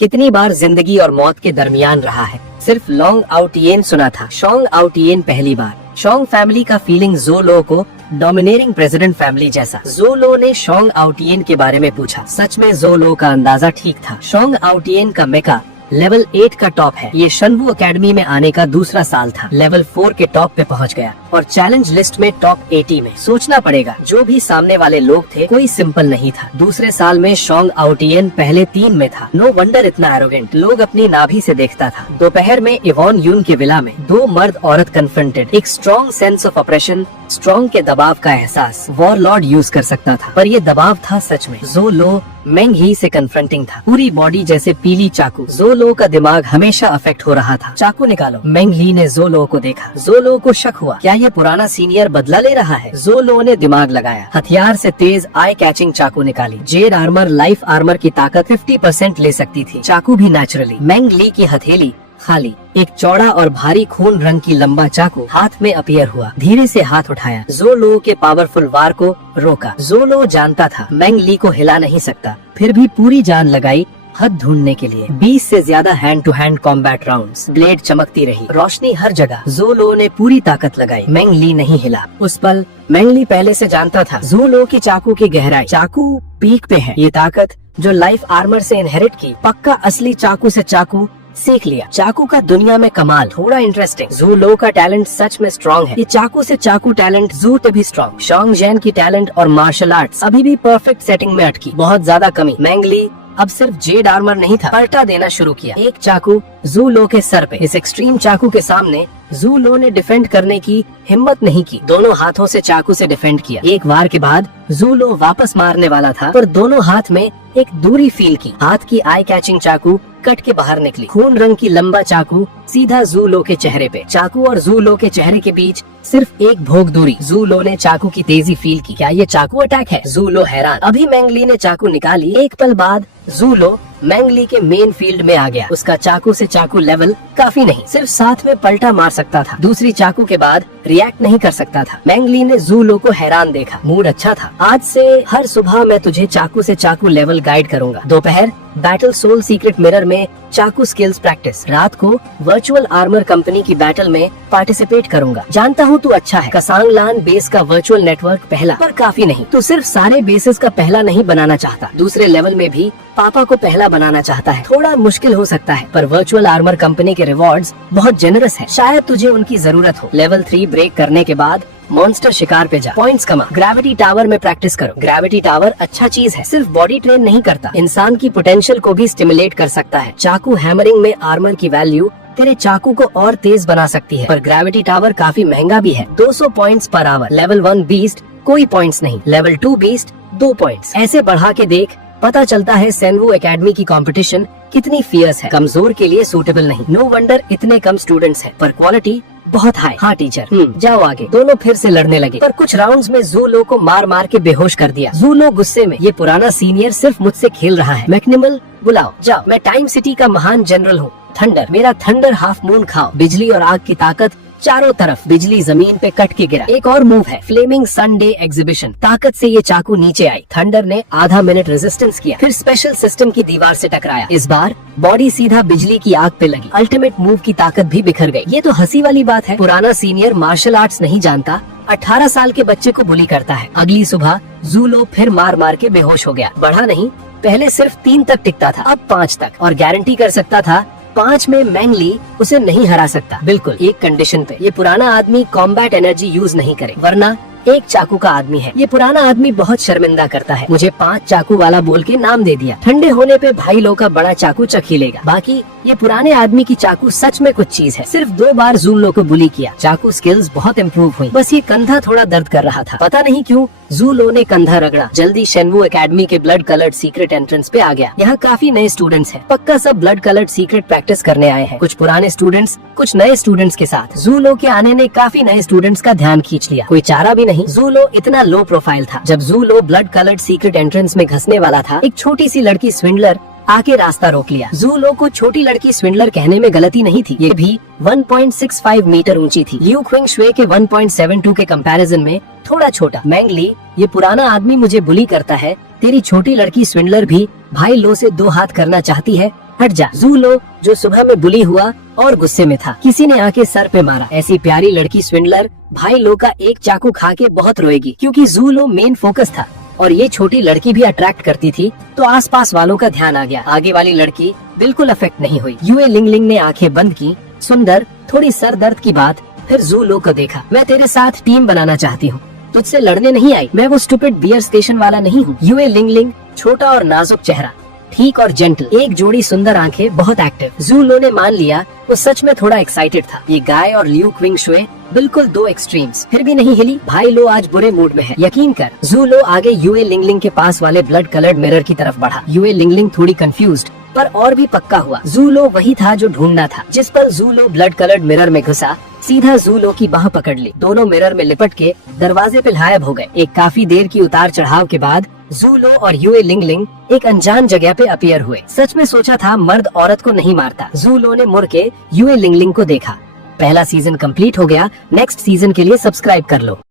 कितनी बार जिंदगी और मौत के दरमियान रहा है। सिर्फ लॉन्ग आउटियन सुना था, शॉन्ग आउटियन पहली बार। शॉन्ग फैमिली का फीलिंग जोलो को डोमिनेटिंग प्रेसिडेंट फैमिली जैसा। जोलो ने शॉन्ग आउटियन के बारे में पूछा। सच में जोलो का अंदाजा ठीक था। शॉन्ग आउटियन का मेका लेवल 8 का टॉप है। ये शेनवू एकेडमी में आने का दूसरा साल था। लेवल 4 के टॉप पे पहुंच गया। और चैलेंज लिस्ट में टॉप 80 में। सोचना पड़ेगा, जो भी सामने वाले लोग थे कोई सिंपल नहीं था। दूसरे साल में शोंग आउटियन पहले 3 में था। नो वंडर इतना एरोगेंट, लोग अपनी नाभि से देखता था। दोपहर में इवॉन यून के विला में 2 मर्द औरत कन्फ्रंटेड। एक strong sense of operation, strong के दबाव का एहसास वॉरलॉर्ड यूज कर सकता था, पर ये दबाव था सच में। जो लो मेंग ही से कन्फ्रंटिंग था। पूरी बॉडी जैसे पीली चाकू। जोलो का दिमाग हमेशा अफेक्ट हो रहा था। चाकू निकालो। मेंग ली ने जोलो को देखा। जोलो को शक हुआ, क्या ये पुराना सीनियर बदला ले रहा है? जोलो ने दिमाग लगाया, हथियार से तेज आई कैचिंग चाकू निकाली। जेड आर्मर लाइफ आर्मर की ताकत 50% ले सकती थी। चाकू भी नेचुरली। मेंग ली की हथेली खाली। एक चौड़ा और भारी खून रंग की लंबा चाकू हाथ में अपीयर हुआ। धीरे से हाथ उठाया। जोलो के पावरफुल वार को रोका। जोलो जानता था मेंग ली को हिला नहीं सकता, फिर भी पूरी जान लगाई हद ढूंढने के लिए। 20 से ज्यादा hand to hand combat rounds. Blade चमकती रही, रोशनी हर जगह। जोलो ने पूरी ताकत लगाई, मेंग ली नहीं हिला। उस पल मेंग ली पहले से जानता था जोलो की चाकू की गहराई। चाकू पीक पे है। ये ताकत जो लाइफ आर्मर से इनहेरिट की, पक्का असली चाकू से चाकू सीख लिया। चाकू का दुनिया में कमाल। थोड़ा इंटरेस्टिंग, जू लो का टैलेंट सच में स्ट्रॉन्ग है। ये चाकू से चाकू टैलेंट जू से भी स्ट्रॉन्ग। शोंग जैन की टैलेंट और मार्शल आर्ट्स अभी भी परफेक्ट सेटिंग में अटकी। बहुत ज्यादा कमी। मेंग ली अब सिर्फ जेड आर्मर नहीं था, पलटा देना शुरू किया। एक चाकू जू लो के सर पे। इस एक्सट्रीम चाकू के सामने जू लो ने डिफेंड करने की हिम्मत नहीं की। दोनों हाथों से चाकू से डिफेंड किया। एक वार के बाद जू लो वापस मारने वाला था, पर दोनों हाथ में एक दूरी फील की। हाथ की आई कैचिंग चाकू कट के बाहर निकली। खून रंग की लंबा चाकू सीधा जू लो के चेहरे पे। चाकू और जू लो के चेहरे के बीच सिर्फ एक भोग दूरी। जू लो ने चाकू की तेजी फील की। क्या ये चाकू अटैक है? जू लो हैरान। अभी मेंग ली ने चाकू निकाली। एक पल बाद जू लो मेंग ली के मेन फील्ड में आ गया। उसका चाकू से चाकू लेवल काफी नहीं, सिर्फ साथ में पलटा मार सकता था। दूसरी चाकू के बाद रिएक्ट नहीं कर सकता था। मेंग ली ने जू लो को हैरान देखा। मूड अच्छा था। आज से हर सुबह मैं तुझे चाकू से चाकू लेवल गाइड करूंगा। दोपहर बैटल सोल सीक्रेट मिरर में चाकू स्किल्स प्रैक्टिस। रात को वर्चुअल आर्मर कंपनी की बैटल में पार्टिसिपेट करूंगा। जानता हूँ तू अच्छा है। कसांगलान बेस का वर्चुअल नेटवर्क पहला, पर काफी नहीं। तू सिर्फ सारे बेसेस का पहला नहीं बनाना चाहता, दूसरे लेवल में भी पापा को पहला बनाना चाहता है। थोड़ा मुश्किल हो सकता है, पर वर्चुअल आर्मर कंपनी के रिवॉर्ड्स बहुत जेनरस है। शायद तुझे उनकी जरूरत हो। लेवल 3 ब्रेक करने के बाद मॉन्स्टर शिकार पे जा, पॉइंट्स कमा। ग्रेविटी टावर में प्रैक्टिस करो। ग्रेविटी टावर अच्छा चीज है, सिर्फ बॉडी ट्रेन नहीं करता, इंसान की पोटेंशियल को भी स्टिमुलेट कर सकता है। चाकू हैमरिंग में आर्मर की वैल्यू तेरे चाकू को और तेज बना सकती है, पर ग्रेविटी टावर काफी महंगा भी है। 200 points per hour. Level 1 beast कोई पॉइंट्स नहीं। Level 2 beast 2 points. ऐसे बढ़ा के देख, पता चलता है सेनवू एकेडमी की कंपटीशन कितनी फियर्स है। कमजोर के लिए सूटेबल नहीं। नो वंडर इतने कम स्टूडेंट्स हैं, पर क्वालिटी बहुत हाई। हाँ टीचर, जाओ आगे। दोनों फिर से लड़ने लगे, पर कुछ राउंड्स में जू लो को मार मार के बेहोश कर दिया। जू लो गुस्से में, ये पुराना सीनियर सिर्फ मुझसे खेल रहा है। मैक्निमल बुलाओ, जाओ। मैं टाइम सिटी का महान जनरल हूँ। थंडर, मेरा थंडर हाफ मून खाओ। बिजली और आग की ताकत चारों तरफ। बिजली जमीन पे कट के गिरा। एक और मूव है, फ्लेमिंग संडे एग्जीबिशन। ताकत से ये चाकू नीचे आई। थंडर ने आधा मिनट रेजिस्टेंस किया, फिर स्पेशल सिस्टम की दीवार से टकराया। इस बार बॉडी सीधा बिजली की आग पे लगी। अल्टीमेट मूव की ताकत भी बिखर गई। ये तो हंसी वाली बात है, पुराना सीनियर मार्शल आर्ट्स नहीं जानता, 18 साल के बच्चे को बुली करता है। अगली सुबह जू लो फिर मार मार के बेहोश हो गया। बढ़ा नहीं, पहले सिर्फ 3 तक टिकता था, अब 5 तक, और गारंटी कर सकता था 5 में मेंग ली उसे नहीं हरा सकता। बिल्कुल एक कंडीशन पे, ये पुराना आदमी कॉम्बैट एनर्जी यूज नहीं करे, वरना एक चाकू का आदमी है। ये पुराना आदमी बहुत शर्मिंदा करता है। मुझे 5 चाकू वाला बोल के नाम दे दिया। ठंडे होने पे भाई लोग का बड़ा चाकू चखी लेगा। बाकी ये पुराने आदमी की चाकू सच में कुछ चीज है। सिर्फ 2 बार जूम लो को बुली किया। चाकू स्किल्स बहुत इम्प्रूव हुई, बस ये कंधा थोड़ा दर्द कर रहा था। पता नहीं क्यों जू लो ने कंधा रगड़ा। जल्दी शेनवू एकेडमी के ब्लड कलर्ड सीक्रेट एंट्रेंस पे आ गया। यहाँ काफी नए स्टूडेंट्स हैं। पक्का सब ब्लड कलर्ड सीक्रेट प्रैक्टिस करने आए हैं। कुछ पुराने स्टूडेंट्स, कुछ नए स्टूडेंट्स के साथ। जू लो के आने ने काफी नए स्टूडेंट्स का ध्यान खींच लिया। कोई चारा भी नहीं, जू लो इतना लो प्रोफाइल था। जब जू low blood coloured secret entrance में घसने वाला था, एक छोटी सी लड़की स्विंडलर आके रास्ता रोक लिया। जू लो को छोटी लड़की स्विंडलर कहने में गलती नहीं थी। ये भी 1.65 मीटर ऊंची थी। लिu क्विंग शुए के 1.72 के कंपैरिजन में थोड़ा छोटा। मेंग ली, ये पुराना आदमी मुझे बुली करता है। तेरी छोटी लड़की स्विंडलर भी भाई लो से 2 हाथ करना चाहती है, हट जा। जू लो जो सुबह में बुली हुआ और गुस्से में था, किसी ने आके सर पे मारा। ऐसी प्यारी लड़की स्विंडलर भाई लो का एक चाकू खा के बहुत रोएगी, क्योंकि जू लो मेन फोकस था और ये छोटी लड़की भी अट्रैक्ट करती थी, तो आसपास वालों का ध्यान आ गया। आगे वाली लड़की बिल्कुल अफेक्ट नहीं हुई। यूए लिंगलिंग ने आंखें बंद की। सुंदर, थोड़ी सर दर्द की बात फिर जू लो को देखा। मैं तेरे साथ टीम बनाना चाहती हूँ, तुझसे लड़ने नहीं आई। मैं वो स्टूपिड बियर स्टेशन वाला नहीं हूँ। यूए लिंगलिंग, छोटा और नाजुक चेहरा, ठीक और जेंटल, एक जोड़ी सुंदर आंखें, बहुत एक्टिव। जू लो ने मान लिया वो सच में थोड़ा एक्साइटेड था। ये गाय और ल्यू क्विंग शुए बिल्कुल दो एक्सट्रीम्स, फिर भी नहीं हिली। भाई लो आज बुरे मूड में है, यकीन कर। जू लो आगे यूए लिंगलिंग के पास वाले ब्लड कलर्ड मिरर की तरफ बढ़ा। यूए लिंगलिंग थोड़ी कंफ्यूज्ड पर और भी पक्का हुआ। जू लो वही था जो ढूंढना था। जिस पर जू लो ब्लड कलर्ड मिरर में घुसा, सीधा जू लो की बाह पकड़ ली। दोनों मिरर में लिपट के दरवाजे पे गायब हो गए। एक काफी देर की उतार चढ़ाव के बाद जू लो और यूए लिंगलिंग एक अनजान जगह पे अपीयर हुए। सच में सोचा था मर्द औरत को नहीं मारता। जू लो ने मुड़ के यूए लिंगलिंग को देखा। पहला सीजन कंप्लीट हो गया। नेक्स्ट सीजन के लिए सब्सक्राइब कर लो।